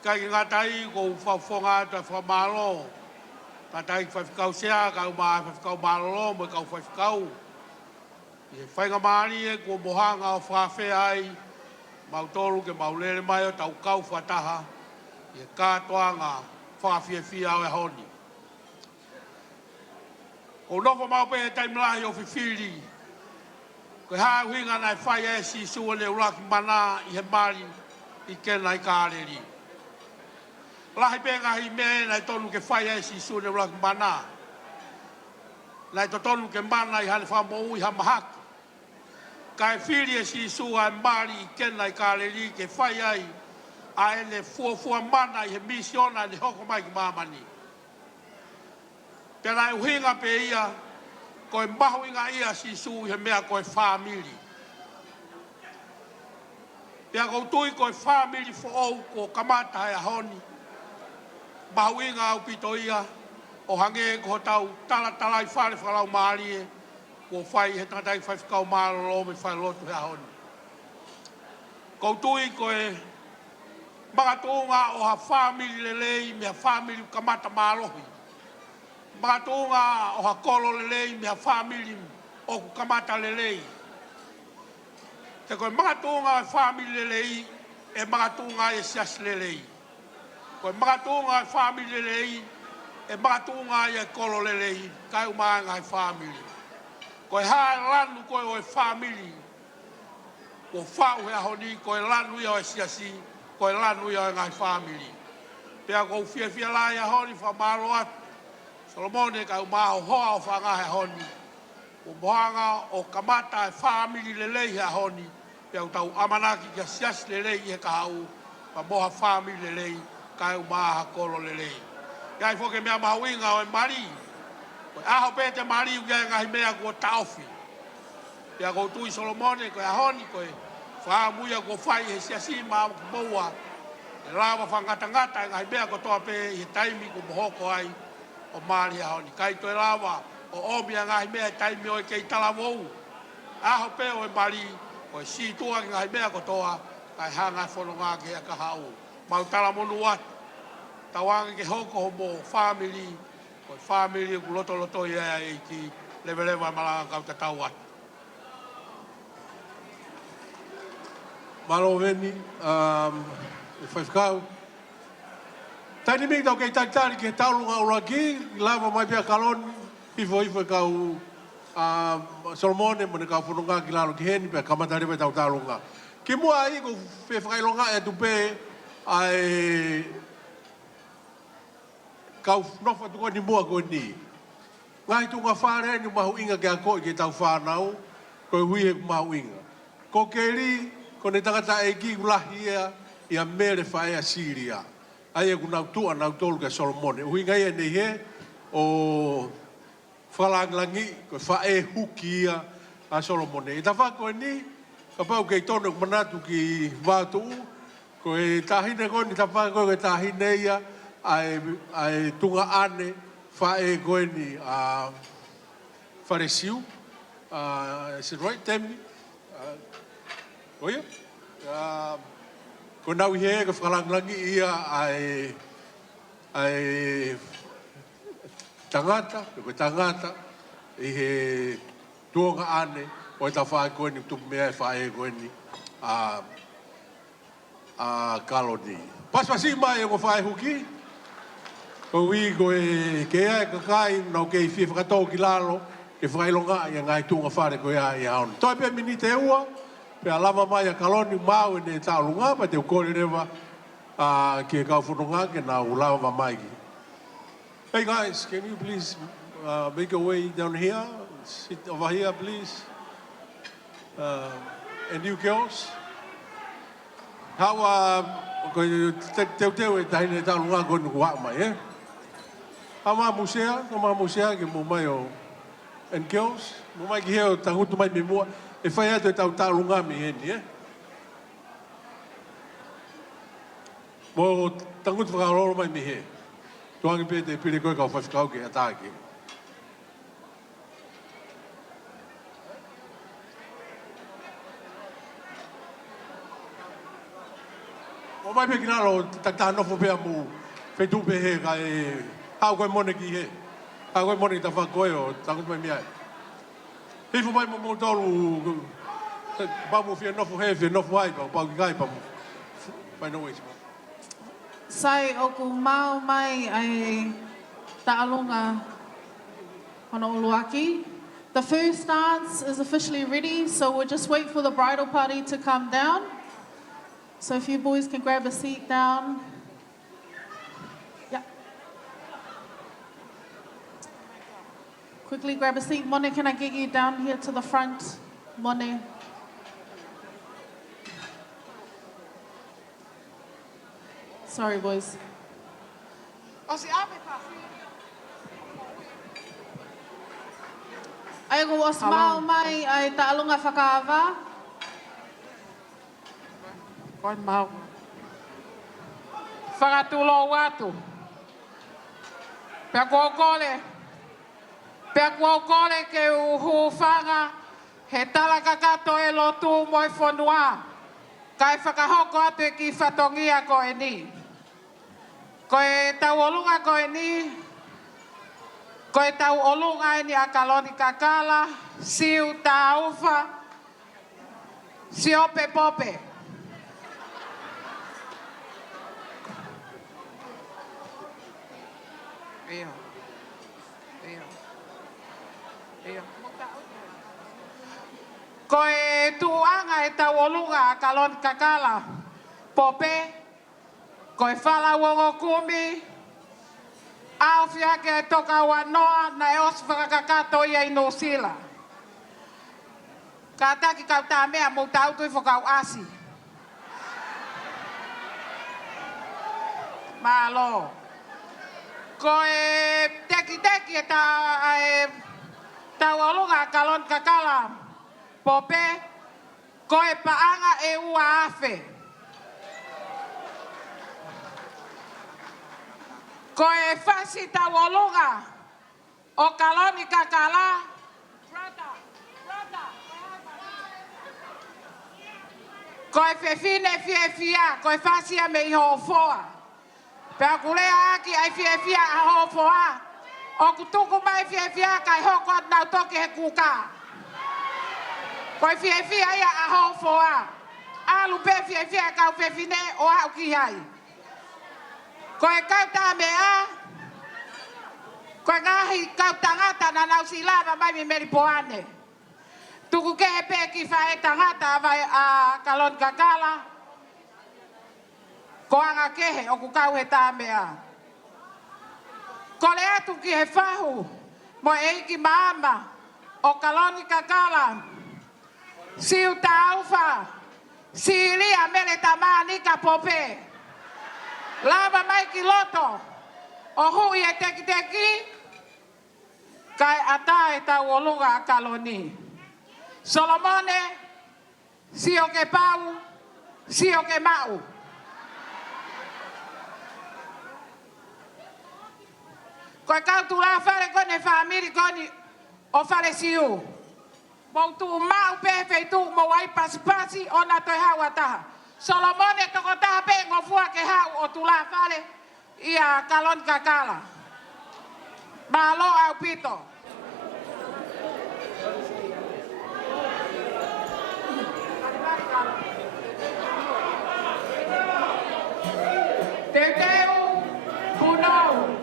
Kai ki ngatai ko whawhonga atoa whamaro. Tatai whawhikau sea, kau maa whawhikau maroro, mo kau whawhikau. I whainga maari e ko mohanga o whawhea ai. Mautoru ke maulele mai o tau kau whataha. I kātoanga whawhiawhia o e honi. Ko nofo mau pe e taimlahi o whiwhiri. Ko haa huinga nai whai e si sua le uraki mana i he mari i kena i kāreri. Lahi pe ngahi mea nai tonu ke whai e si sua le uraki mana. Lai to tonu ke mana I hale wha mo ui ha mahaki. Kai whiri e si sua e mari I kena I kāleri ke whai ai a ele fua mana I he misiona I le hoko mai ki mamani. Pera e uhinga pe ia, ko e mahu inga ia si su he mea ko e whamiri. Pea koutui ko e whamiri fo ou ko kamata hai ahoni. Mahu inga au pito ia, o hange ko tau tala I whare whalau maari e, ko whai he tangatai whai whakau maaro lo me whai lotu he ahoni. Koutui ko e magatunga o ha whamiri lelei mea whamiri kamata maarohi. Magatunga o ha kolo lelei mea whamiri o kamata lelei. Te koe magatunga o whamiri lelei e magatunga e sias lelei. Koe magatunga o whamiri lelei e magatunga e kolo lelei kai umaanga e whamiri. Koe hae lanu koe o e whamiri ko whau he ahoni koe lanu ia o e siasi koe lanu ia o e ngai whamiri. Pea kou whia lai ahoni whamaro atu. Solomone ka umaho hoa o whangahe honi. O moanga o kamata e whamiri lelei he honi. Pea utau amanaki kia sias lelei he kahau. Pa moha whamiri lelei ka umaha kolo lelei. Iai whoke mea mahawinga o e mari. Koe aho pete mari ukia ngahi mea kua Taufa. Pea kou tui Solomone koe ahoni koe. Whaamuia ko whai he siasi maa moua. E rawa whangatangata ngahi mea ko toa pe he taimi ko mohoko ai. O maari ahoni. Kai toi lawa o omia ngahi mea taimi o kei tala wou. Aho pe o e mari o e si tua ki ngahi mea kotoa kai hanga whono ngā ke a kahau. Mau tala monu atu. Tawanga ke hoko ho mo family. O e family ku loto ia e ki lewa malanga kau te tau atu. Malo veni, e whaifkau. Taini mingi tau kei taitari ke taulunga uraki, lava mai pia kaloni, ifo kau Solomone, mone kau whanunga ki lalo ki heni, pia kamatariwa tau taulunga. Ki mua i ko whewhakailonga e tupe, ai kau nofa tuko ni mua ko ni. Ngai tunga whare ni mahu inga ke a koi ke tau whanau, koe hui he mahu inga. Ko keri, ko ne tangata e ki ulahia, ia mere whae a Syria. Ai e kunau tua nau tolu ke Solomone. Hui ngai e nei he o whalanglangi ko whae huki ia a Solomone. E ta whako e ni, ka pau kei tono manatu ki vātu u, ko e tahine ko ni ta whako e tahine ia ai tunga ane whae ko e ni a wharesiu. Is it right, Temi? Oia? Ko nau i he ka whalanglangi ia ai tangata, ko tangata i he tuonga ane o e ta whae koe ni tupu mea e whae koe ni a Kaloni. Paspasi mai e ko whae huki, ko ui ko e kea e kakai nau kei whia whakatau ki lalo ke whailonga i a ngai tunga whare koe a i haon. Toi pe mini te ua, pe a lama mai a Kaloni mau e ne taulunga, pa te ukori rewa ki e kau whanunga ke na ulawa mai ki. Hey guys, can you please make your way down here? Sit over here, please. And you girls? How teu e tahine taulunga ko ni kuwa mai, eh? Hama musea ke mo mai o. And girls, mo mai ki heo tangutu mai me mua. E whai atu e tau taulunga mi heni, eh? Mo tangutu whakaroro mai mi he. Tuangi pe te pire koe kau whawhikau ke atake. O mai pe kinalo takta nofo pea mu whetu pe he ka e hau koe mone ki he. Hau koe mone ki ta whakoe o tangutu mai miai. Hifo mai mo tolu pamu fia nofo he fia nofo hai pau ki kai pamu. Pai no weis. Sai oku mau mai ai ta'alunga Honoluluaki. The first dance is officially ready, so we'll just wait for the bridal party to come down. So if you boys can grab a seat down. Yeah. quickly grab a seat. Mone, can I get you down here to the front? Mone. Sorry, boys. Ai ko os mau mai ai ta'alunga whakaava. Koe mau. Whakatulo watu. Pea kōkole. Pea kōkole ke uhu whanga he talakakato e lotu moi whanua. Kai whakahoko atu e ki whatongia ko e ni. Ko e tau olunga ko e ni. Ko e tau olunga e ni a Kalonikakala, siu Taufa, si ope pope. Iyo. Ko e tuanga e tau olunga a Kalonikakala, pope, ko e whala wongo kumi, au fiake e toka wanoa na e osu whakakato ia i Nusila. Ka taki kau tā mea mou tau tui whakau asi. Malo. Ko e teki e tau olunga a Kalonikakala, pope, ko e paanga e ua afe. Ko e whasi tau olunga o Kalonikakala. Ko e whewhine whiewhia, ko e whasia me i hofoa. Pea kulea aki ai whiewhia a hofoa. O kutuku mai whiewhia kai hoko at nau toki he kuka. Ko e whiewhia ia a hofoa. Alu pe whiewhia kau whewhine o au ki hai. Ko e kau tā mea, ko e ngahi kau tangata na nau si lava mai mi meri poane. Tuku ke he pe ki whae tangata vai a Kalonikakala, ko anga kehe o ku kau he tā mea. Ko le atu ki he whahu, mo e iki maama o Kalonikakala, siu Taufa, si ilia mele tamanika pope. Lava mai ki loto, o hui e teki, kai ata e tau olunga a Kaloni. Solomone, si o ke pau, si o ke mau. Koe kau tu la whare kone whamiri koni o whare siu. Mou tu mau pepe tu mo wai pasipasi o na toi hau ataha. Solomone toko taha pe ngofua ke hau o tu la whare ia Kalonikakala. Malo au pito. Teteu Kunau.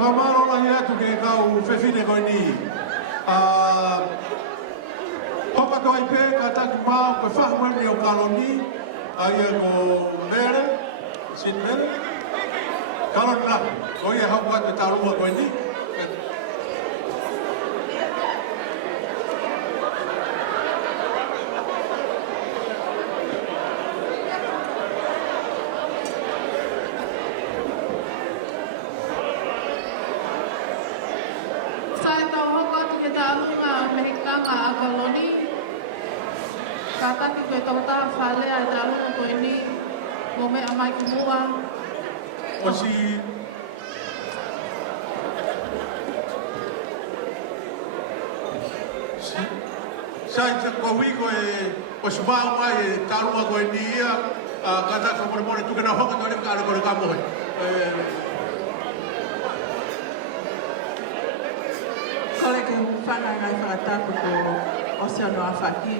whakamaro lahi atu ke kau whewhine koe ni. Hoka toi pē ka taki māo koe whahuani o Kaloni, ai ko mere, sin mere. Kaloni la, ko ia hau atu taruma koe ni. Kataki koe tauta whale ai te alunga koe ni, mo me amai ki mua. O si... Sai te kohui koe, o si māu mai e tarunga koe ni ia, kataki whamore mone tuke na hoka tōre kāre kore ka mohe. Kole ke whana ngai whakatapu ko Oceano Awhaki.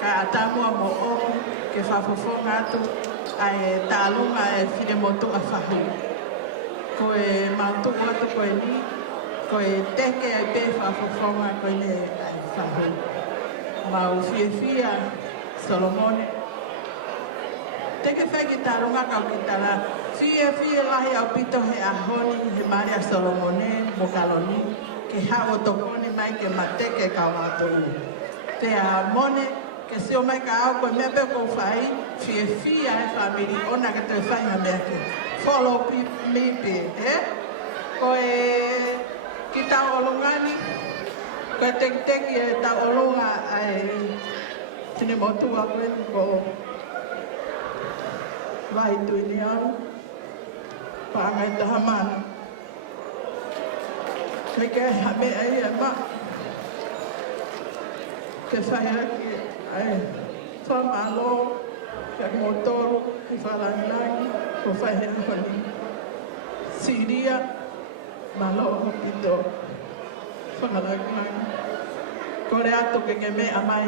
Ka atamua mo oku ke whafofonga atu ai tālunga e whine motu a whahu. Ko e mautuku atu koe ni, ko e teke ai pē whafofonga koe ne ai whahu. Mau whia Solomone. Teke whai ki tālunga kau ki tala, whia lahi au pito he ahoni he Maria Solomone mo Kaloni, ke hao tokone mai ke mateke kau atu. Te a mone, ke se o mai ka au koe mea pe kou whai, whia e whamiri, ona ke te whai na mea ke. Follow me pe, Ko e ki tau olongani, ko e teki e tau olonga ai tine motua koe ko vai tuini au, pāngai taha mana. Me ke hame ai e ma, ke whai aki ai whamalo, ke motoru, ke whalangilangi, ko whai he honi. Siria, malo o pito, whalangilangi. Kore ato ke mea mai,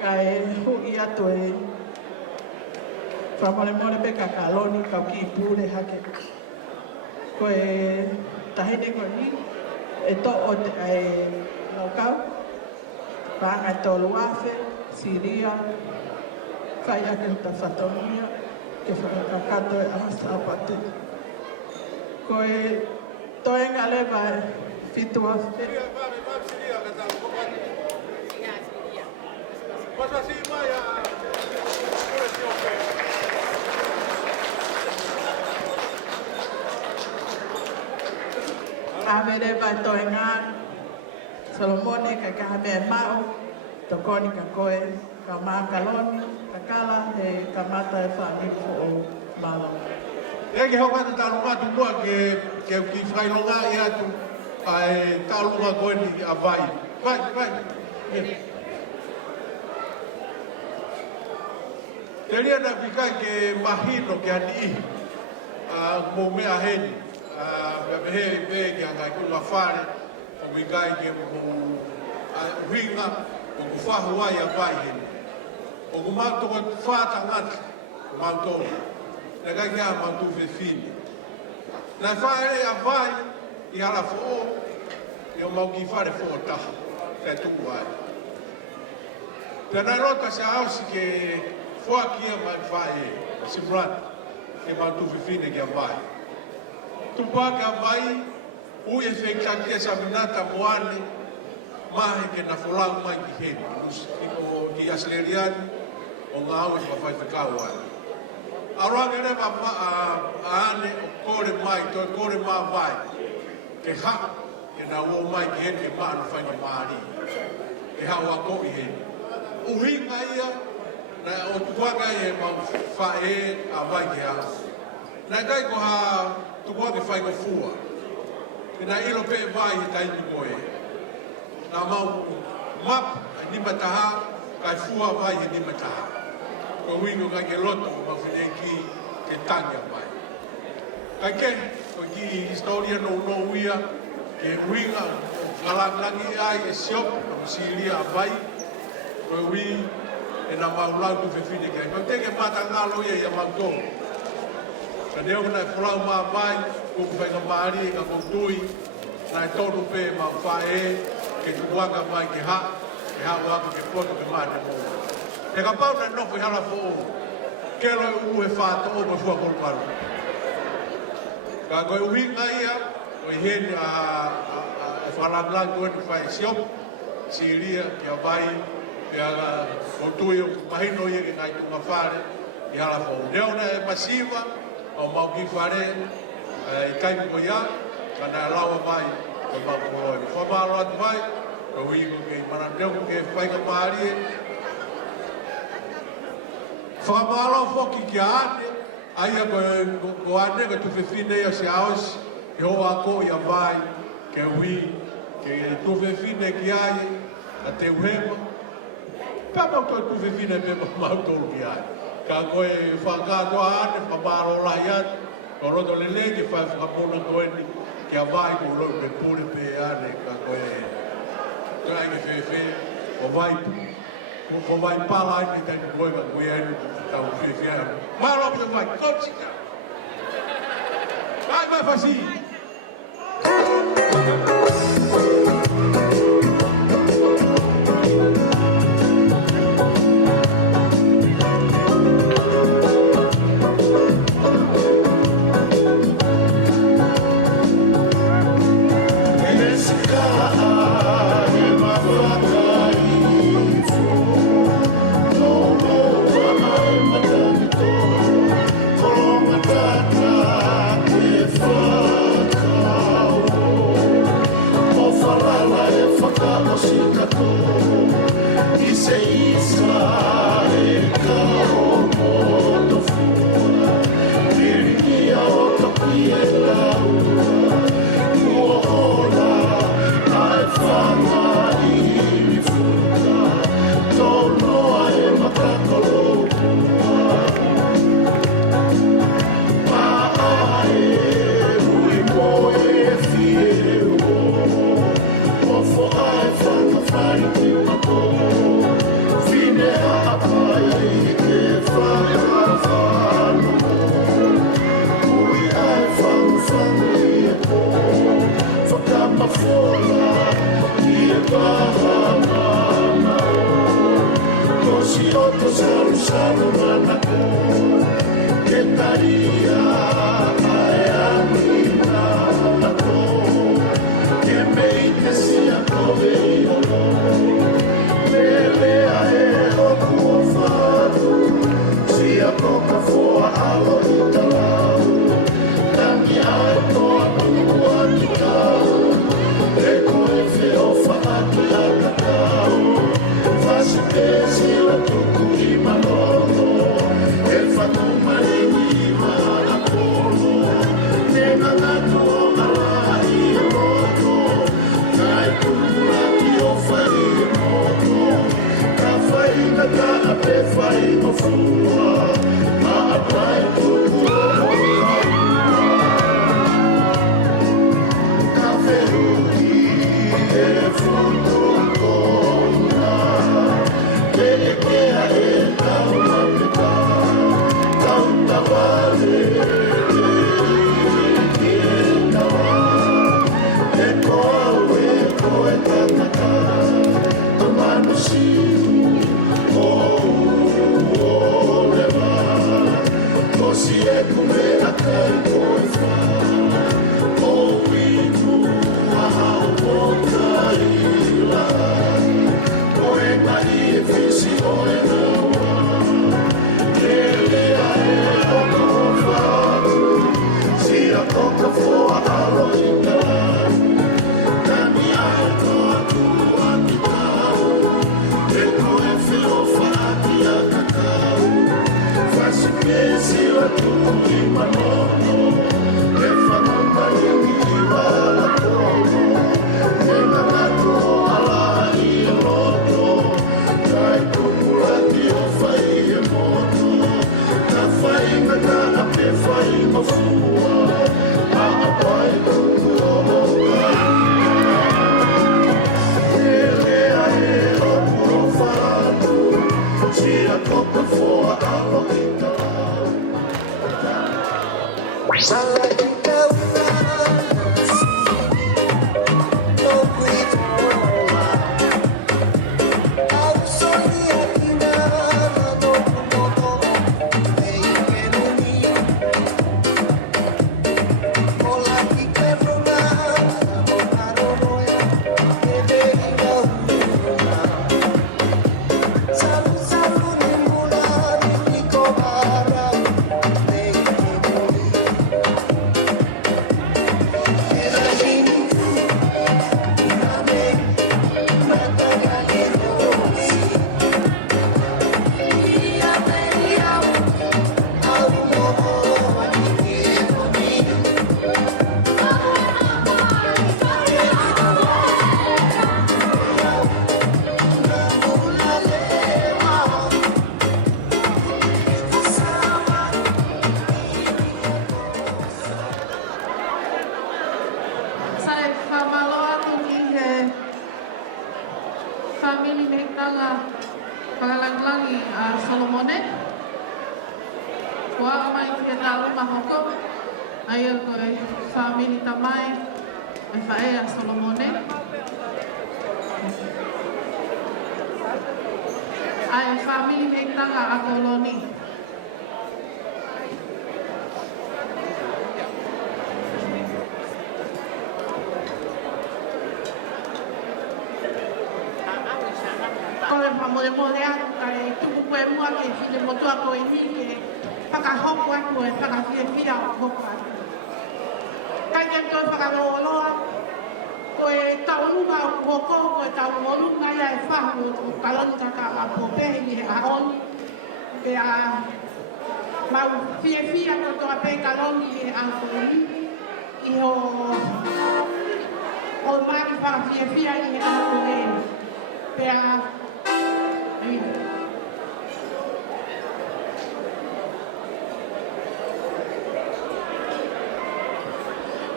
ka e hui ato e whamore pe ka Kaloni, kau ki pūre hake. Ko e tahine ko ni, e to o te ai laukau, pāngai tolu awhe, Siria, whai ake ta whatonia, ke whakakato e ahasa apate. Ko e toenga lewa e whitu awhe. Avere vai toenga, Solomone ka kahabe mao, Tonga ka maa Kalonikakala he ka mata e whaniko o malo. Eke hau kata tālunga tu mua ke ki whailonga i atu ai tālunga koe ni a vai. Vai. Te ria na whikai ke mahino ke ani ihi, mō mea heni. Me he i pē ki angai kunga whare, o whikai ke huinga, o ku whahu ai a vai heni. O ku mātua whāta ngati, mātua. Nā kai kia mātua whewhine. Nā whaere a vai, i ala who, i o mau ki whare who taha, te tuku ai. Tēnā rota se ausi ke whakia mai whae, si brata, ke mātua whewhine ki a vai. Tupaka mai, ui e whektakia sa minata moane, mahe ke na wholau mai ki heni, ki asleriani, o ngā au e whawhai whakau ai. Aroanga rewa aane o kore mai, toi kore mā vai, ke haka, ke na uo mai ki heni, ke maanu whaini maari, ke hau a koi heni. Uhinga ia, na o tupaka e mau whae a vai ki hau. Nā kai ko ha tukua ke whai ko fua. Ke nā ilo pe vai he taimi koe. Nā mau map, ni mataha, kai fua vai he ni mataha. Ko wingo kai ke loto, ma whine ki ke tangia vai. Kai ke, ko ki historia no uia, ke winga, ngalangi ai e siop, o silia vai, ko wi, e nā maulau tu whewhine kai. Ko te ke mata ngalo ia i a mautou. Ka neo na e wholau mā vai, Kuku whainga maari ka koutui, na e tonu pe ma whae, ke tuwaka mai ke waka ke poto ke mate mo. E ka pau na nofu hala fo o, ke lo ue whato o ma fua kolu. Ka koe uhinga ia, koe hene a whalanglang koe ni whae siop, Siria, kia vai, kia koutui o mahino ia ke ngai tunga whare, i hala fo. Leo na e masiva, o mau ki whare, i kai ko ia, kana lawa vai, ko mau ko roi. Whamaro atu vai, ko wingo ke manandeu ke whainga maari. Whamaro foki ki ane, aia ko ane ka tuwhewhine ia se aos, ke hoa ko ia vai, ke hui, ke tuwhewhine ki ai, a te uhema. Papa ko tuwhewhine me mau tolu ki ai. Ka koe whakatoa ane, whamaro lai ane, ko roto le lege whai whakapona koe ni kia vai ko rau pe pūre pe ane ka koe kai ke whewhe ko vai pala ane kai koe ka koe ane tau whewhe ane maro pe vai kotsika kai mai whasi Kalonikakala. Kua mai ke nā luma hoko. Aia koe whamini tamai. Ai whae a Solomone. Ai whamini hei tanga a Koloni. Koe whamore more atu kai tuku koe mua ke whine motua koe ni ke whakahoko atu e whakawhiawhia o hoko atu. Kai ke koe whakaroloa, koe taurunga o hoko, koe taurunga ia e whahu o Kalonikakala popehi he aoni. Pe a mau whiawhia ko toa pe Kaloni e a koe ni. I ho maki whakawhiawhia i he a koe. Pe a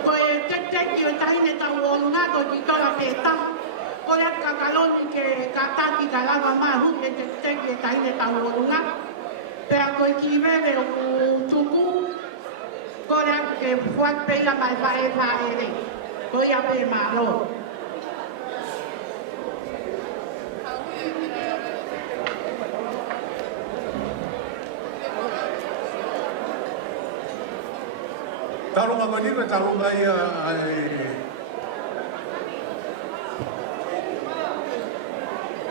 koe tek i o tahine tau o lunga ko ki tola pe ta. Koe ka Kaloni ke ka taki ka lava mahu e tek i o tahine tau o lunga. Pea koe ki rewe o ku tuku. Koe ke fuat peila mai vae vae re. Koe a pe maro. Tarunga manina, tarunga ia ai...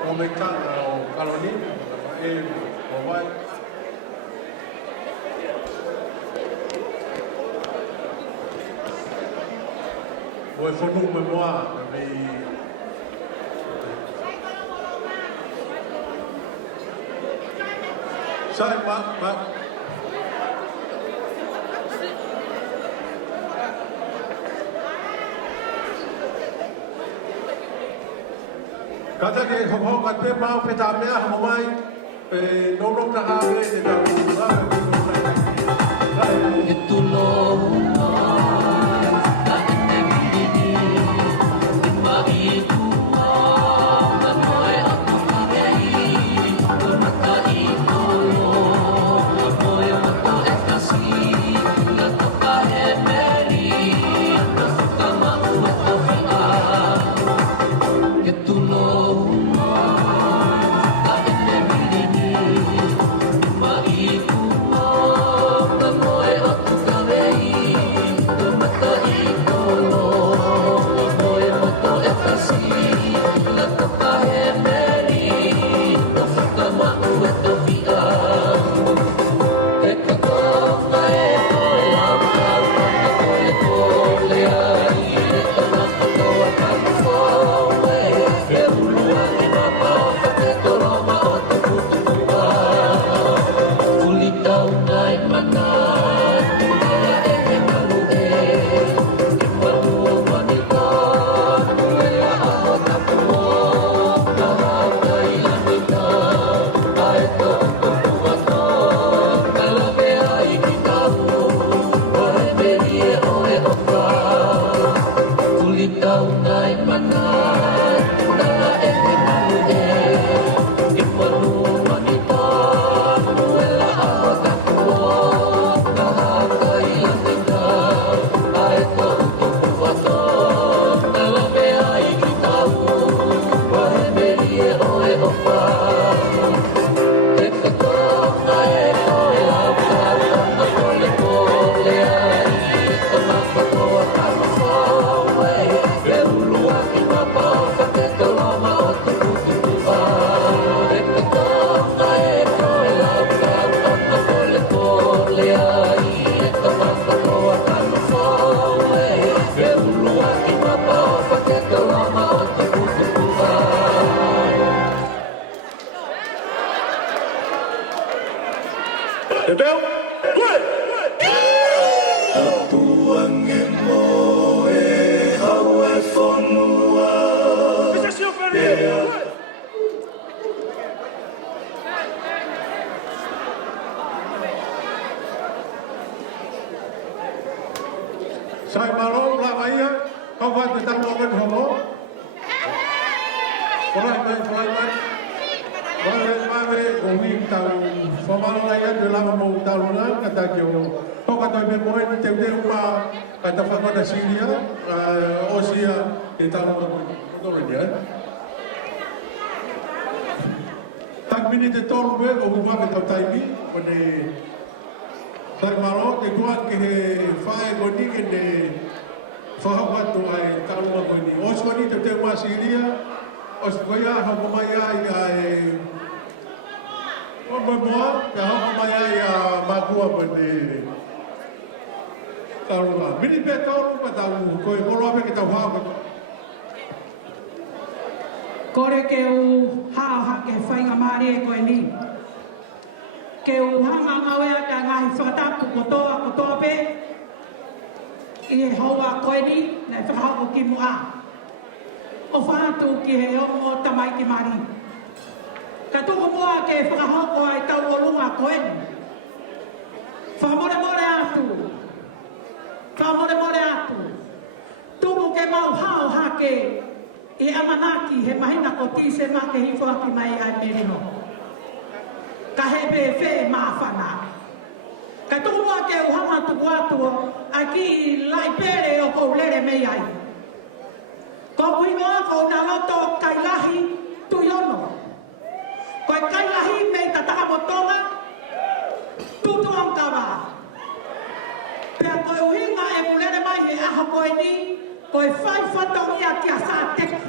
O me kanga o Kaloni, e o vai. O e whonu me moa, me... Sai, ma... Kata ke hoho ka te mau pe tā mea hama mai, pe nono ka hawe te tau runga, e tu lo ka ene mini, e mai tua, ka moe atu ka rei, ko mata I tolo, ka moe mato e kasi, ka toka he meri, ka fuka mau e tohia, e tu lo Entendeu? Sai marong la maia, kau vai te tau nongan homo. Polai mai. Vai, kong wing tau Whamalo lai atu lama mō taurunga, kata ki o hoka toi me moe ni teu teu pā kata whakona Syria, o sia e taurunga kōrenia. Tak mini te tolu me o huwaka tau taimi, kone tai maro te kuat ke he whae koni ke ne whahawatu ai taurunga koni. Os koni te teu mā Syria, os koia hako mai ai o moa, ka hako mai ai a makua pone taurunga. Mini pe tolu pa tau, koe moro ape ke tau hako. Kore ke u hao hake whainga maari e koe ni. Ke u hanga ngawea ka ngahi whakatapu kotoa pe. I e haua koe ni, nei whakahoko ki mua. O whanatu ki he o tamai ki maari. Ka tuku mua ke whakahoko ai tau o lunga koe ni. Whakamore atu. Whakamore atu. Tuku ke mau hao hake I amanaki he mahina ko tise ma ke hifo aki mai ai merino. Ka hebe whe mawhana. Ka tukumua ke uhama tuku atua a ki lai pere o kou lere mei ai. Ko kuingoa ko na loto kailahi tuyono. Ko kailahi mei tataka mo Tonga tutuang kawa. Pea koe uhinga e mulere mai he aho koe ni koe whai whatong ia kia sā teki.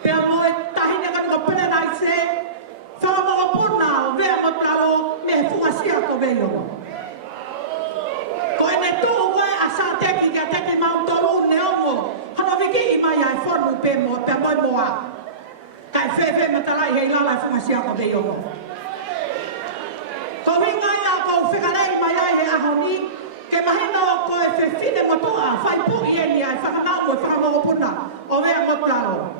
Pea moe tahine kan ko pene nai se, whakamoa puna o vea mo tau me he whuasia ko veo. Koe ne tū koe a sā teki kia teki mautoru ne ongo, hano wiki I mai ai whonu pe moe moa. Kai whewhe matalai hei lala whuasia ko veo. Ko winga ia ko whikarei mai ai he aho ni, ke mahina o koe whewhine motua, whai puhi e ni ai whakanau e whakamoa puna o vea mo tau.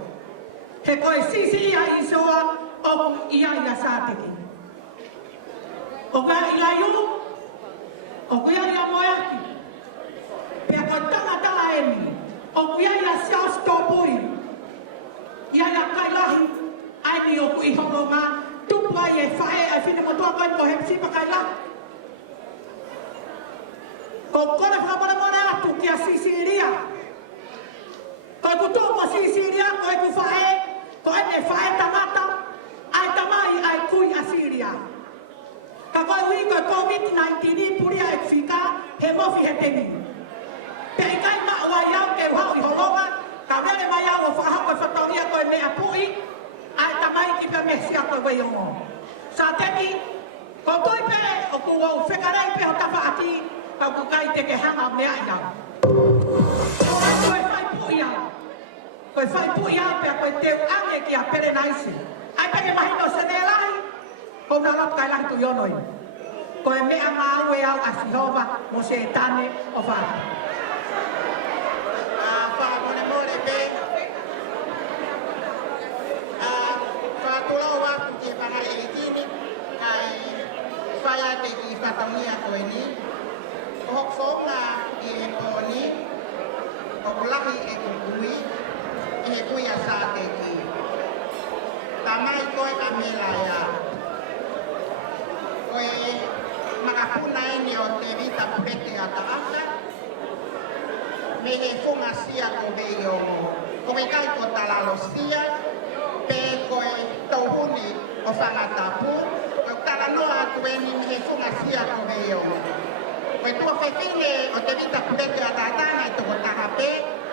He koe sisi ia isoa o ia ia sāteki. O ka ilaiu, o kuia ia moeaki. Pea koe tanga eni, o kuia ia siastopui. Ia ia kailahi, aini o kui horonga, tupu ai e whae ai whine motua koe ko he psipa kailahi. Ko kone whakamore atu kia sisiria. Koe kutupa sisiria, koe ku whae, koe ne whae tamata, ai tamai ai kui a Syria. Ka koe hui koe COVID-19 puria e whika, he mofi he teni. Pei kai maua iau ke uhau I holonga, ka vere mai au o whakahako e whatongia koe mea pui, ai tamai ki pe mesia koe weiongo. Sa teki, ko tui pe o ku au whekarei pe o tafa ati, kau kukai te ke hanga mea iau. Koe whai pui iau. Koe whai pui iau pia koe teu ange ki a pere naisi. Ai peke mahino sene lahi, kou na lop kai lahi tu yonoi. Koe mea mau e au a Sihova mo se etane o whara. Whakamore more pe. Whakula o watu ki whanga e tini, kai whaya te ki whatongia koe ni. Hok whonga I e pōni, o kulahi e kukui, I he kui a sāteki. Tamai koe a mela ia. Koe makapuna eni o te vita pupete a taaka, me he whunga sia ko vei ongo. Koe kai ko talalo sia, pe koe tauhuni o whangatapu, o talanoa atu eni me he whunga sia ko vei ongo. Koe tua whewhine o te vita pupete a tātanga I toko tahape,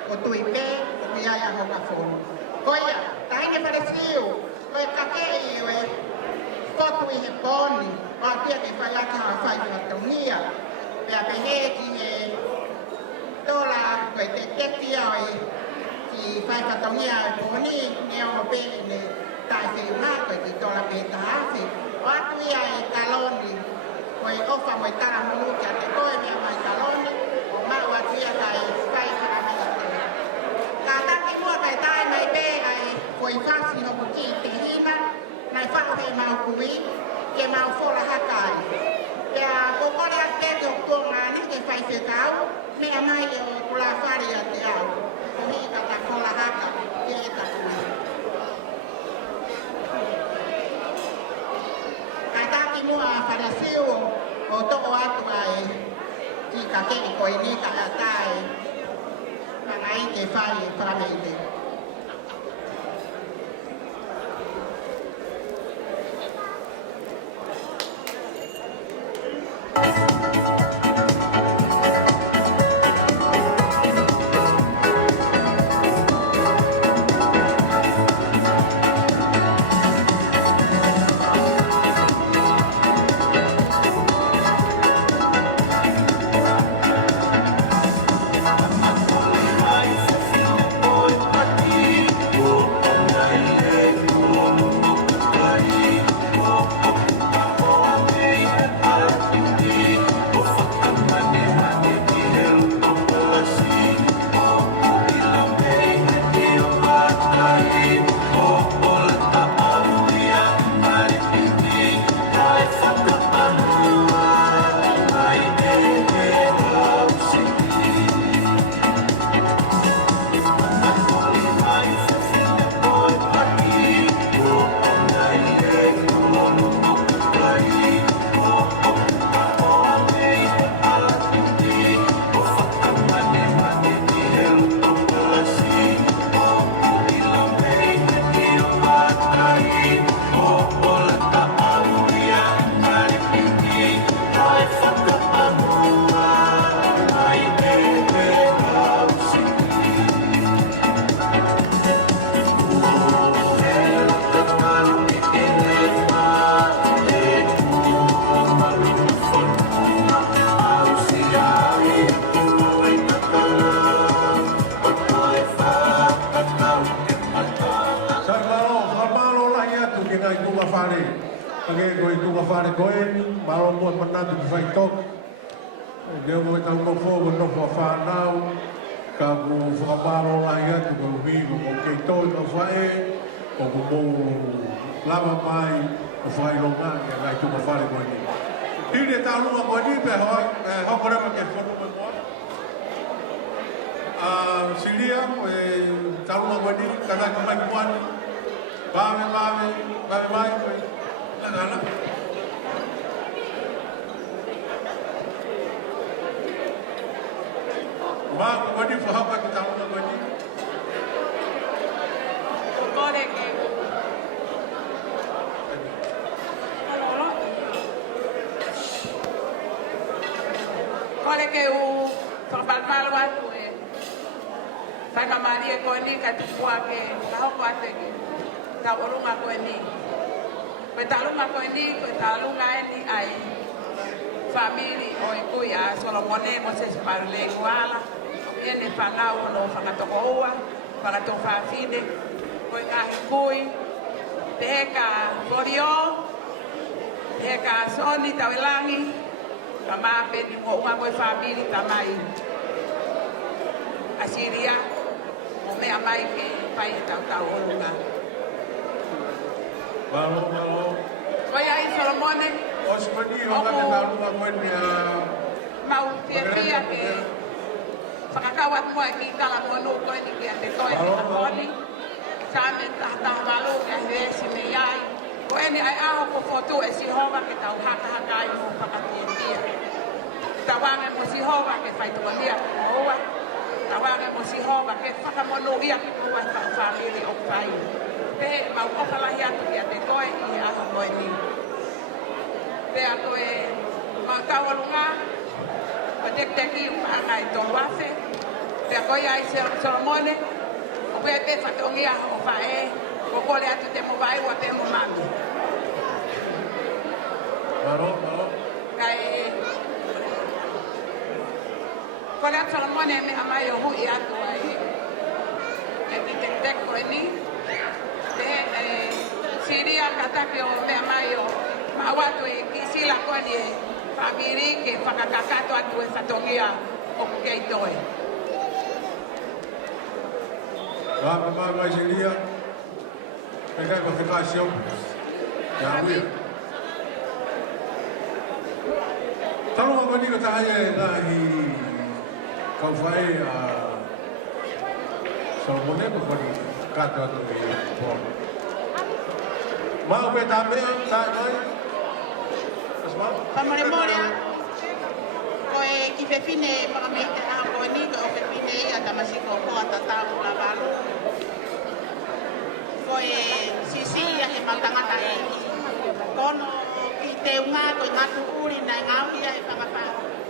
o tui pe, o kuiaia hoka whonu. Koia, tahine wharesiu, koe kakei o e whotu I he pōni, o atia ke whaiaka a whai whatongia, pea pehe ki he tola koe te tekia o e ki whai whatongia o pōni, ne o pe ne tai whiunga koe ki tola pe tahawhi, o atuia e kaloni, koe ofa mo I tara munu kia te koe mea mai kaloni, o mau atuia kai whai whakamea te. Ka taki mua kai tae mai pe ai koe whasi hoku ki te hina, nai whakohe mau kui, ke mau whora hakai. Pea kokore a te o tonga ni ke whai whekau, mea mai o kula whari a te au. Kohi ka ta whora haka, ke e ta kui. Kai taki mua siu o toko atu ai ki ka ke ko ini ka atai na ai ke fai para me Pamare koe ki pepine pakamete a koe ni koe pepine ia tamasiko ko atatamu la balu. Koe sisi ia he matangata e. Kono ki te unga koe ngatu uri na ngau ia e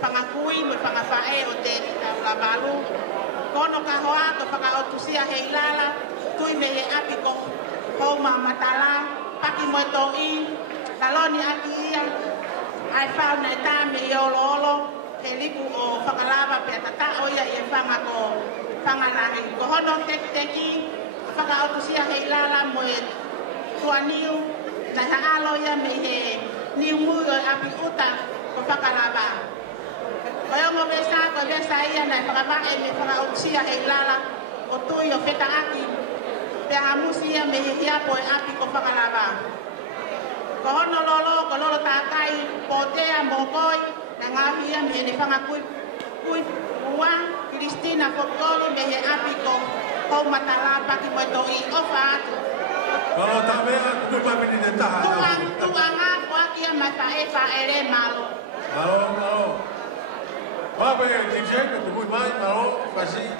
pangakui mo pangafae o te la balu. Kono ka hoa ko whakaotusia he ilala, tui me he api ko homa matala, paki mo to i, taloni aki ia, ai whao nei tā me i olo, he liku o whakalava pe tata o ia i e whanga ko whanganari. Ko hono teki, whakaotusia he ilala mo e tuaniu, na ha alo ia me he niu mui o api uta ko whakalava. Kaya mo besa ko besa ia na pagaba e me pagausia e lala o tui o feta aki pe amusia me hia po e api ko pagalaba ko hono lolo ko lolo takai potea mokoi na ngavia me ne pangakui kui ua Kristina ko toli me he api ko ko matala paki mo to i o fatu Kalau tak mea tu pa mini de ta. Tuanga ko aki ma fa e fa ere malo. Malo. Vai, DJ, que tu muito mais, não, assim.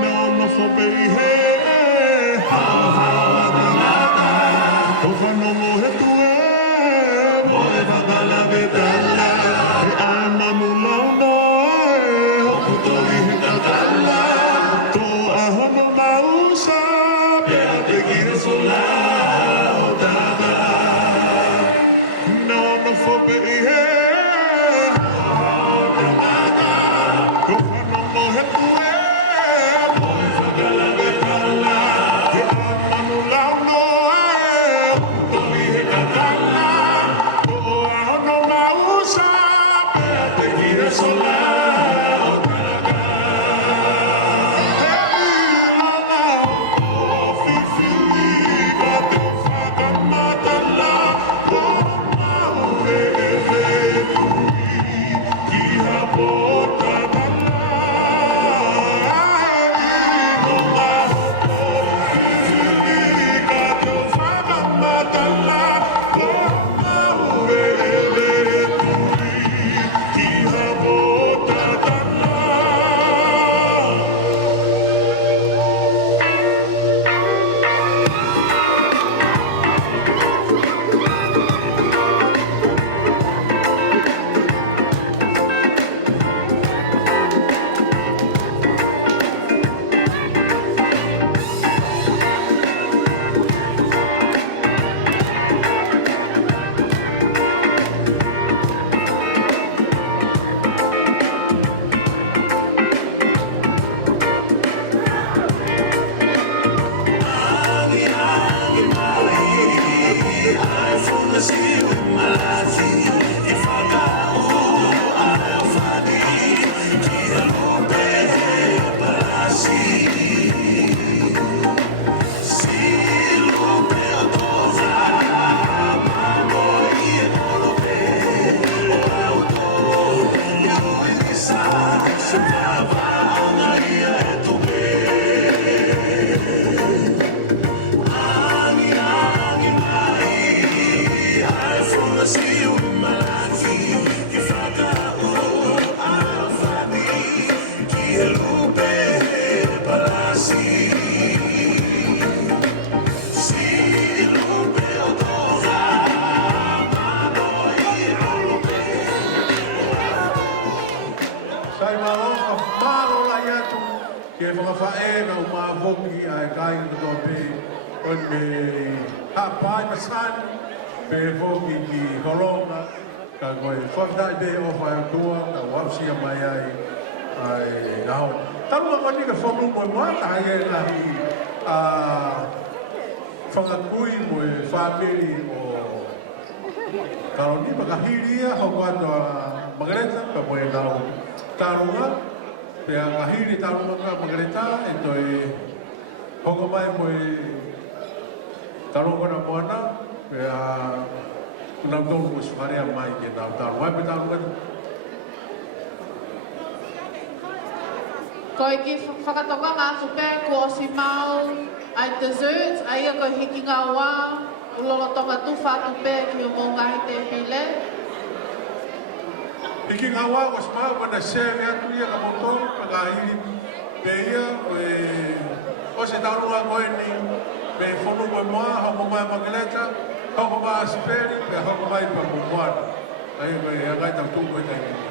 Não for bem, Taufa no morre tu é, morre vagala vedala, e ana mulando, o putori recatala, to a hono mausa, pera te gira solar, dada, não for bem, Taufa no morre tu é, morre vagala vedala, e ana mulando. Whangakui mo e whāpiri o Kalonikakala ho katoa Margareta ka mo e nau tarunga pea ngahiri tarunga ka Margareta e toi hoko mai mo e tarunga na moana pea unang tonu mo sumarea mai ke nau tarunga pe tarunga Ko ki whakatoka ngā tupe ko o si mau Ai desserts, ai ko hiki ngā wā, ulolo tonga tufa tupe ki o mō ngahi te pile. Hiki ngā wā ko smau wana sere atu ia ka motor, pa ngā hiri pe ia, o se taurunga koe ni, me whonu koe moa, hoko mai makeleta, hoko mai asperi, pe hoko mai pa mumuana. Ai koe ngai tau tū koe tai ni.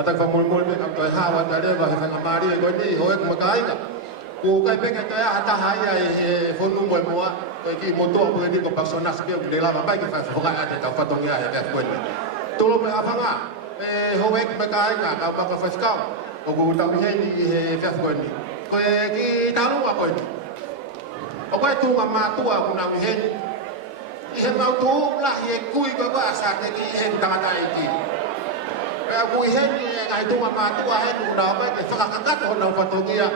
Kata ka Moimoi me am toi hawa ta le ba he nga mari ko ni ho ek makai ka ku kai pe ka ta ata hai ai fonu mo mo ko ki mo to ko ni ko persona ke le la ba ki fa fa ka ta fa tong ya ya ko ni to lo me afanga ho ek makai ka ba ka fa ska ko ku ta he ni he fa ko ni ko ki ta lu ko ni o ko tu ma tu a ku na he ni he ma tu la he kui ko ba sa te ki he ta ta ki aku hen ai tu mama tu hen una ba te whakakato hona whatongia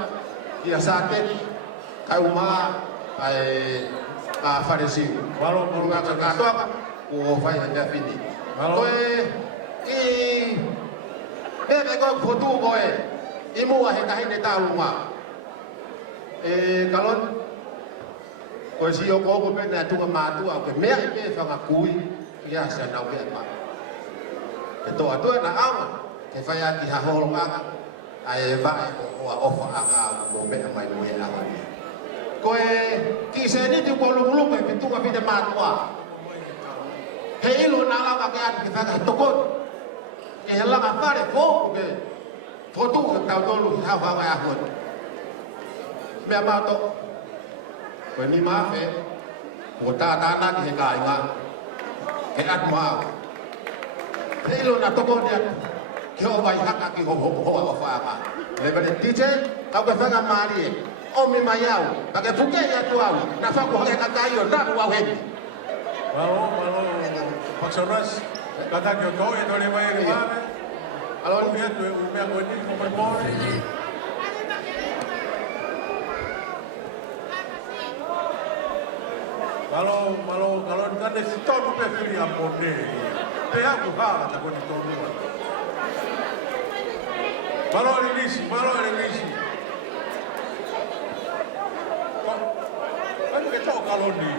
ia sa te kai uma ai a faresi walo mo nga ka to ko fai hanga fini ko e me ko fotu ko e mo he ka hine ta uma kalon ko si yo ko pe na tu mama tu a me me whakakui ia sa na we ma e to atu na ama te fai ati ha holonga ai ba o ofa aka mo me mai mo ya aka ko e ki se ni tu ko lu pe tu ka pite matua he ilo na la ka ati fa ka to ko e la ka pare ko ke foto ka to lu ha fa ba ho me ma to ko ni ma fe ko ta na ki ka nga he at ma Hilo na toko dia ke o vai haka ki ho o fa ka le ba DJ ka ka fa mari o mi mayau ka ke fuke ya tu au na fa ko ka ka yo na wa he malo personas kata ke ko e no le vai que va alo mi tu me ko ni ko mo malo kalau kan si to no pe fili a pone te aku hala ta con to no malo rinisi kan ke to kaloni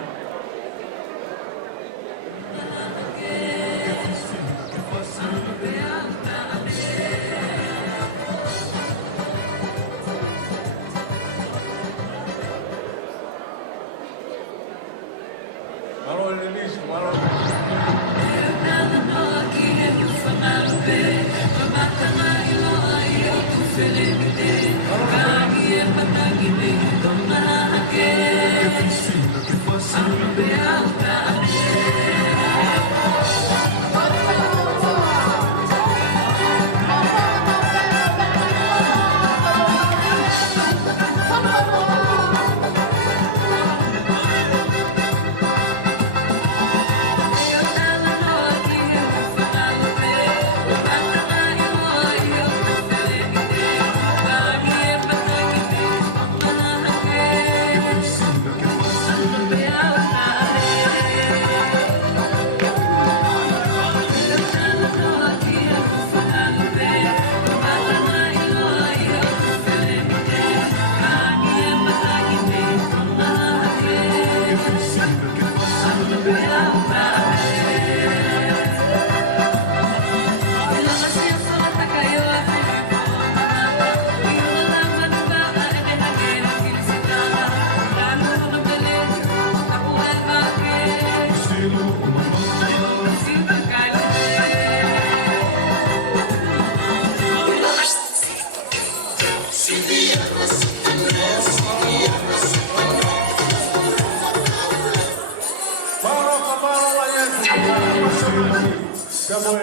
Kamu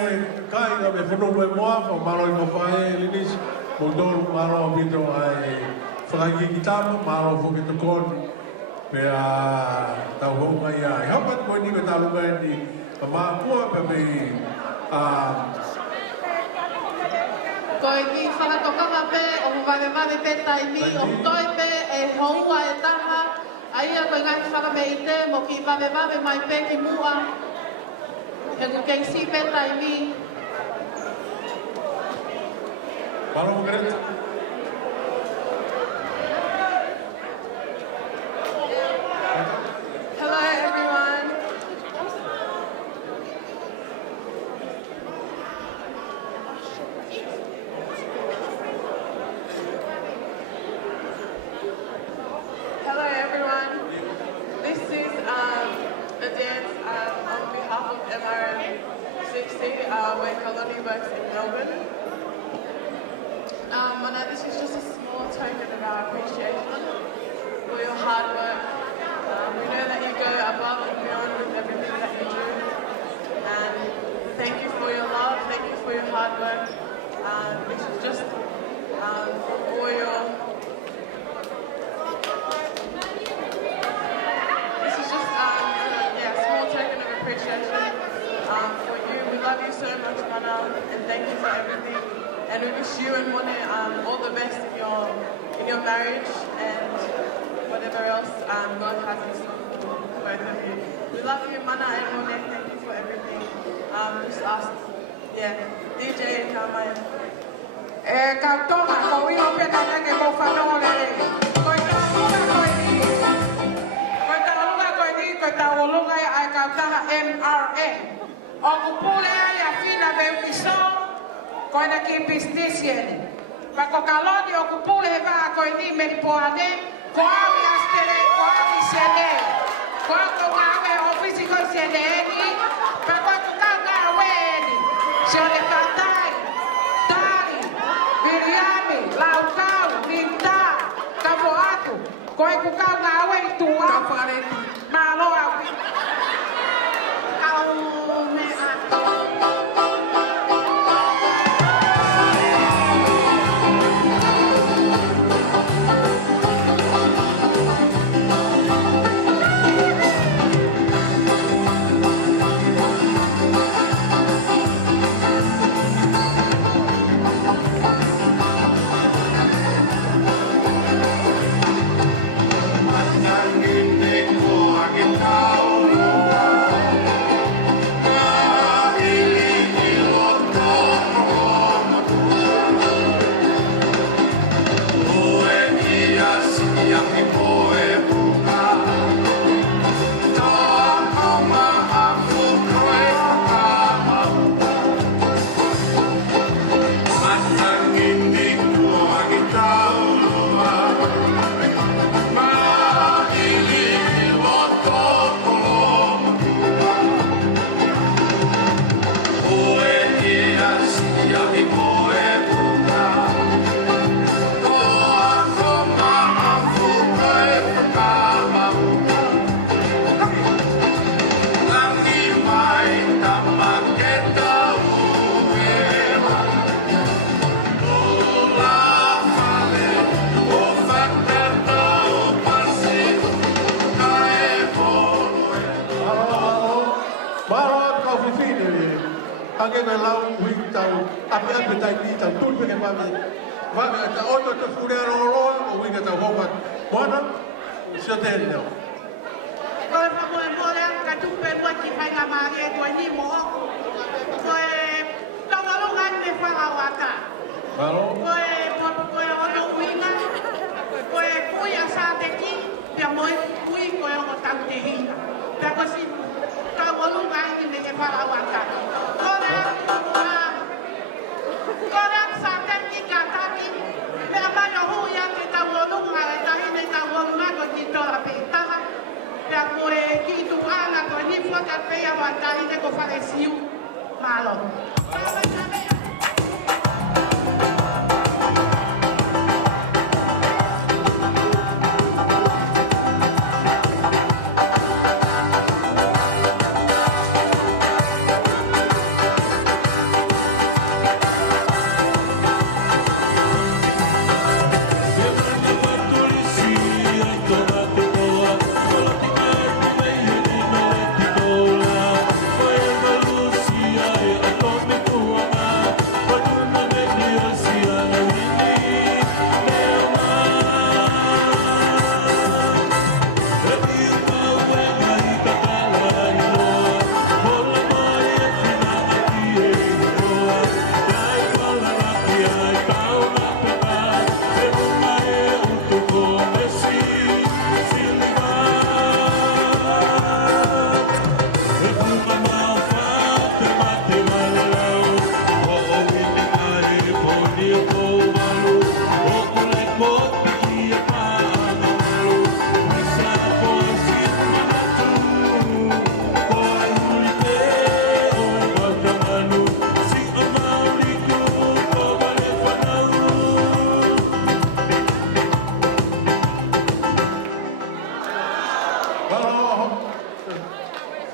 kai ka me fono me moa ko maro ko fae linis mo dor maro bito ai fragi kitama maro fo bito kon pe a ta ho mai ai hapat ko ni ka lu ga ni ma ko pe me a ko ni fa to ka pe o va pe tai ni o toi pe e houa e taha ai ko ngai fa me ite mo ki va mai pe ki mua e ko ke si pe tai ni Paula Greta. Hello, everyone. Hello, everyone. This is a dance on behalf of MR60, where Kaloni works in Melbourne. This is just a small token of our appreciation for your hard work. We know that you go above and beyond with everything that you do. And thank you for your love, thank you for your hard work. This is just for your... This is just a small token of appreciation for you. We love you so much, Mana, and thank you for everything. And we wish you and Mone all the best in your marriage and whatever else God has in store for both of you. We love you, Mana and Mone. Thank you for everything. Just ask, DJ Kamai. Ka Tonga, ko wino pe tata ke ko whanau lere. Ko ta olunga ai ka taha MRA. O kupule ai a fina be wiso. Ko na ki pistisien. Pa ko kaloni o kupule he ba ko ni me poade. Ko awi astere, ko awi sene. Ko ko awe ofisi ko sene ni. Pa ko ka awe ni. Se o le fatai. Tari. Biriami, Lautau, Nita, Capoato, coi cu cau na aue e tu alfareti, malo aui. Au me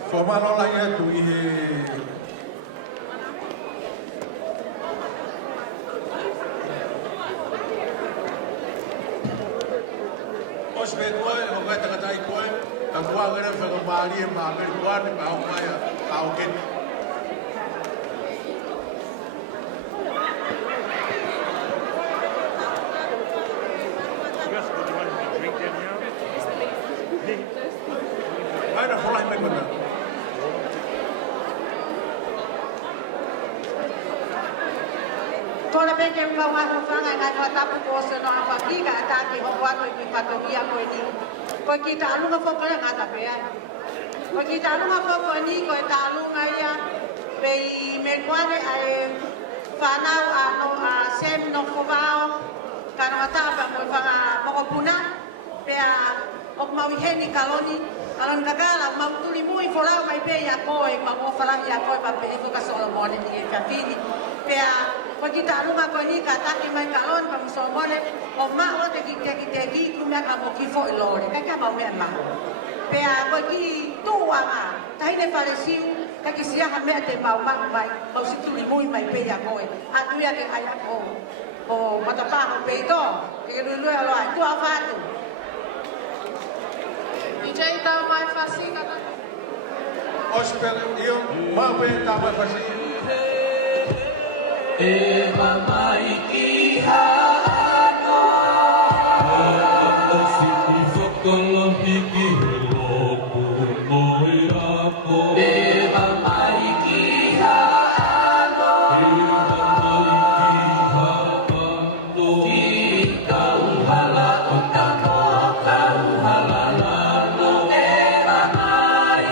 Whamalola ia tu i he Ospe koe, o kai takatai koe, ka kua ngere whakamari e maa meri kuane pa au mai a au kene. Aina wholai me kona. Tōna peke mga watu whanga ngai kua tapu kōse no a whakika a tāki ho watu i patohia koe ni. Koe ki ta alunga whokore ngata pēa. Koe ki ta alunga whokore ni koe ta alunga ia pe i me kuane ai whanau a no a sem no whawao ka no a tāpa koe whanga mokopuna pēa o mauiheni Kalonikakala mauturi mui wholau mai pē ia koe ma o whalangi a koe pa pē i whoka Solomone i e whiawhini pēa koe ki ta alunga koe ni ka taki mai Kaloni pa Solomone o maho te ki kumea ka mo ki fo i lore kai ka mau mea maho pēa koe ki tūanga tahine whalesiu ka ki siaha mea te mau mai mau situri mui mai pē ia koe a tuia ke ai ako o matapaho pē i tō ke nui aloa i tua whātu DJ tau mai whasi kata. Ospe io, maa pe tau mai whasi. E mamai ki hano o siki whakala hiki he lopu moi ako E mamai ki hano E mamai ki hano Ki kauhala o tanoa kauhala lano E mamai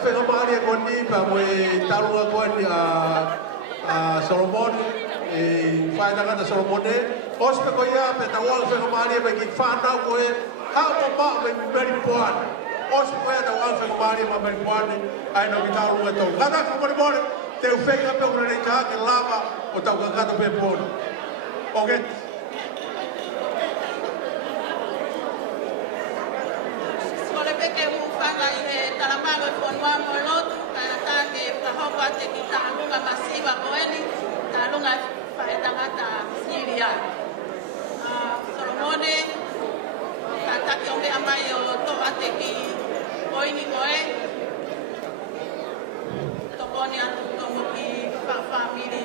whakamaari ko ni pa mo talunga ko ni Solomon whaitangata Solomone ospe ko ia pe tawal whakamaari pa ki whanau ko e ha mo ma me meri poane ospe ko ia tawal whakamaari pa meri poane ai no ki talunga tau kata ko mori te uwhenga pe ura rei ka ke lava o tau kakata pe pono okay. Ke ufanga ile talamalo fonwa molotu kata ke kahopa te kitalunga masiva koeni talunga faedangata Syria Solomone kata ke ombe amayo to ate ki koini koe to koni atu to ki family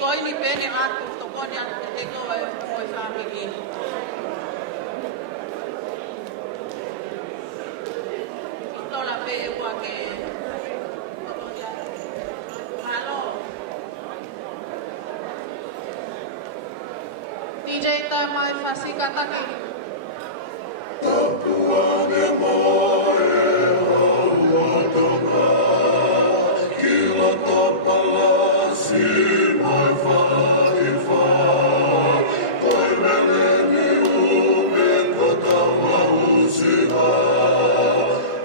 Moimoi pene atu tokoni atu te koe koe whāpiki. I tola pe ua ke tokoni atu. Malo. DJ ta mai whasika taki. Tapua ne moe o Tonga, kila tapala si mai whaiwha, koi meleni ume ko taua usiha,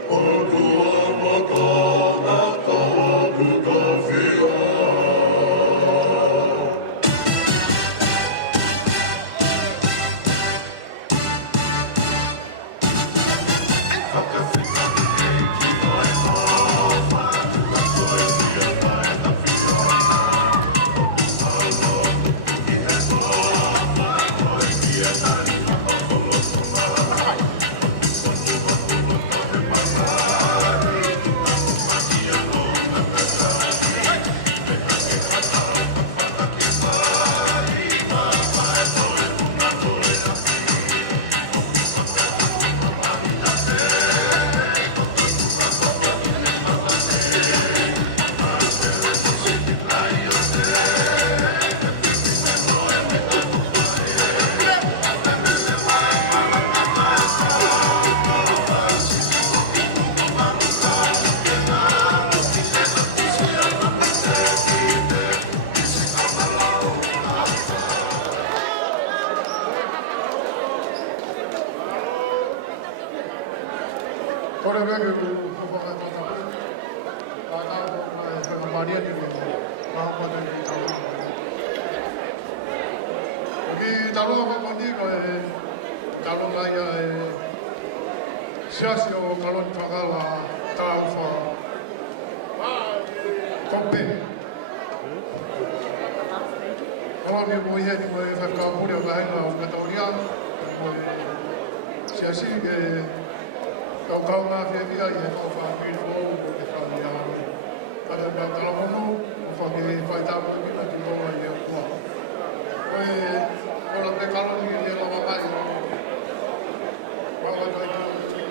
o tua matana taua putawhia. Kalonikakala, Taufa, Moimoi ni mo whakapuri o kahenga o Katoria, mo siasi ke kau ngā whiawhia i he tō whakapiri o ke whawhia. Kata mea talamono, o whake whaitapu i mina ki ronga i e kua. Koe, kora pe kaloni i e lawa mai o whangatai ki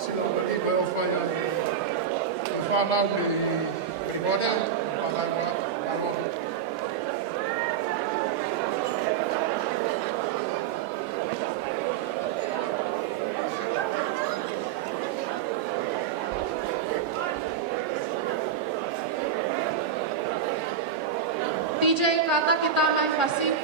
sila mani koe o whaia i whanau i kone, whangai whanau. DJ kata kita main fasih.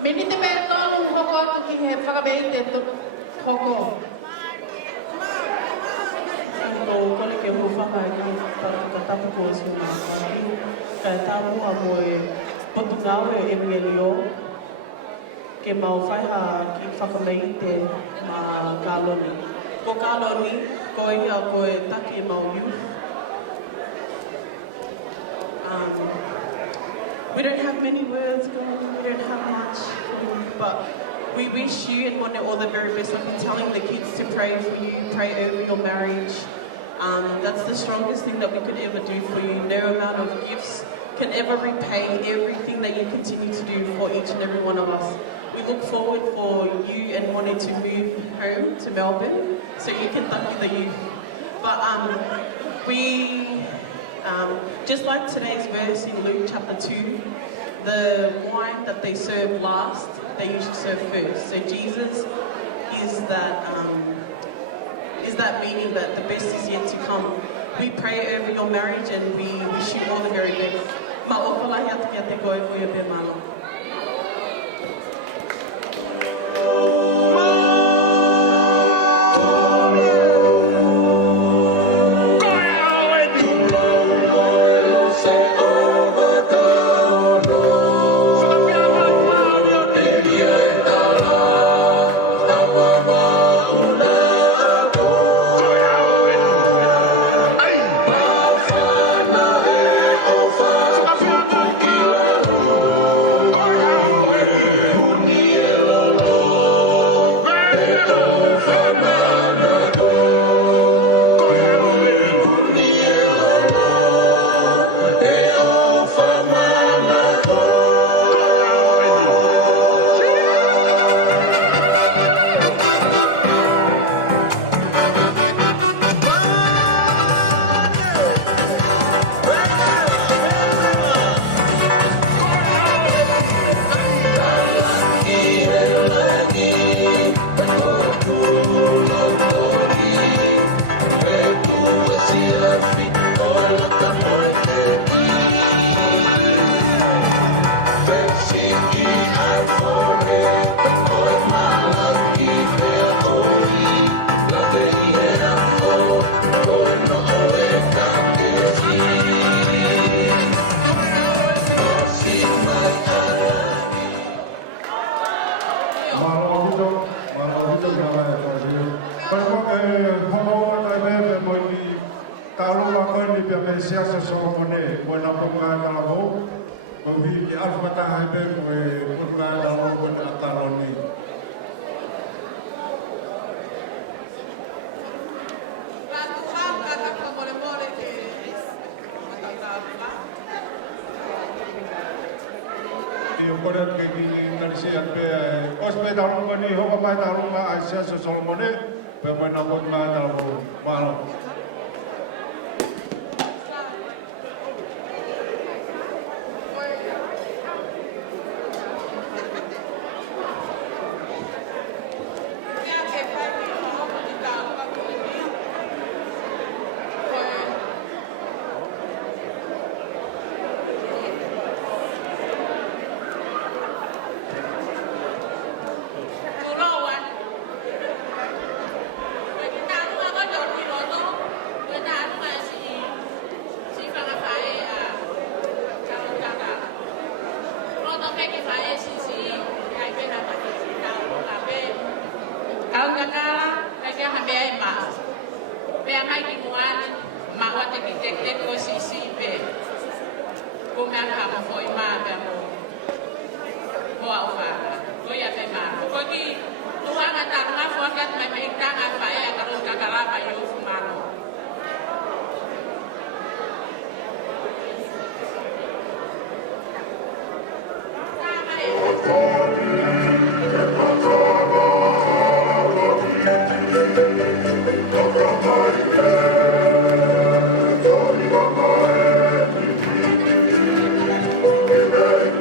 Mini te pēr tōnu hoko atu ki he whakabeite hoko. Ko kone ke huwhanga e ki ka tapu ko si ngā waki. Ka tāmua mo e potu ngāwe e mieli o. Ke mau whaiha ki whakameite mā Kaloni. Ko Kaloni, ko ia ko e taki mau youth. We don't have many words, God. We don't have much, but we wish you and want all the very best. I've been telling the kids to pray for you, pray over your marriage. That's the strongest thing that we could ever do for you. No amount of gifts can ever repay everything that you continue to do for each and every one of us. We look forward for you and wanting to move home to Melbourne so you can thank the youth. But just like today's verse in Luke chapter 2, the wine that they serve last, they usually serve first. So Jesus is that meaning that the best is yet to come. We pray over your marriage and we wish you all the very best. Ma'opalahi atu kia te koe koe pe malo. Kalonikakala, kaya habiyay mas. Kaya ngay kimuan, mawat ikitek-tek ko sisipe. Kumang kamo ko imaga mo. Taufa, kuya pe ma. Koki, tuwang at ang mafuagat may maigtang at pae Kalonikakala payo fumano. Thank you.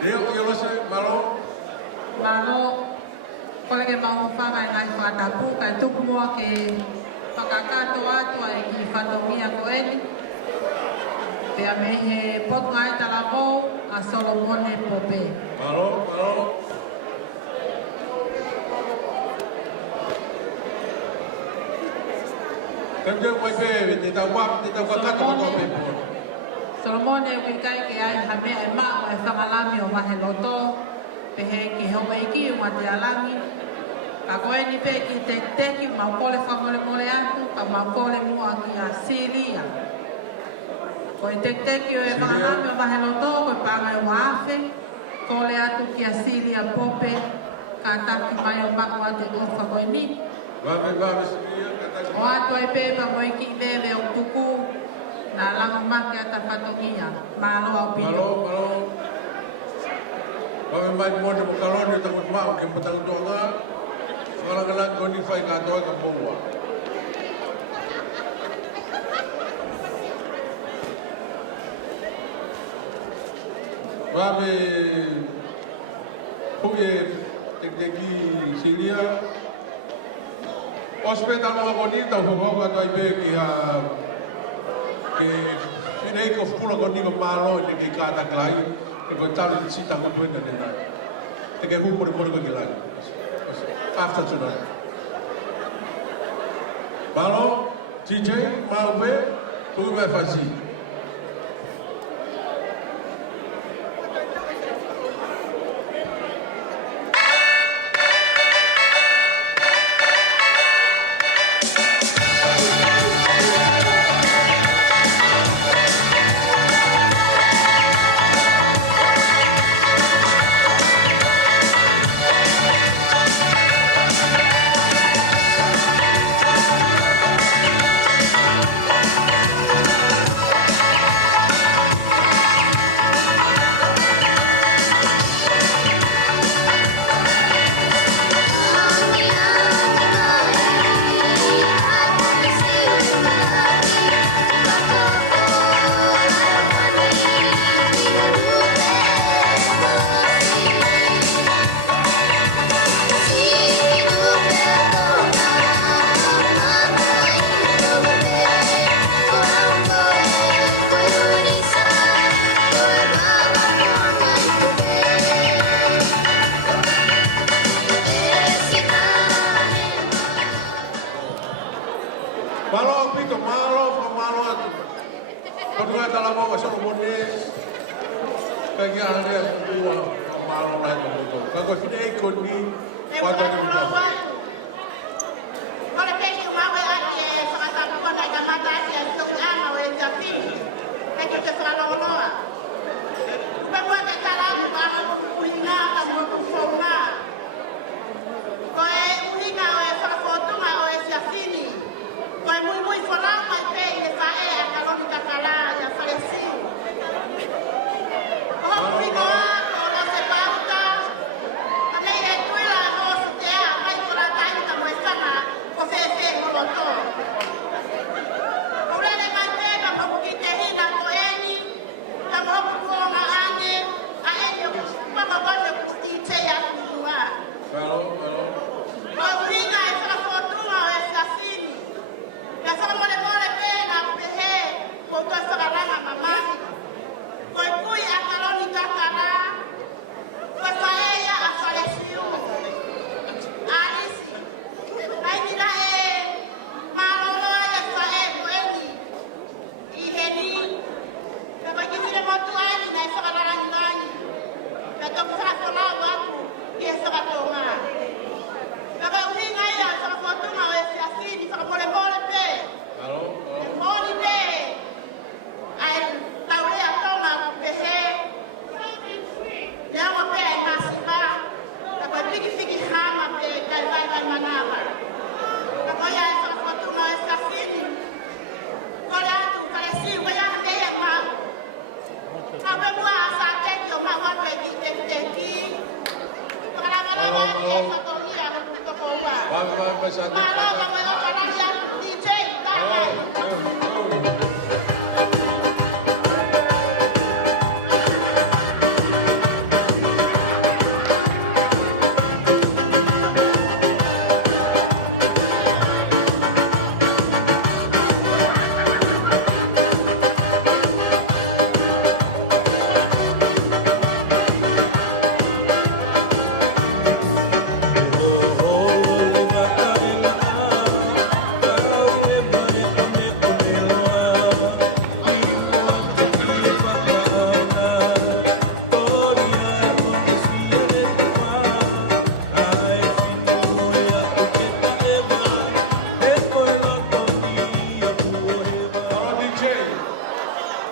Yo se malo. Malo. Kole ke mau whanga ngai whatapu, kai tuku mua ke whakakato atua e ki whatomia ko eni. Pea me he potu ngai talavou a Solomone Pope. Malo, malo. Kemje koe pe, te tau whakato ko pe. Solomone wikai ke ai hame e mao e whangalami o wahe loto. Pe he ki homa iki o te alangi. Ka koe ni pe ki te teki mau kole whamole mole atu, ka mau kole mua ki a Siria. Koe te teki o e whangalami o wahe loto, koe pāngai o waafe. Kole atu ki a Siria Pope, ka taki mai o mako a te ofa koe ni. Vame Siria. O atu ai pepa mo iki lewe o tuku na lango make ata whatongia. Malo au pino. Malo, malo. Vame mai mone mo kalone tangu mao ke mataku Tonga. Whalakalang ko ni whai katoa ka Paula. Vame puye teki Siria. Hospital mga bonita, huwag at ay beki pinay ko pula ko ni malo ni kay kataglay ko talo si tango tuwing na nila. Teke humor ko gilay. After tonight. Malo, TJ, Mauve, tu me fazi. Malo pito, malo atu. Kodua tala mo sa Solomone. Kaya ane tua malo na ito. Kako fide ko ni wata ni mo. Kole pesi umawe ake whakatapua na ikamata ake a tukuanga o e tapi. Eke te whakaloloa. Pepua te talamu kama kuhina ka mwakufonga. Koe uhina o e whakafotunga o e siafini. Koe Moimoi whalau mai pe i e whae a Kalonikakala i a whalesiu. Oho kuhina o no se pauta. A mei e tuila o su te a mai kura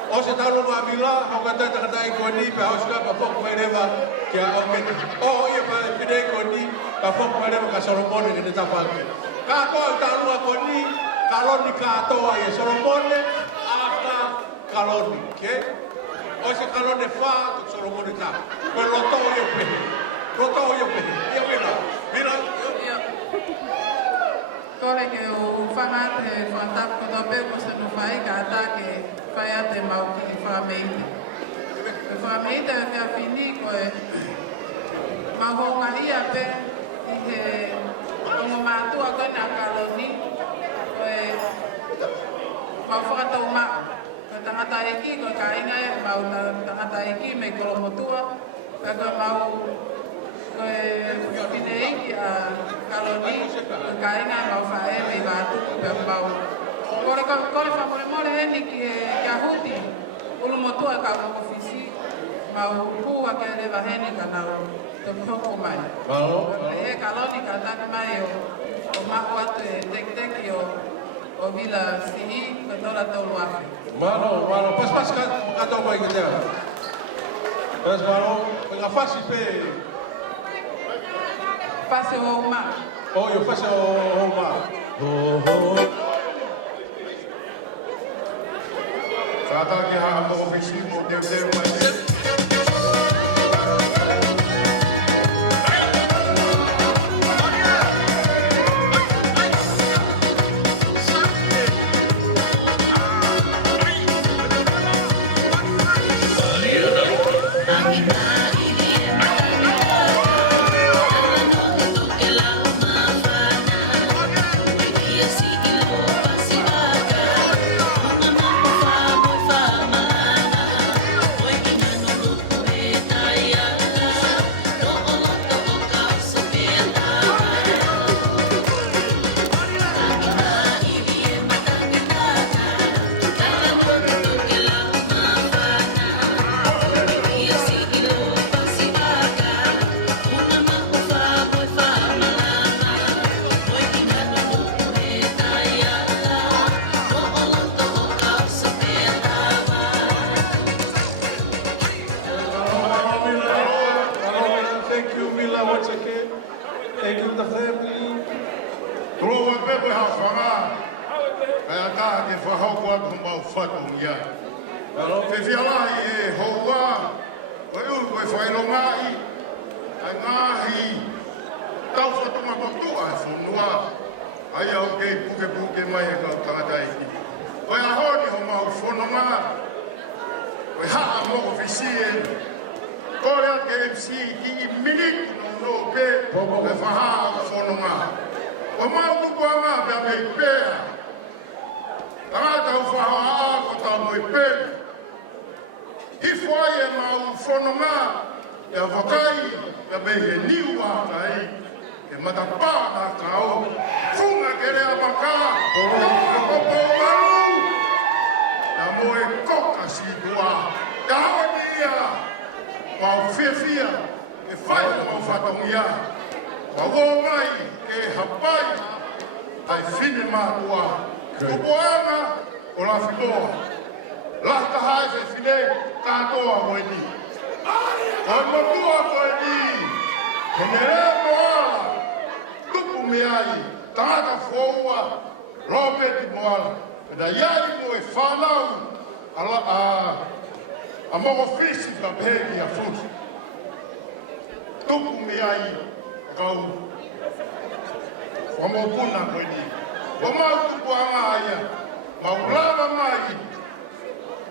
O se talo ngā mila, hau ka tata ka tai koni, pe hau sika pa poku mai rewa kia au kete. O ia pa pidei koni, pa poku mai rewa ka Solomone ke te tapake. Katoa i tālua koni, kaloni katoa i Solomone, after kaloni, okay? O se kalone wha, tu Solomone tā. Koe loto i o pehe. Loto i o pehe. Ia mila. Mila. Kore ke o whanga te whantapu koto pēko se no whai ka ata ke whai a te mau ki whameite. Ke whameite a kia whini koe mahonga ia pe i he ongo mātua koe nā kaloni koe mau whakatau mao. Koe tangata eki koe ka inga e mau tangata eki me kolomotua koe koe mau koe whine eki a kaloni koe ka inga mau whae me Latu pe mau. Kore whamore heni ki a huti ulu motua ka moko fisi mau pua ke rewa heni ka nau te moko mai. E kaloni ka taka mai o maku atu e tek-teki o vila sihi ko tola tolu afi. Malo, pas ka tau mai ke tea. Pas malo, nga fasi pe. Fasi o ma. Oh, yo fasi o ma. Kata ki ha mo ofisi mo te mai.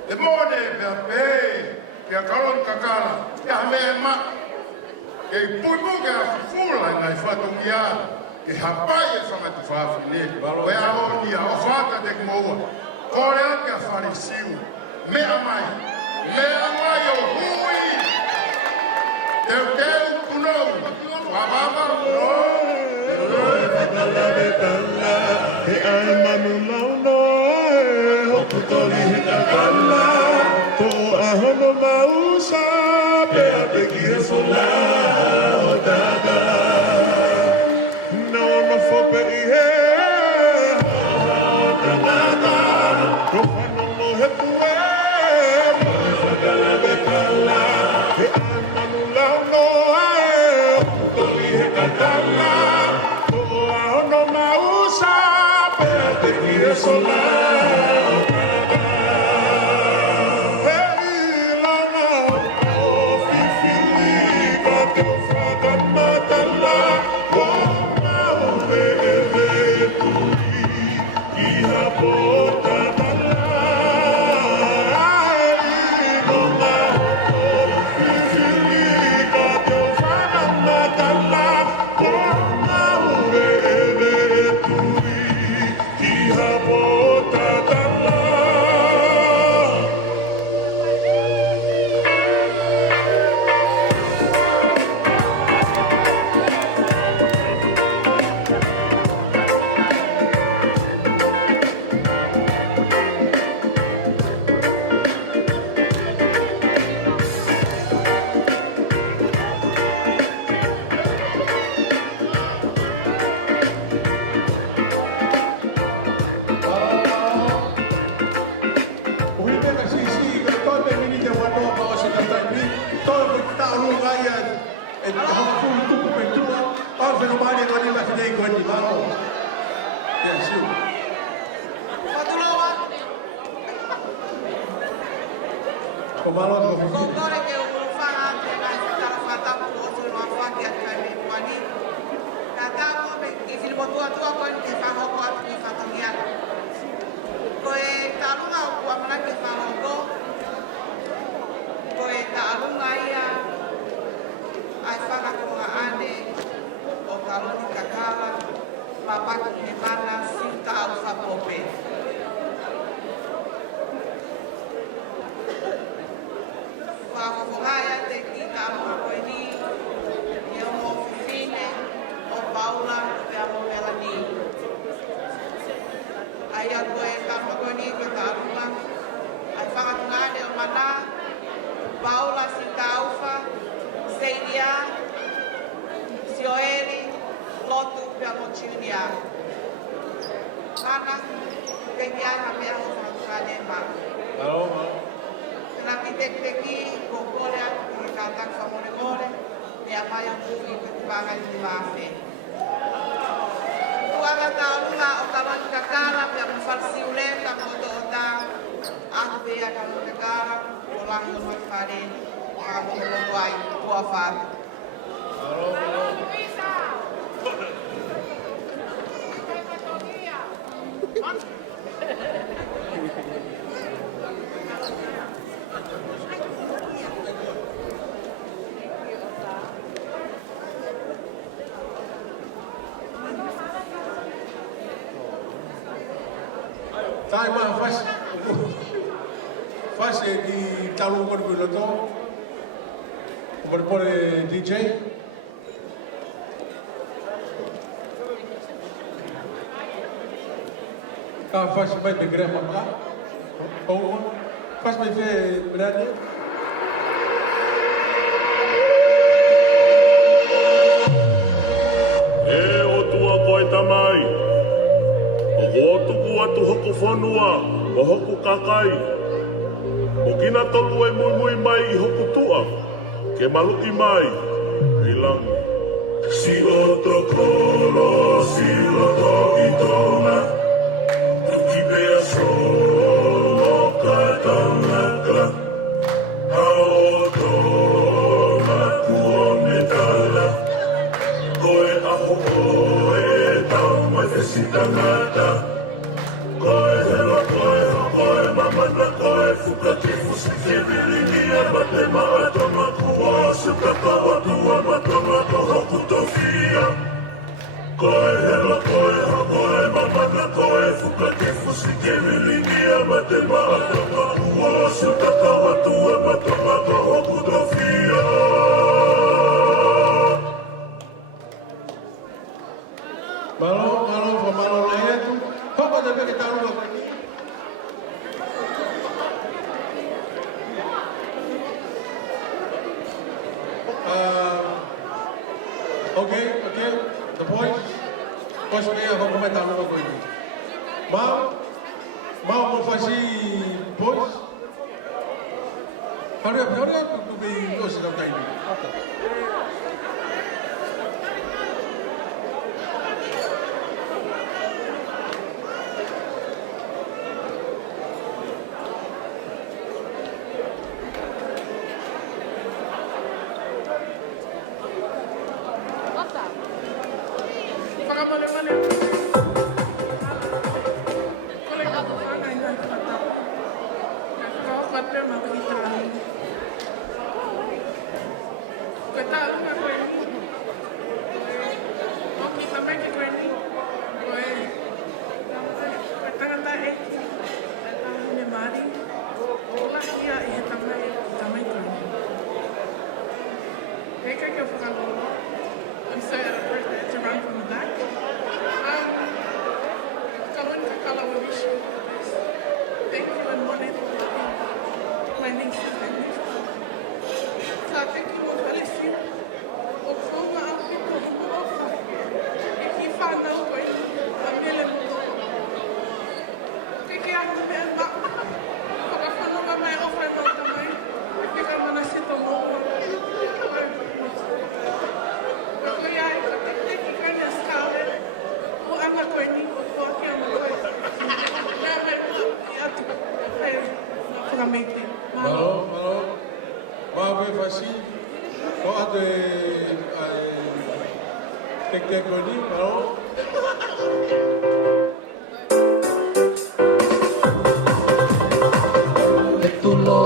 E mone pe pe ke Kalonikakala ya mema ke puimu ke fula na fatongia ke hapai e fama te fafine we a oni a ofata de moa kore ke farisiu me amai o hui te kuno wa baba e ai manu launo e hoputoli hitakala po ahono mausa pe apeki e sola o dada no ma fope i he o dada profano no he pue Kalonikakala, mapaki hemana si Taufa pope. Wafungaya te kita Moimoi, eu mo fine o Paula pe amo melani. Ai a koe ka Moimoi ke ta ruma, ai whakatungane o mana, Paula si Taufa, Seilia, Sioeli, Latu pe amo chiunia. Mana, te kia na mea ho whakatungane ma. Na pitepeki ko kole aku ki katak famole mole e a mai aku ki kupanga i mafe. Tuanga taulula o Kalonikakala pe a mfalsiuleta moto ota aku pe a Kalonikakala o langi o mafare a moto ai tua fata. Tai ma faz di talu con quello to come pure DJ faz mai pe grema ma faz mai fe brani o tua koita mai o tuku atu hoku whanua, o hoku kakai. O kina tolu e Moimoi mai I hoku tua, ke maluki mai, I langi. Si o to kolo, si o to I Tonga, tuki pea solo, no ka taunaka. Hao Tonga, kuone kala, koe aho koe, tau mai fesi tangata. Koe hela koe koe mamana koe fukati fusikirinia mate maatama kua sukakawa tua matama ko hoku tofia. Koe hela koe mamana koe fukati fusikirinia mate maatama kua sukakawa tua matama ko hoku tofia. Malo fa malo na yetu. Hopa de que talu ko. Okay. The boys. Posso ver a como tá no coisa. Mal mo fazer boys. Hurry up to be close to time. Okay. whapea ma kita lahi. Koe tāunga koe ni. O ki ta meke koe ni. Koe tangata e ki. E tāune maari. O lahia e he tamai koe ni. Heka kia whakalolo. I'm so appropriate to run from the back. Kalonikakala will wish you all the best. Thank you and one and all my nieces and nephews. Ka teki mo kalesi o konga a pito o ofa. E ki whanau koe a mele mo tō. Keke a me ma. Koka whanau mai ofa e mau tamai. E peka mana sito mo. Koe ai ka teki kani a skale. O anga koe ni o kua ki a mo koe. Malo. Wawe fasi. Ko ate tek koni, malo. Oh,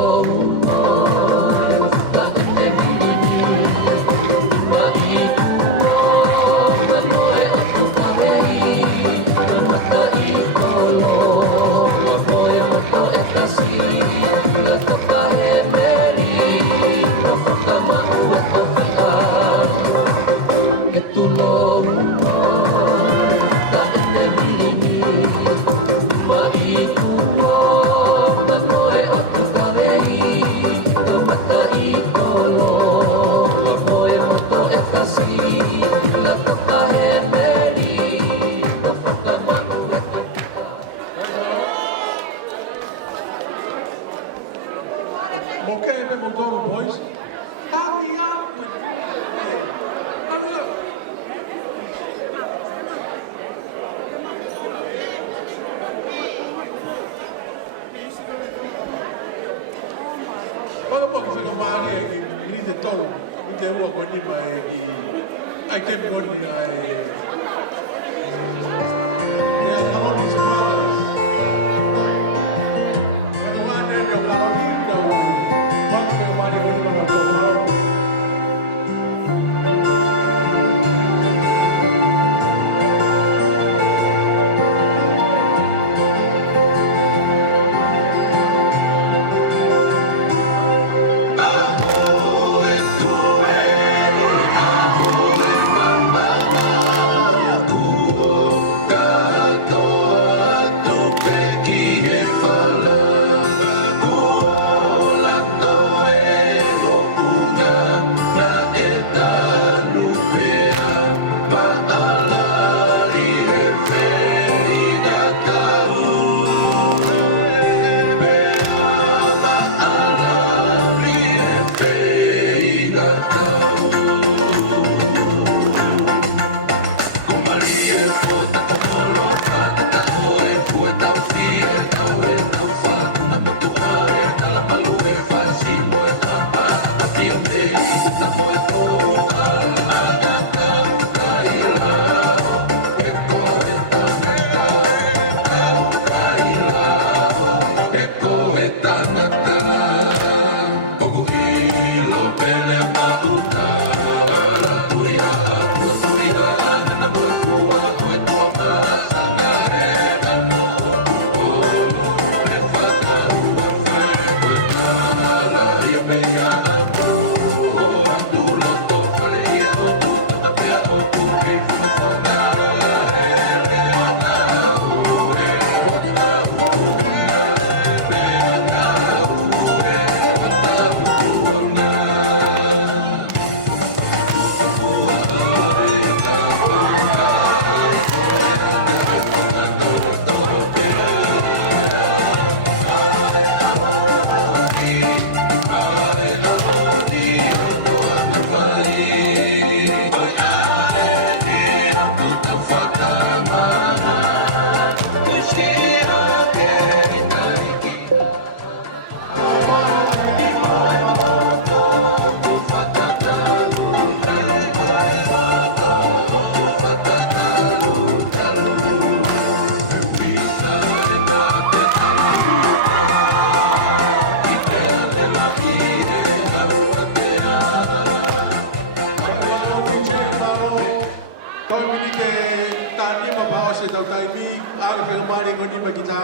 ale whenga maare ngoni ma ki tā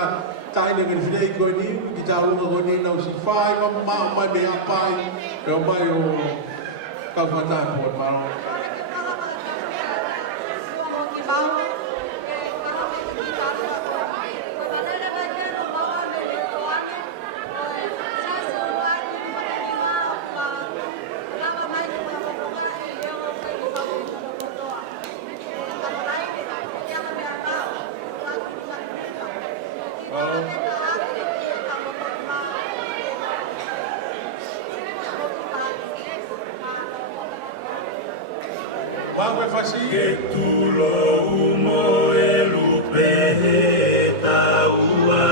taine ngani whirei koe ni, ki tā runga koe ni nau si whai, ma mai me apai, e o mai o kauwhatai po e maro. Que tu lo humo el upe taua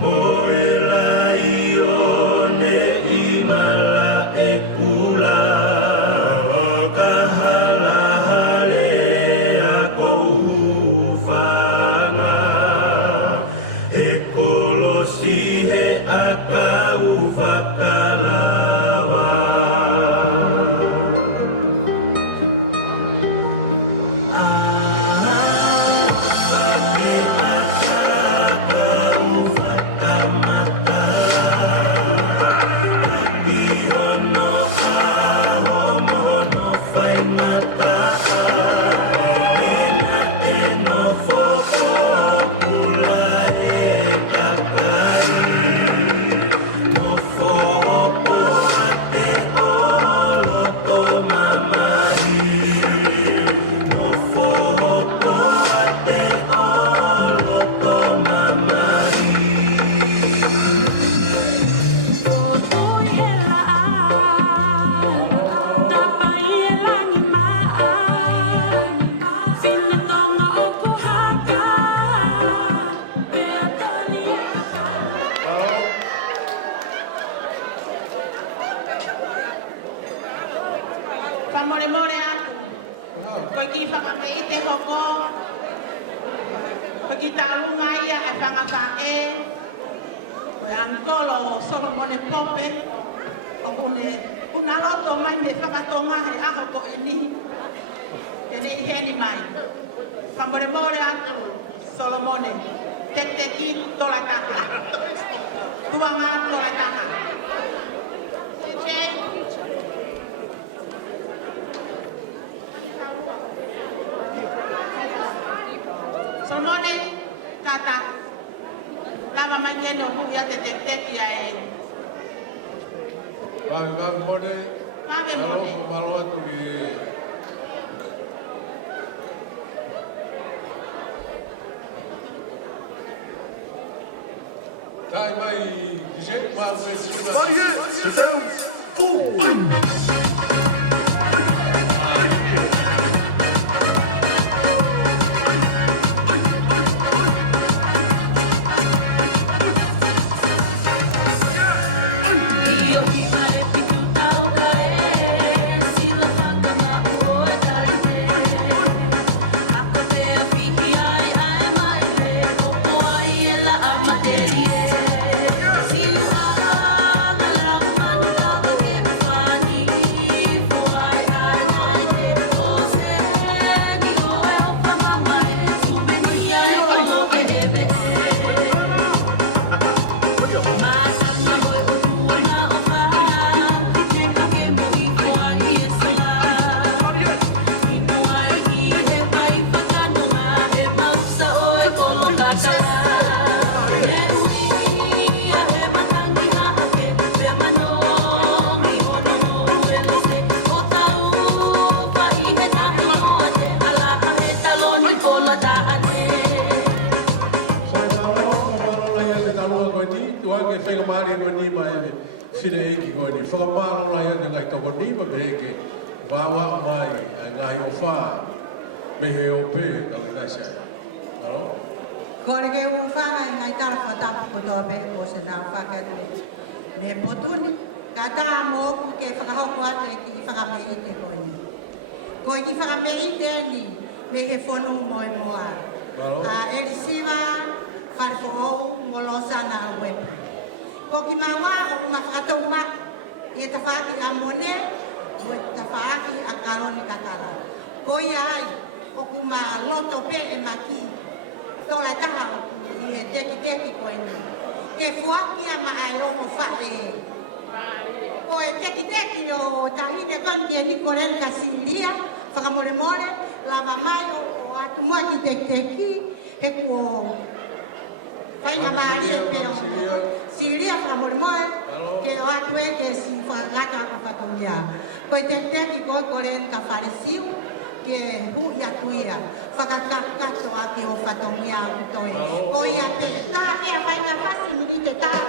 moela ione imala ekula kahala hale ako fanga ekolosi he akau vakala Tola taha i teki koe ni. Ke fuaki a mai o mo whare. Ko e teki o tahine kondi e Nicolen Kasilia, whakamore la mamai o atu mua ki teki e ko whainga maari e peo. Siria whakamore ke o atu e ke si whakata a whatongia. Ko e teki koe koren ka whare siu, ke hui atu ia, whakakakato a ke o whatongia a utoe. Ko ia te taha mea whainga whasi mini te taha.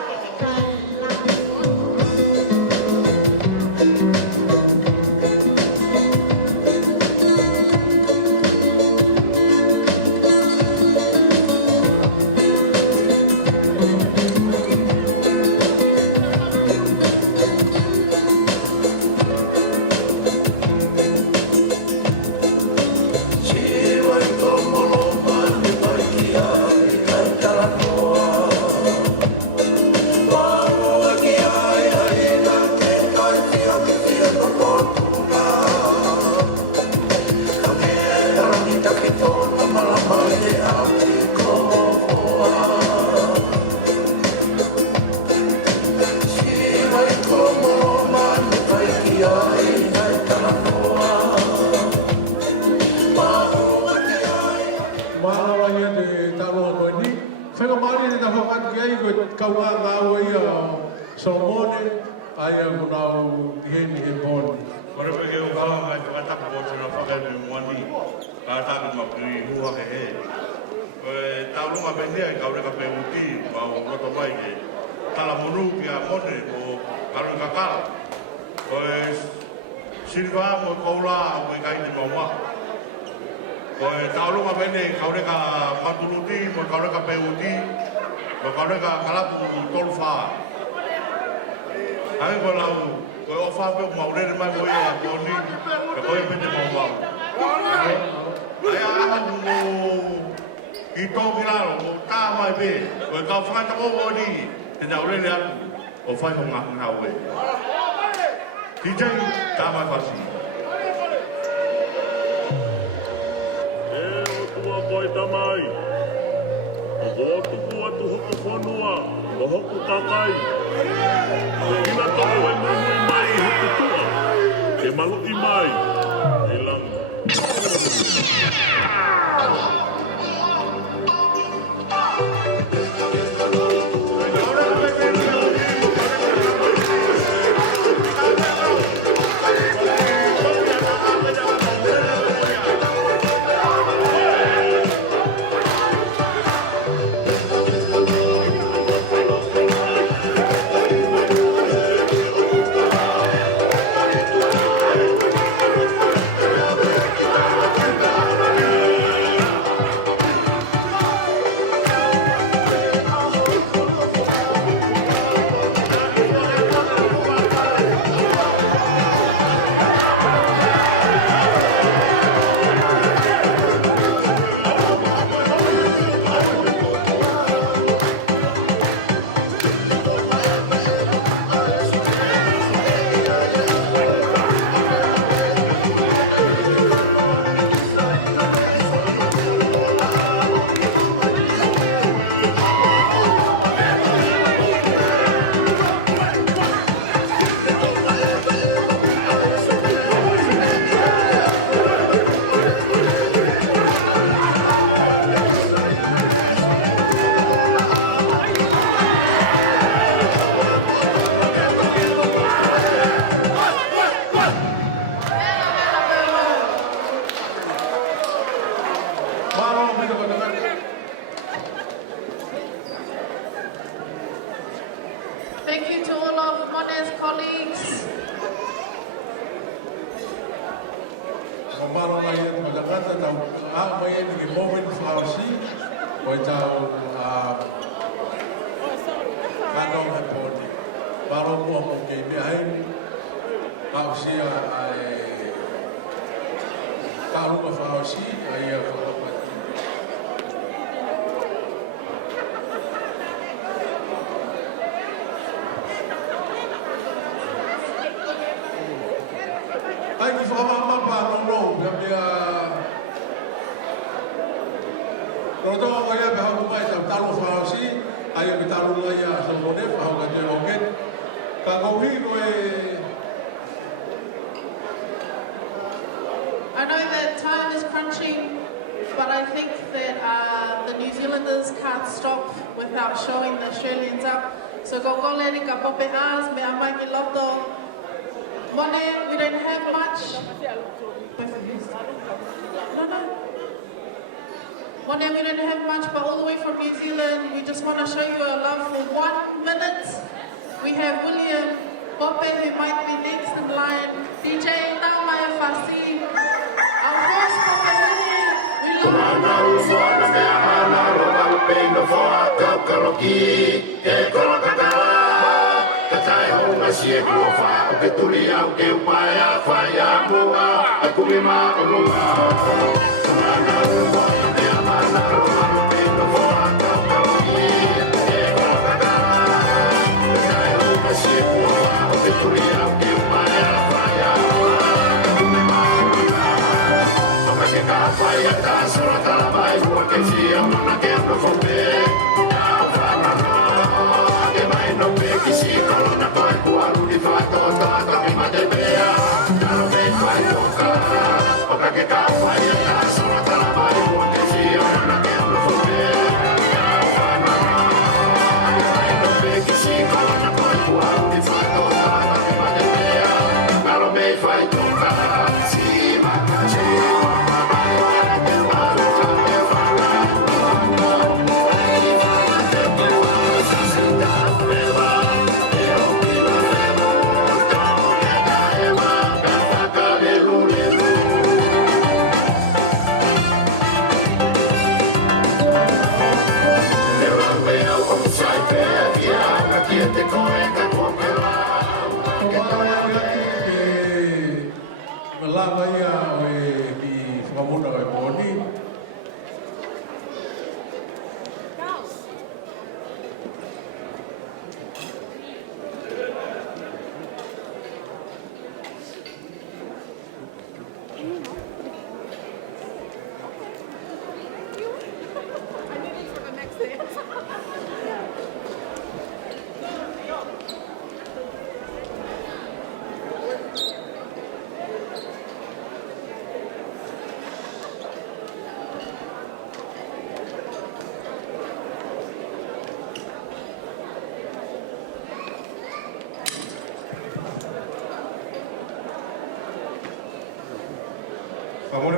Thank you to all of Mone's colleagues. Roto ko ia ka ho mai ta talo fa si ai ka talo la ia so mo de fa ka te o ke ka ko hi ko I know that time is crunching, but I think that the New Zealanders can't stop without showing the Australians up. So go leri ka pope as me amai ki loto. Mone, we don't have much. No. Mone, we don't have much, but all the way from New Zealand, we just want to show you our love for 1 minute. We have William Pope, who might be next in line. DJ Taufa Fasi. Our first Pope William. We love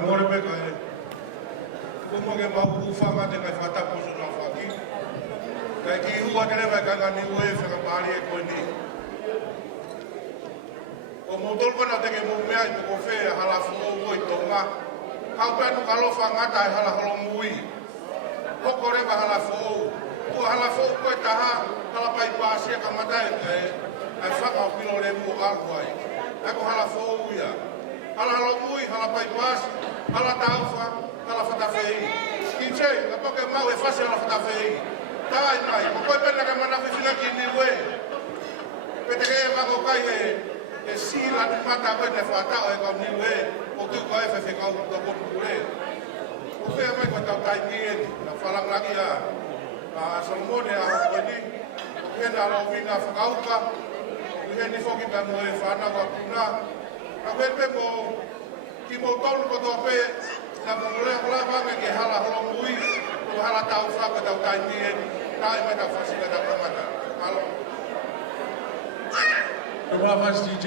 More pe kai. Como que mau ufanga te kai fata ko so na faki. Kai ki hua te le ka ngani we fe ka pari e ko ni. O mo tol ko na te ke mo mea i ko fe hala fu o i Tonga. Ka pa no ka lo fanga ta hala holo mui. Ko ko re ba hala fu. Ko hala fu ko ta ha hala pai pa se ka mata e ai fa ka pilo le mu a kwai. Ko hala fu ya. Hala holo mui hala pai pas. Hala Taufa, hala fatafei. Kinche, ka poke mau e fase hala fatafei. Tai mai, ko koe pena ka mana fina ki ni we. Pete ke ma ko kai e sila ni mata ko ne fata o e ka ni we. O ku ko e fe ka ko ko pure. O pe mai ko ta tai ni na falang lagi ya. A Solomone a ko ni. Ke na lo vina fakauka. Ke ni foki ka mo e fana ko kuna. Ka pe mo ki mo tolu ko to pe na mure hola vanga ke hala holo mui ko hala Taufa ko tau tai ni tai mai ta fasi ka ta mata halo Terima kasih DJ.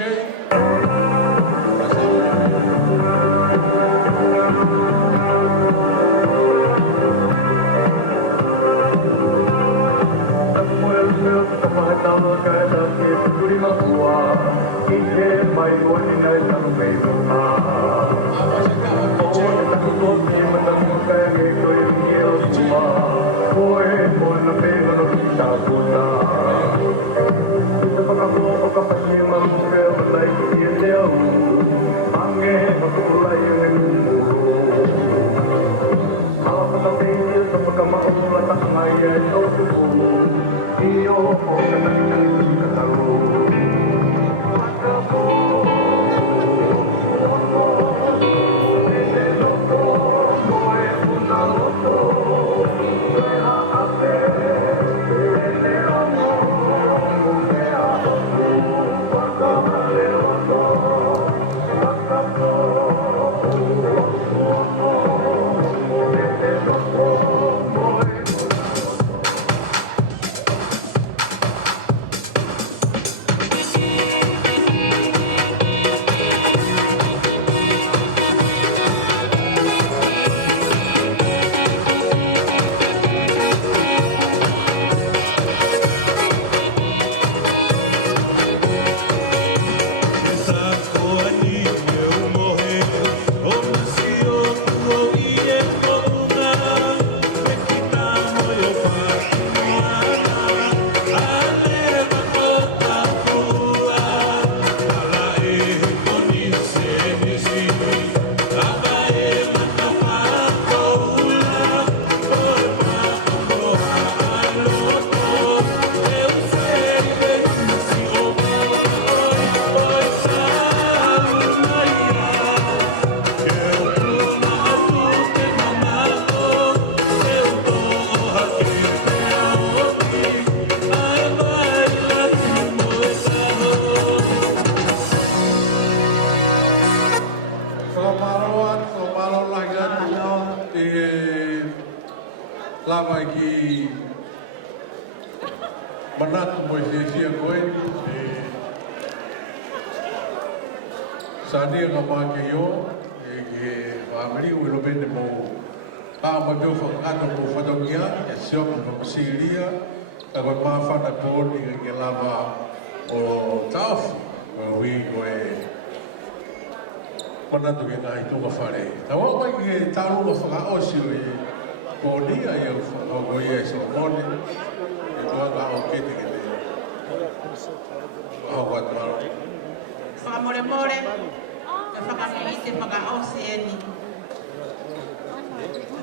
Sani nga mga kayo, family, ulo bende mo mabiyo whakakato mo whatongia, siya mo masiria, ako mawhana po ni lava o Taufa, wi ko Konatu ke ngai tunga whare. Tawa mai ke tāru wa whakaosi po ni ai o ko so mone. E toa ka o kete ke te. Au wa taro. Whakamore, e whakamihite whakaosi e ni.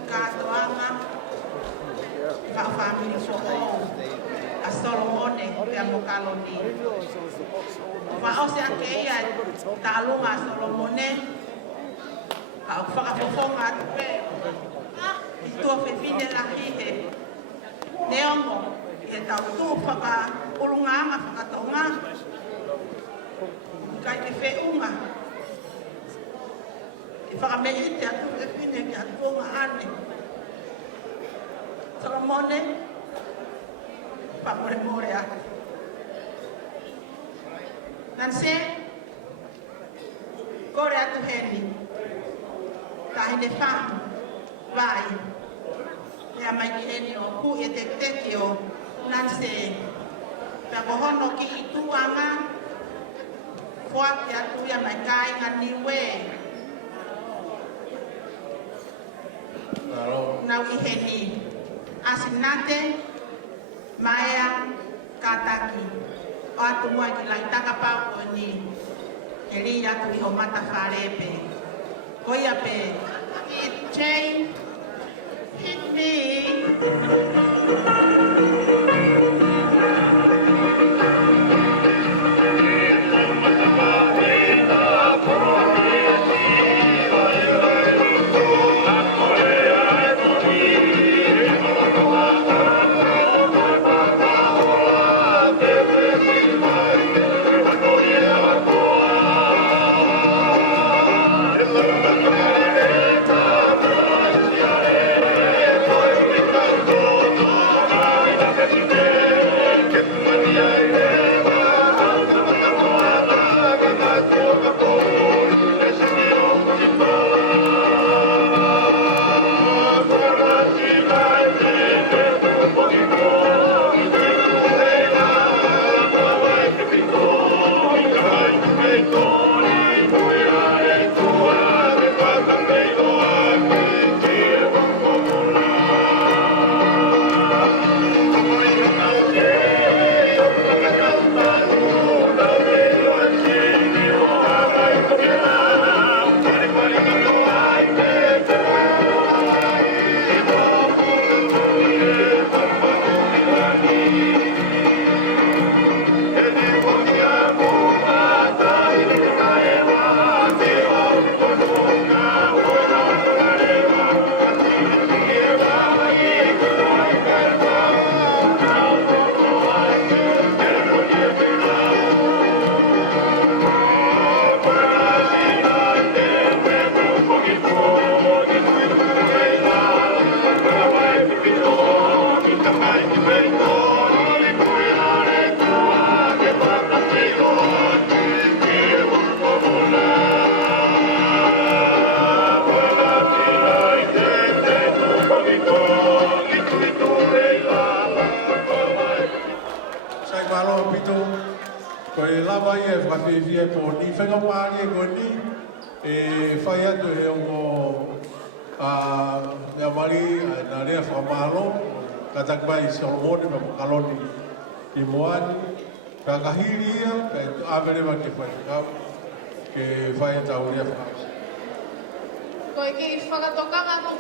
Kātoanga, whawhamiri soho, a Solomone, pe a Mokaloni. Whaosi ake ia tālunga a Solomone, ka whakafofonga atu pe. I tua whewhine lahi he neongo, e tau tū whaka urungaanga whakatonga. Kai te wheunga. I whakamehite atu whewhine ki atuonga ane. Solomone, whamore atu. Nanse, kore atu heni, tahine whamu, vai, ea mai ki heni o ku e te teki o nanse, pia kohono ki i tuanga, whaati atu ia mai kai ngani we. Nau i heni, asinate, maea, kataki. O atu mua ki lai taka pāko ni he ri atu i ho mata wharepe. Koia pe, hit chain, hit me.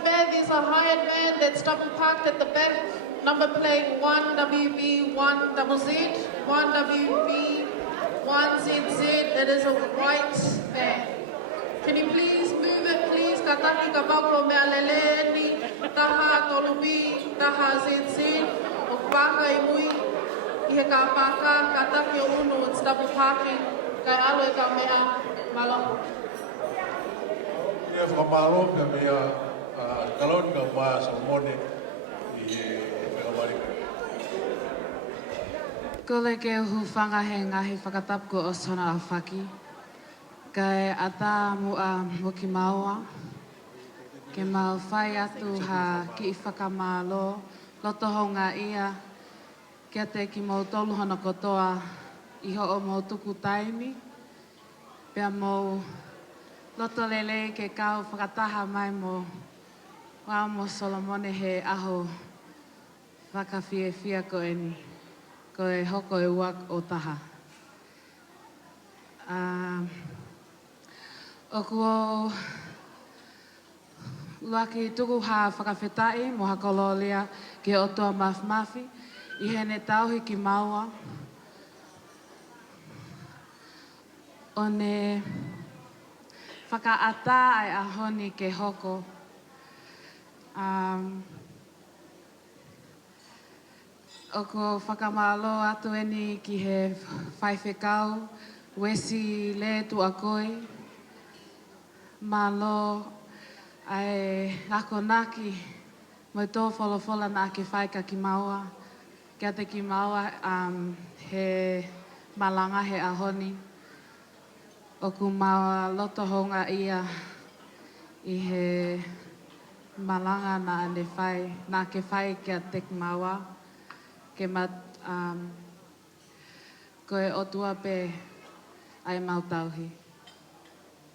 There's a hired van that's double parked at the back, number plate 1WB1ZZ, 1WB1ZZ. It is a white van. Can you please move it, please? Kataki kabako mealele ni taha tolubi taha ZZ. Okpaka imui ihe ka paka kataki unu. It's double parking. Kai alo ka mea malo. Ia whamalo ka mea Kalonikakala sa mone i Whakamari. Ko le ke hu whanga he ngahi whakatapu o sona a whaki. Kai ata mua muki maua, ke mau whai atu ha ki i whakamalo, loto honga ia, kia te ki mau tolu hana kotoa, iho o mau tuku taimi, pia mau loto lele ke kau whakataha mai mo, wā mo Solomone he aho whakawhiewhia ko eni, ko e hoko e uak o taha. O kuo luaki tuku ha whakawhetai mo hakololia ke otoa mafi, i hene tauhi ki maua. O ne whakaata ai ahoni ke hoko. O ko whakamalo atu eni ki he whaiwhekau, wesi le tu a koe. Malo ai ako naki mo tō wholofola na ke whaika ki maua. Kia te ki maua he malanga he ahoni. O ku maua loto honga ia i he malanga na ane whai, na ke whai kia te ki maua. Ke mat, koe otua pe ai mautauhi.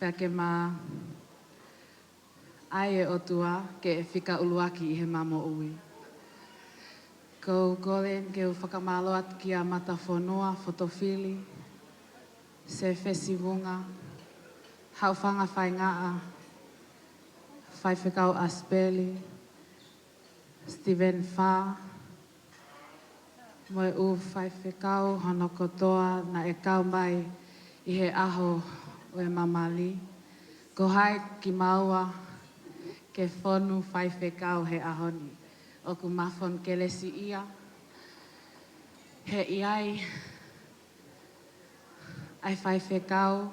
Pea ke ma ai e otua ke e whika uluaki i he mamo ui. Ko gole ke u whakamalo atu ki a mata whanua, fotofili, se whesiwunga, hauwhanga whai ngaa, whai whikau aspeli, Steven Fa, moe u whai whikau hono kotoa na e kau mai i he aho o e mamali. Ko hai ki maua ke whonu whai whikau he ahoni. O ku mawhon ke lesi ia. He iai ai whai whikau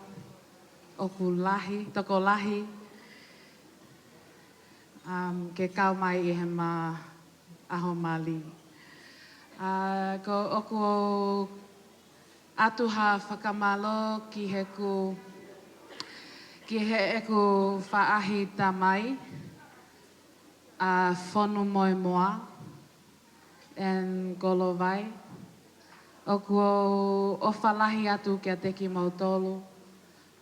o ku lahi, toko lahi. Ke kau mai i he aho mali. Ko oku atuha whakamalo ki he eku whaahi tamai, whonu Moimoi, en Golovai. Oku ofa lahi atu kia te ki mau tolu.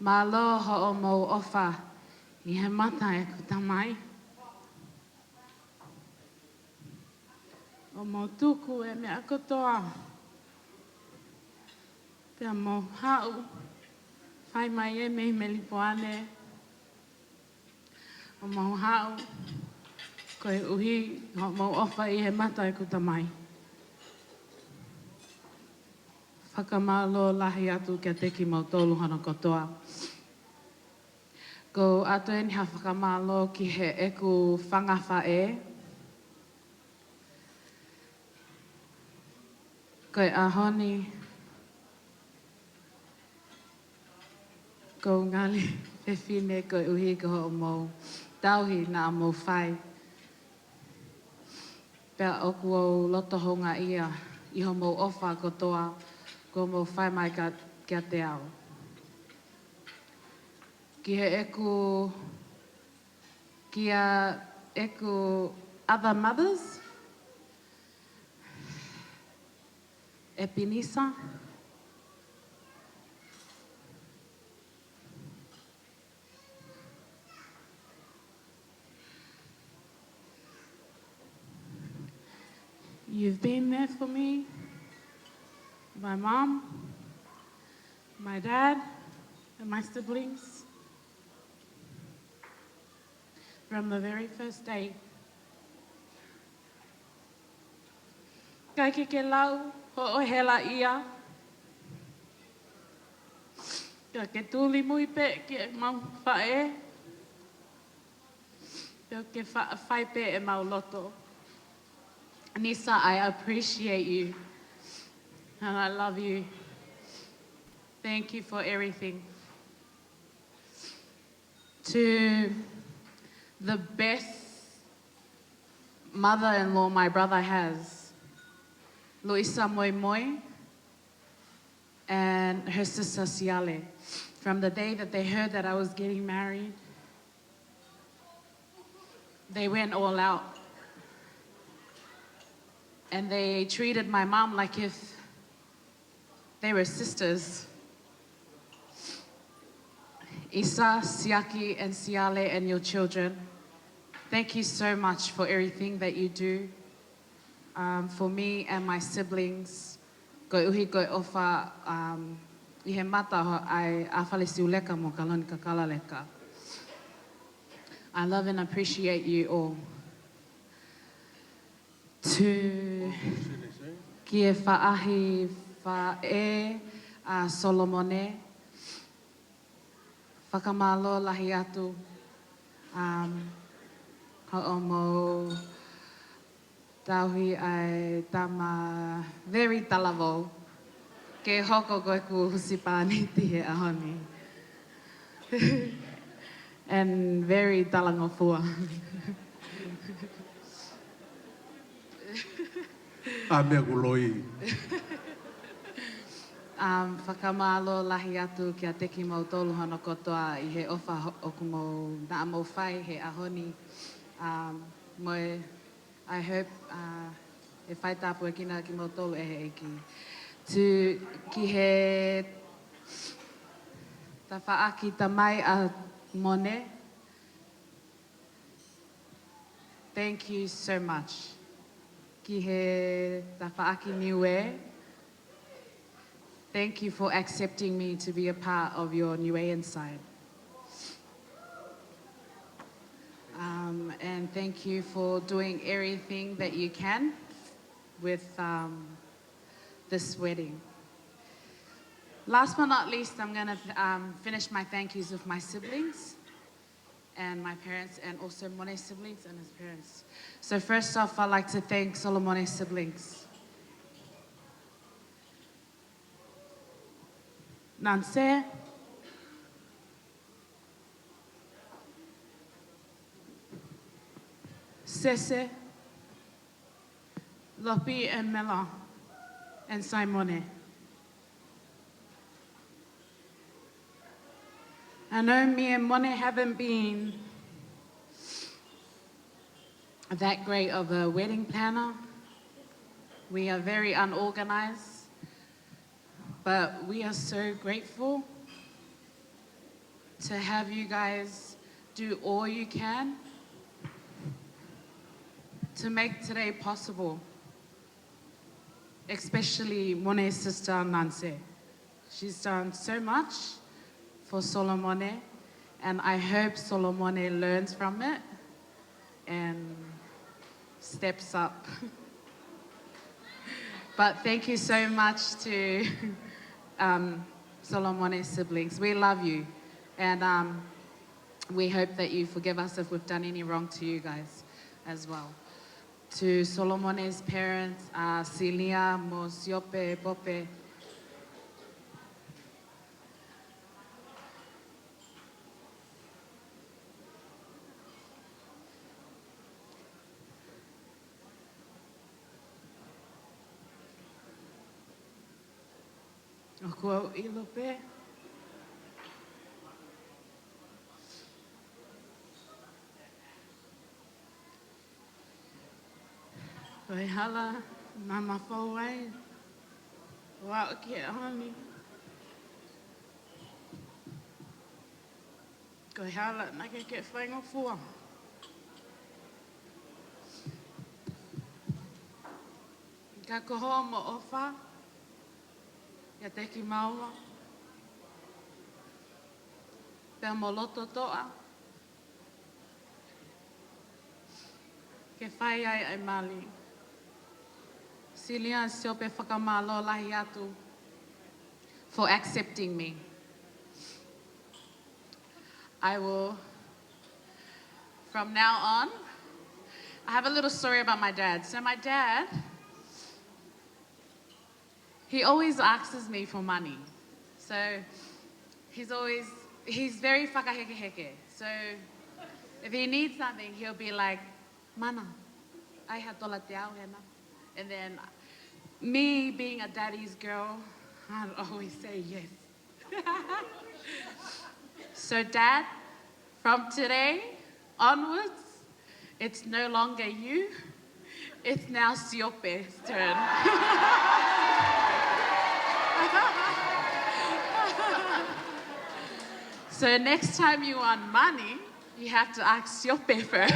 Malo ho o mau ofa i he mata eku tamai. O mau tuku e mea kotoa. Pea mau hau. Whai mai e mei me lipo ane. O mau hau. Koe uhi o mau ofa i he mata e kuta mai. Whakamalo lahi atu kia te ki mau tolu hana kotoa. Ko atu e ni ha whakamalo ki he eku whangawha e. Koe ahoni. Ko ngali e whine koe uhi ko ho mau tauhi na mau whai. Pea oku o loto honga ia i ho mau ofa kotoa ko mau whai mai kia te ao. Ki he eku other mothers. Epinisa. You've been there for me, my mom, my dad, and my siblings from the very first day. Kai ke lau, ho o hela ia. Ka ke tūli mui pe ke mau whae. Ka ke whai pe e mau loto. Nisa, I appreciate you. And I love you. Thank you for everything. To the best mother-in-law my brother has, Luisa Moimoi. and her sister Siale. From the day that they heard that I was getting married, they went all out. And they treated my mom like if they were sisters. Isa, Siaki, and Siale, and your children, thank you so much for everything that you do for me and my siblings. Ko uhi ko ofa I he mata ai awhale siuleka mo Kalonikakala leka. I love and appreciate you all. To ki e whaahi whae a Solomone, whakamalo lahi atu, ho'omo tauhi ai tama very talavo, ke hoko koe ku husipani tihe ahoni. And very talangofua. A mea kuloi. Whakamalo lahi atu kia teki mau tolu hono kotoa I he ofa oku mo na mo whai he ahoni. Moe, I hope e whai tāpu e kina ki mau tolu e he eki. Tu ki he ta whaaki ta mai a mone. Thank you so much. Ki he ta whaaki niue. Thank you for accepting me to be a part of your Niuean side. And thank you for doing everything that you can with this wedding. Last but not least, I'm going to finish my thank yous with my siblings and my parents, and also Mone's siblings and his parents. So first off, I'd like to thank Solomone's siblings. Nanse, Sese, Lopi and Mela, and Simone. I know me and Mone haven't been that great of a wedding planner. We are very unorganized, but we are so grateful to have you guys do all you can to make today possible, especially Mone's sister Nanse. She's done so much for Solomone, and I hope Solomone learns from it and steps up. But thank you so much to Solomone's siblings. We love you, and we hope that you forgive us if we've done any wrong to you guys as well. To Solomone's parents, Silia, Mosiope, Pope, Okuo Ilope, Koihala, Mama Fowai, Wauki Honey, Koihala, Nakake Fango Fua, Kakoho Mo Ofa, Yateki Maua, Pemoloto Toa, Ke Whai Ai Mali, Silia Siope Whakamalo Lahi Atu, for accepting me. I will, from now on, I have a little story about my dad. So my dad, he always asks me for money. So he's very whakaheke. So if he needs something, he'll be like, Mana, ai ha tola te au hena. And then me being a daddy's girl, I'd always say yes. So Dad, from today onwards, it's no longer you, it's now Siope's turn. So next time you want money, you have to ask Siope first.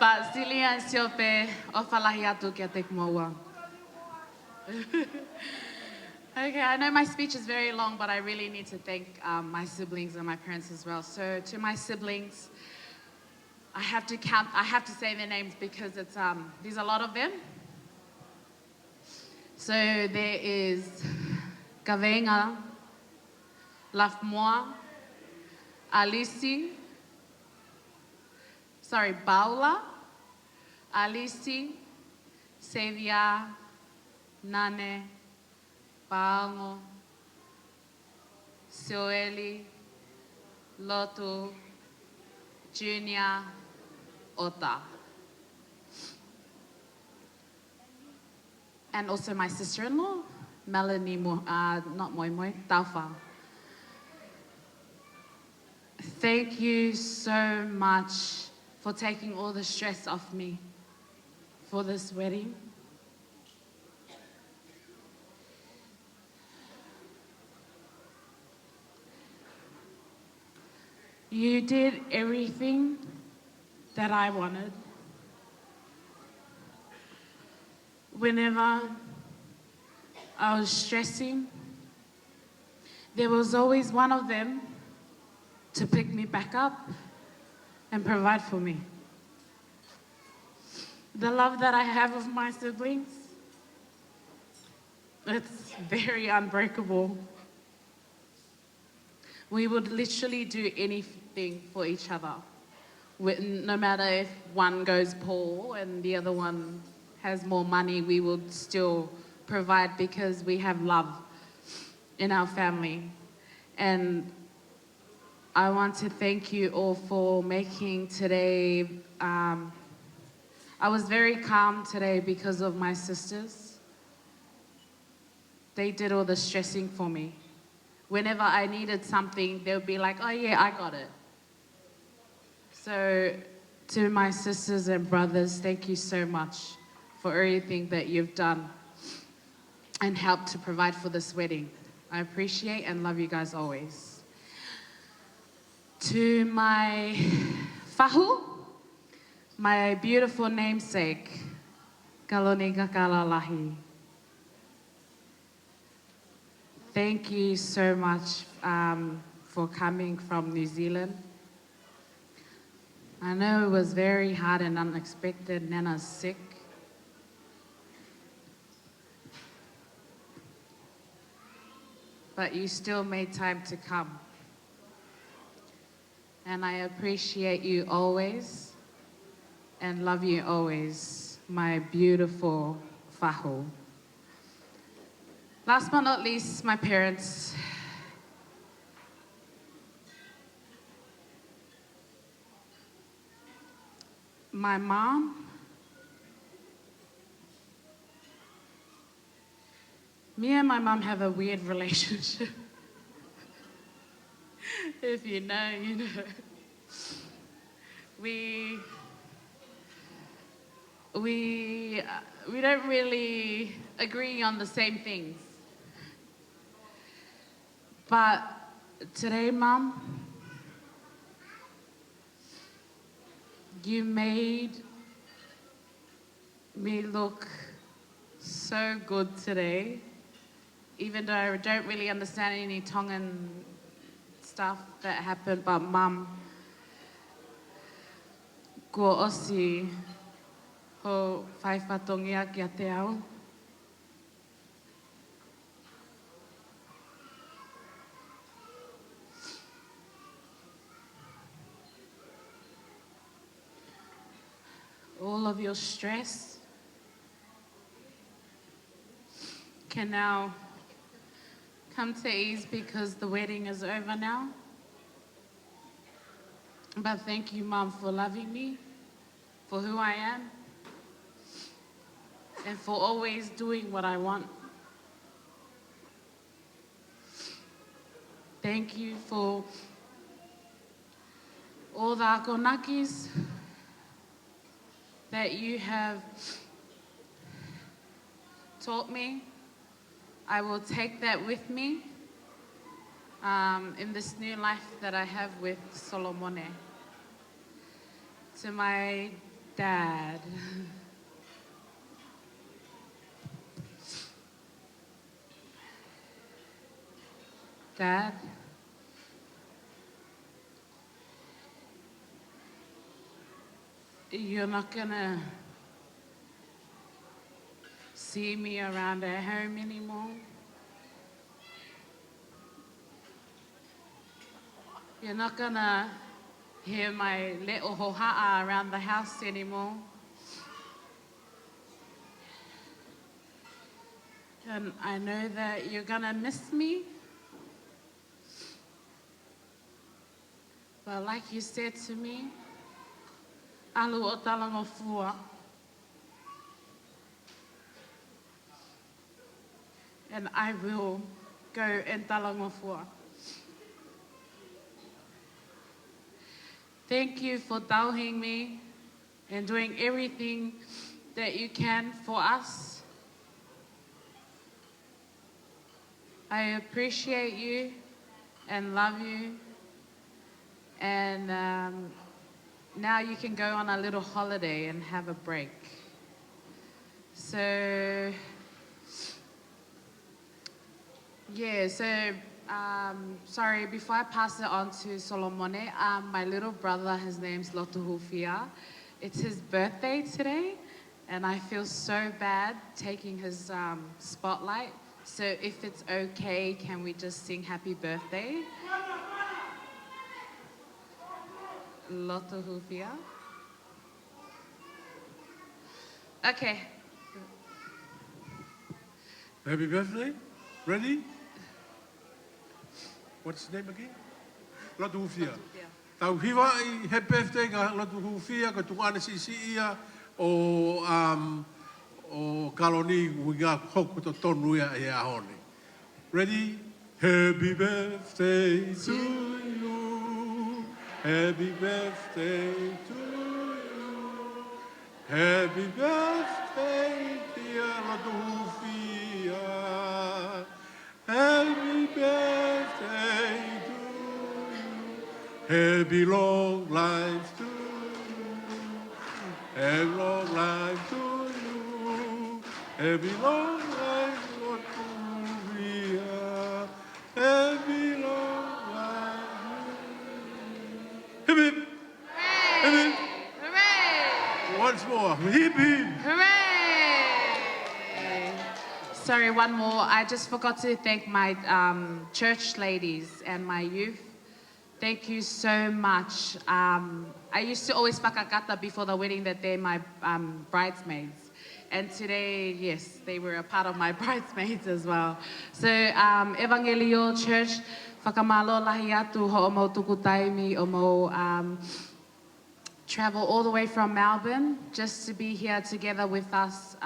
But Celia and Siope, ofalahi atu kia te kumaua. Okay, I know my speech is very long, but I really need to thank my siblings and my parents as well. So to my siblings, I have to say their names because there's a lot of them. So there is Kavenga, Lafmoa, Paula, Alisi, Sevia, Nane, Paango, Sioeli, Latu, Junior, Ota. And also my sister-in-law, Melanie, not Moimoi, Taufa. Thank you so much for taking all the stress off me for this wedding. You did everything that I wanted. Whenever I was stressing, there was always one of them to pick me back up and provide for me. The love that I have of my siblings, it's very unbreakable. We would literally do anything for each other. No matter if one goes poor and the other one has more money, we would still provide because we have love in our family. And I want to thank you all for making today. I was very calm today because of my sisters. They did all the stressing for me. Whenever I needed something, they would be like, oh yeah, I got it. So to my sisters and brothers, thank you so much for everything that you've done and helped to provide for this wedding. I appreciate and love you guys always. To my fahu, my beautiful namesake, Kalonikakala lahi. Thank you so much for coming from New Zealand. I know it was very hard and unexpected. Nana's sick. But you still made time to come. And I appreciate you always and love you always, my beautiful fahu. Last but not least, my parents. My mom, me and my mom have a weird relationship. If you know, you know. We don't really agree on the same things. But today, Mom, you made me look so good today, even though I don't really understand any Tongan stuff that happened, but Mum, ko osi ho whaiwhatongia kia te ao. All of your stress can now come to ease because the wedding is over now. But thank you, Mom, for loving me, for who I am, and for always doing what I want. Thank you for all the akonakis that you have taught me. I will take that with me in this new life that I have with Solomone. To my dad. Dad, you're not gonna see me around at home anymore. You're not gonna hear my little hoha'a around the house anymore. And I know that you're gonna miss me. But like you said to me, alu o talango fua. And I will go and talango fua. Thank you for tauhing me and doing everything that you can for us. I appreciate you and love you. And now you can go on a little holiday and have a break. So, yeah, sorry, before I pass it on to Solomone, my little brother, his name's Latu. It's his birthday today, and I feel so bad taking his spotlight. So if it's okay, can we just sing happy birthday? Latu. Okay. Happy birthday. Ready? What's his name again? Latu. Tau hiwa I happy birthday ka Latu ka tuana sisi ia o Kaloni winga hoku to tonu ia e ahone. Ready? Happy birthday to you. Happy birthday to you. Happy birthday, dear Latu. Happy birthday to you. Happy long life to you. Happy long life to you. Happy long life, Latu. Happy long life. Hip hip. Hip hip. Hooray! Once more. Hip hip. Hooray! Sorry, one more. I just forgot to thank my church ladies and my youth. Thank you so much. I used to always whakakata before the wedding that they're my bridesmaids. And today, yes, they were a part of my bridesmaids as well. So, Evangelio Church, whakamalo lahi atu ho mo tuku taimi o mo travel all the way from Melbourne just to be here together with us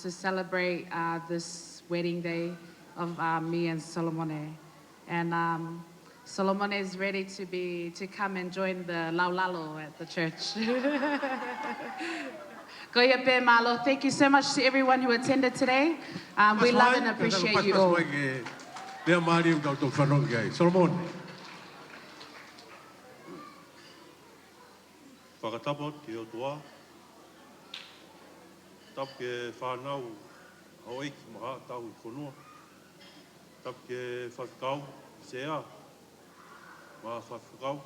to celebrate this wedding day of me and Solomone. And Solomone is ready to come and join the laulalo at the church. Goia pe malo. Thank you so much to everyone who attended today. We love and appreciate you all. Solomon. Whakatapa ki o toa. Tap ke whanau hau eiki maha tau I whanua. Tap ke whakakau sea. Ma whakakau.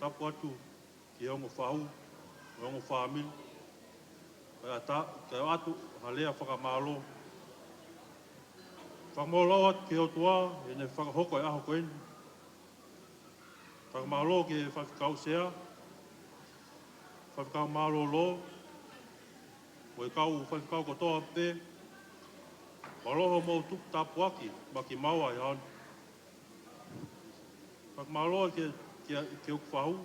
Tap atu ki ongo whau, ongo whamil. Ke atu halea whakamalo. Whakamalo atu ki o toa, e ne whakahoko e aho koeni. Whakamalo ki whakakau sea. Whakakau malo lo. Koe kau whakakau kotoa pe. Maloho mou tuku tapuaki, maki maua I hana. Whakamalo ki uku whahu,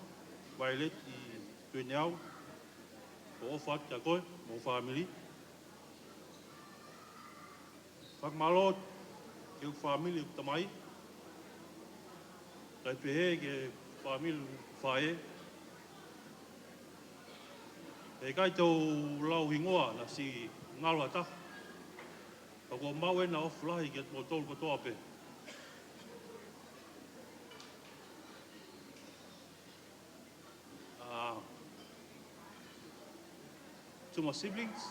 Violet i Tueneau, o ofat kia koe, mo family. Whakmalot, ki family u tamai. Kai pehe ke family whae. E kai tau lau hingoa na si ngalwa ta. Ako mau e na oflahi ke mo tolu kotoa pe. To my siblings.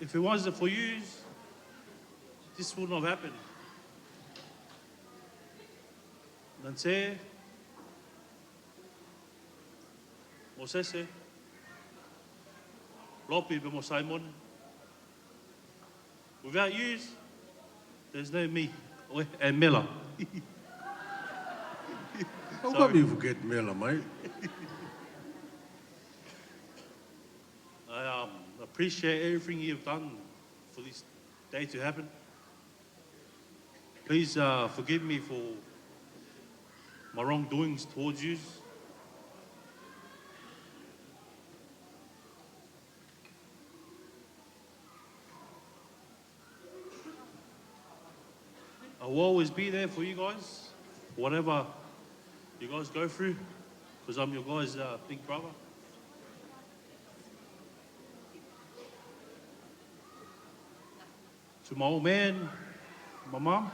If it wasn't for you, this would not have happened. Nante, Mosese, Lopi be mo Simon. Without you, there's no me and Miller. How come you forget Mela, mate? I appreciate everything you've done for this day to happen. Please forgive me for my wrongdoings towards you. I will always be there for you guys, whatever you guys go through, because I'm your guys' big brother. To my old man, my mom.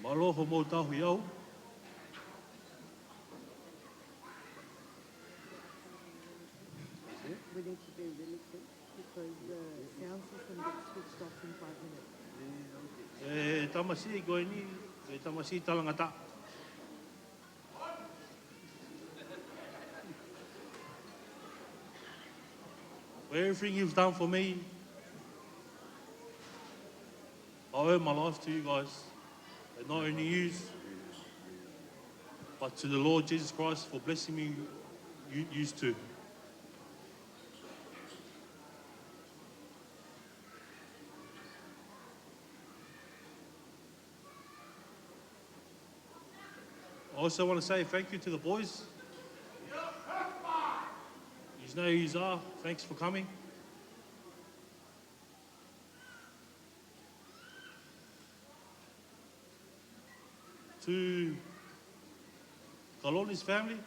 Maloho mo tahu iau. We need to be really quick because the sound system gets switched off in 5 minutes. Tamasi koe ni, tamasi talangata. For everything you've done for me, I owe my life to you guys. And not only you, but to the Lord Jesus Christ for blessing me, you too. I also want to say thank you to the boys. You know who you are. Thanks for coming. To Kaloni's family.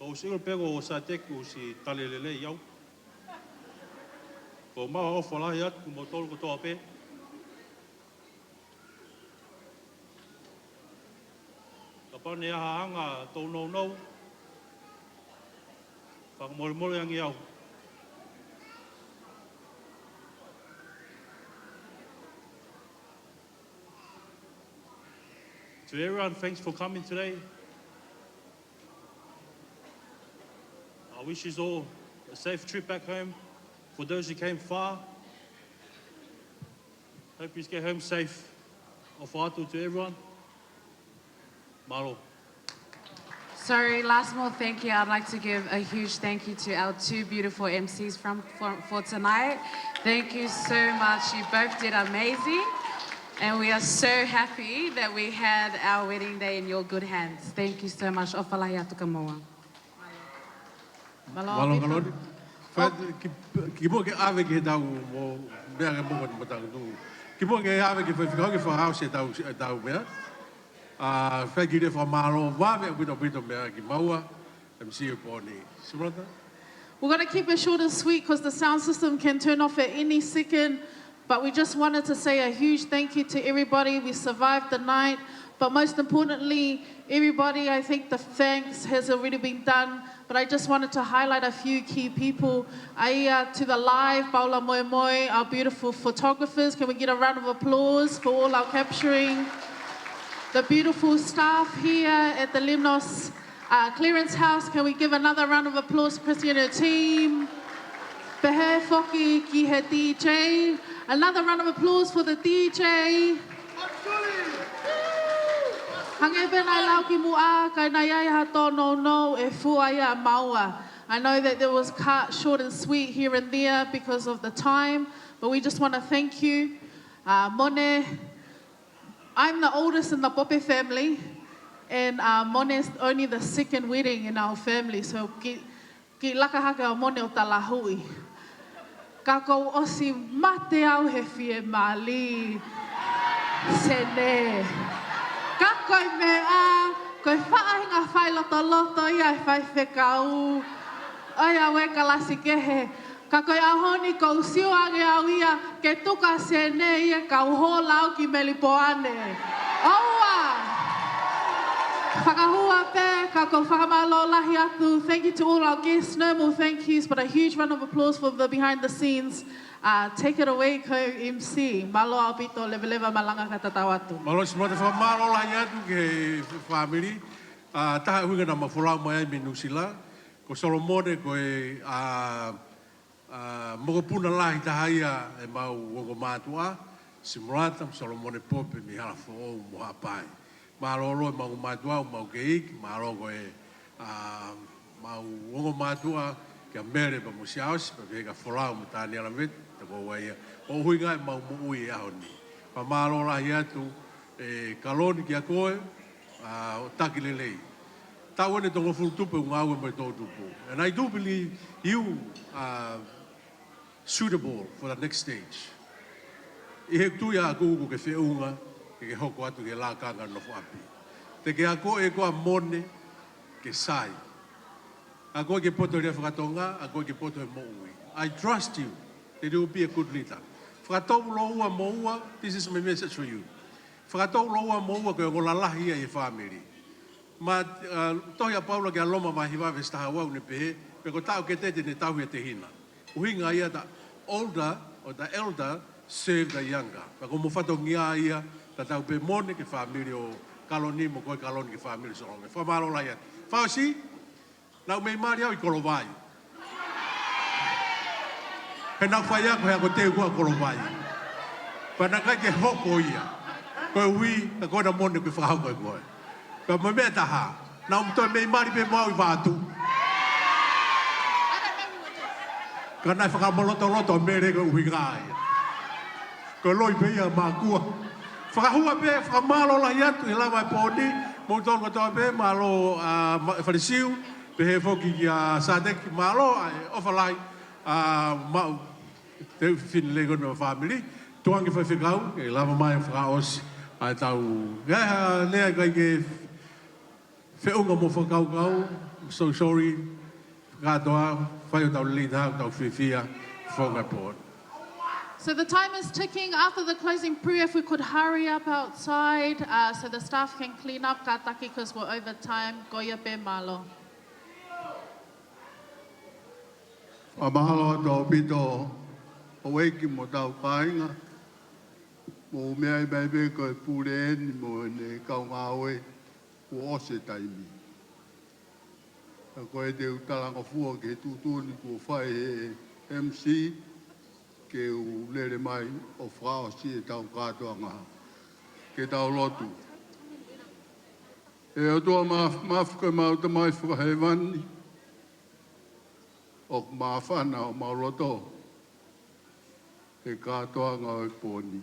Ko single pego o sa teku si talelele iau. Ko maha o whalahi atu mo tolu ko toa pe. Pane aha anga tau nou nou. Whakamore angi au. To everyone, thanks for coming today. I wish you all a safe trip back home. For those who came far, hope you get home safe. Ofaatu to everyone. Malo. Sorry, last more thank you. I'd like to give a huge thank you to our two beautiful MCs for tonight. Thank you so much. You both did amazing. And we are so happy that we had our wedding day in your good hands. Thank you so much. Ofalahi atu ka moa. Malo kaloni. Ki mo ke ave ke tau mo mea ke mo mo tau tu. Ki mo ke ave ke whawhika ke whahau se tau mea. Whakire whamaro wawe pito mea ki maua. MC Poni. Simrata? We're going to keep it short and sweet because the sound system can turn off at any second. But we just wanted to say a huge thank you to everybody. We survived the night. But most importantly, everybody, I think the thanks has already been done. But I just wanted to highlight a few key people. To the live, Paula, Moimoi, our beautiful photographers. Can we get a round of applause for all our capturing? The beautiful staff here at the Limnos Clearance House. Can we give another round of applause to Chrissy and her team? Pehe Foki ki he DJ. Another round of applause for the DJ. Hange pena lau ki mua, kai na iai hato no e fua ia maua. I know that there was cut short and sweet here and there because of the time, but we just want to thank you. Mone, I'm the oldest in the Pope family, and Mone is only the second wedding in our family, so ki laka haka o Mone o talahui. Ka kou osi mate au he fie mali, sene. Ka koi mea, koi whaahinga whai loto ia e whai whekau. Oia we kalasi kehe. Ka koe ahoni kou siuage au ia ke tuka sene ia kau hola au ki melipoane. Oua! Whakahua pe, ka kou whakamalo lahi atu. Thank you to all our guests. No more thank yous, but a huge round of applause for the behind the scenes. Take it away, co-MC. Malo au pito leva malanga kata tawatu. Malo si mata whamalo lahi atu ke family. Taha huinga na mawhulau mai me Nusila. Ko Solomone ko mokopuna lahi tahaia e mau wongo mātua. Simurata, Solomone Pope, mi hala fo mo hapai. Maroro e mau mātua, mau keiki, maroro e mau wongo mātua kia mere pa mo siaosi, pa vega wholau mo tāni ala met, ta ko waia. O huinga e mau muui e ahoni. Pa maroro lahi atu e Kalonikakala, o takilelei. And I do believe you are suitable for the next stage. I tu ya aku ke feunga ke hoko atu ke la kanga no api. Te ke ako e ko mone ke sai. Ako ke poto le Tonga, ako ke poto e Moimoi. I trust you that you will be a good leader. Whakatau loa moua, this is my message for you. Whakatau loa moua ke ngolalahi e family. Ma tohia Paula ke aloma mahiwa vesta hawa une pehe, pe ko tau ke tete ne tau te hina. Uhinga ia the older or the elder serve the younger. Pa ko mo fato ngia ia ta tau pe mone ke family o Kaloni mo ko Kaloni ke family so longe. Fa malo la ia. Fa si na me mari au I kolovai. He na fa ia ko te ko kolovai. Pa na ka ke hoko ia. Ko wi ko na mone ke fa ha ko ko. Ka mo me taha. Na mo to me mari pe mo I vatu. Ka na fa mo loto mere ko wi gai. Ko loi pe ia ma kua. Fa hua pe fa malo la ia tu la mai poni. Mo to ko pe malo fa siu pe he foki ya sadek malo o fa lai ma te fin le no family. Tuangi fa fikau e lava mai fa os ai tau. Ya le ga ke feunga mo fa kau so sorry ga doa fa tau lida tau fifia fonga port. So the time is ticking. After the closing prayer, if we could hurry up outside so the staff can clean up kataki because we're over time. Goya pe malo. Mahalo to pito oeki mo tau kainga. Mo mea mai be ko pure ni mo ne kaungawe ko ose taimi. Ko e te utalanga fua ke tutuni ko fai MC ke u lere mai o frao si e tau katoa ngaha. Ke tau lotu. E o toa mafuka mauta mai whakahewani. O mawhana o mauloto. E katoa ngā o pōni.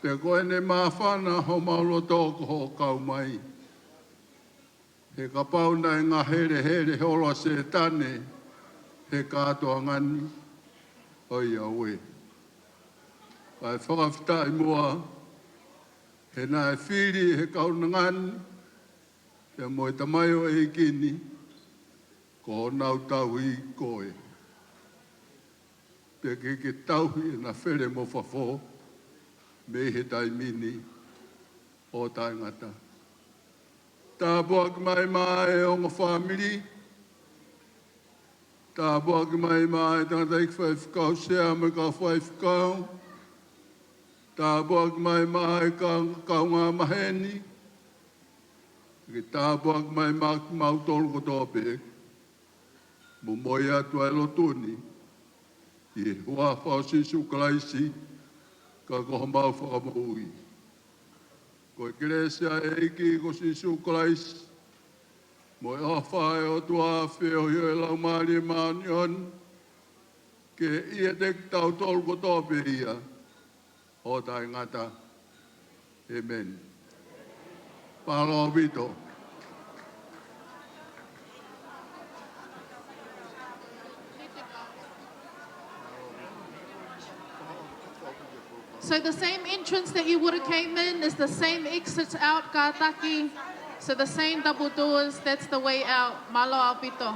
Te koe ne mawhana o mauloto ko ho kau mai. He ka pauna e ngā here holo se tane. He katoa ngani. Oi awe. Ai whakawhitai mua, he nā e whiri he kaunangani, he moe tamaio e kini, ko nau tau I koe. Pe ke tauhi e nā where mo whafo, me he taimini o taingata. Tā buak mai o ngā whamiri, tā buak mai tangata ik whai whakau sea me ka whai whakau. Tā buak mai ka ngā maheni. Ke tā buak mai mautolu ko tōpe. Mo moi atu ai lotuni. I hua whau sisu kalaisi. Ka koha mau whakamaui. Ko Iglesia e iki ko Sisu Christ. Mo e awha e o tua whio hio e lau maari maanion. Ke ia tek tau tolu ko tope ia. O tai ngata. Amen. Palo vito. So the same entrance that you would have came in is the same exit out, Kātaki. So the same double doors, that's the way out. Malo Alpito.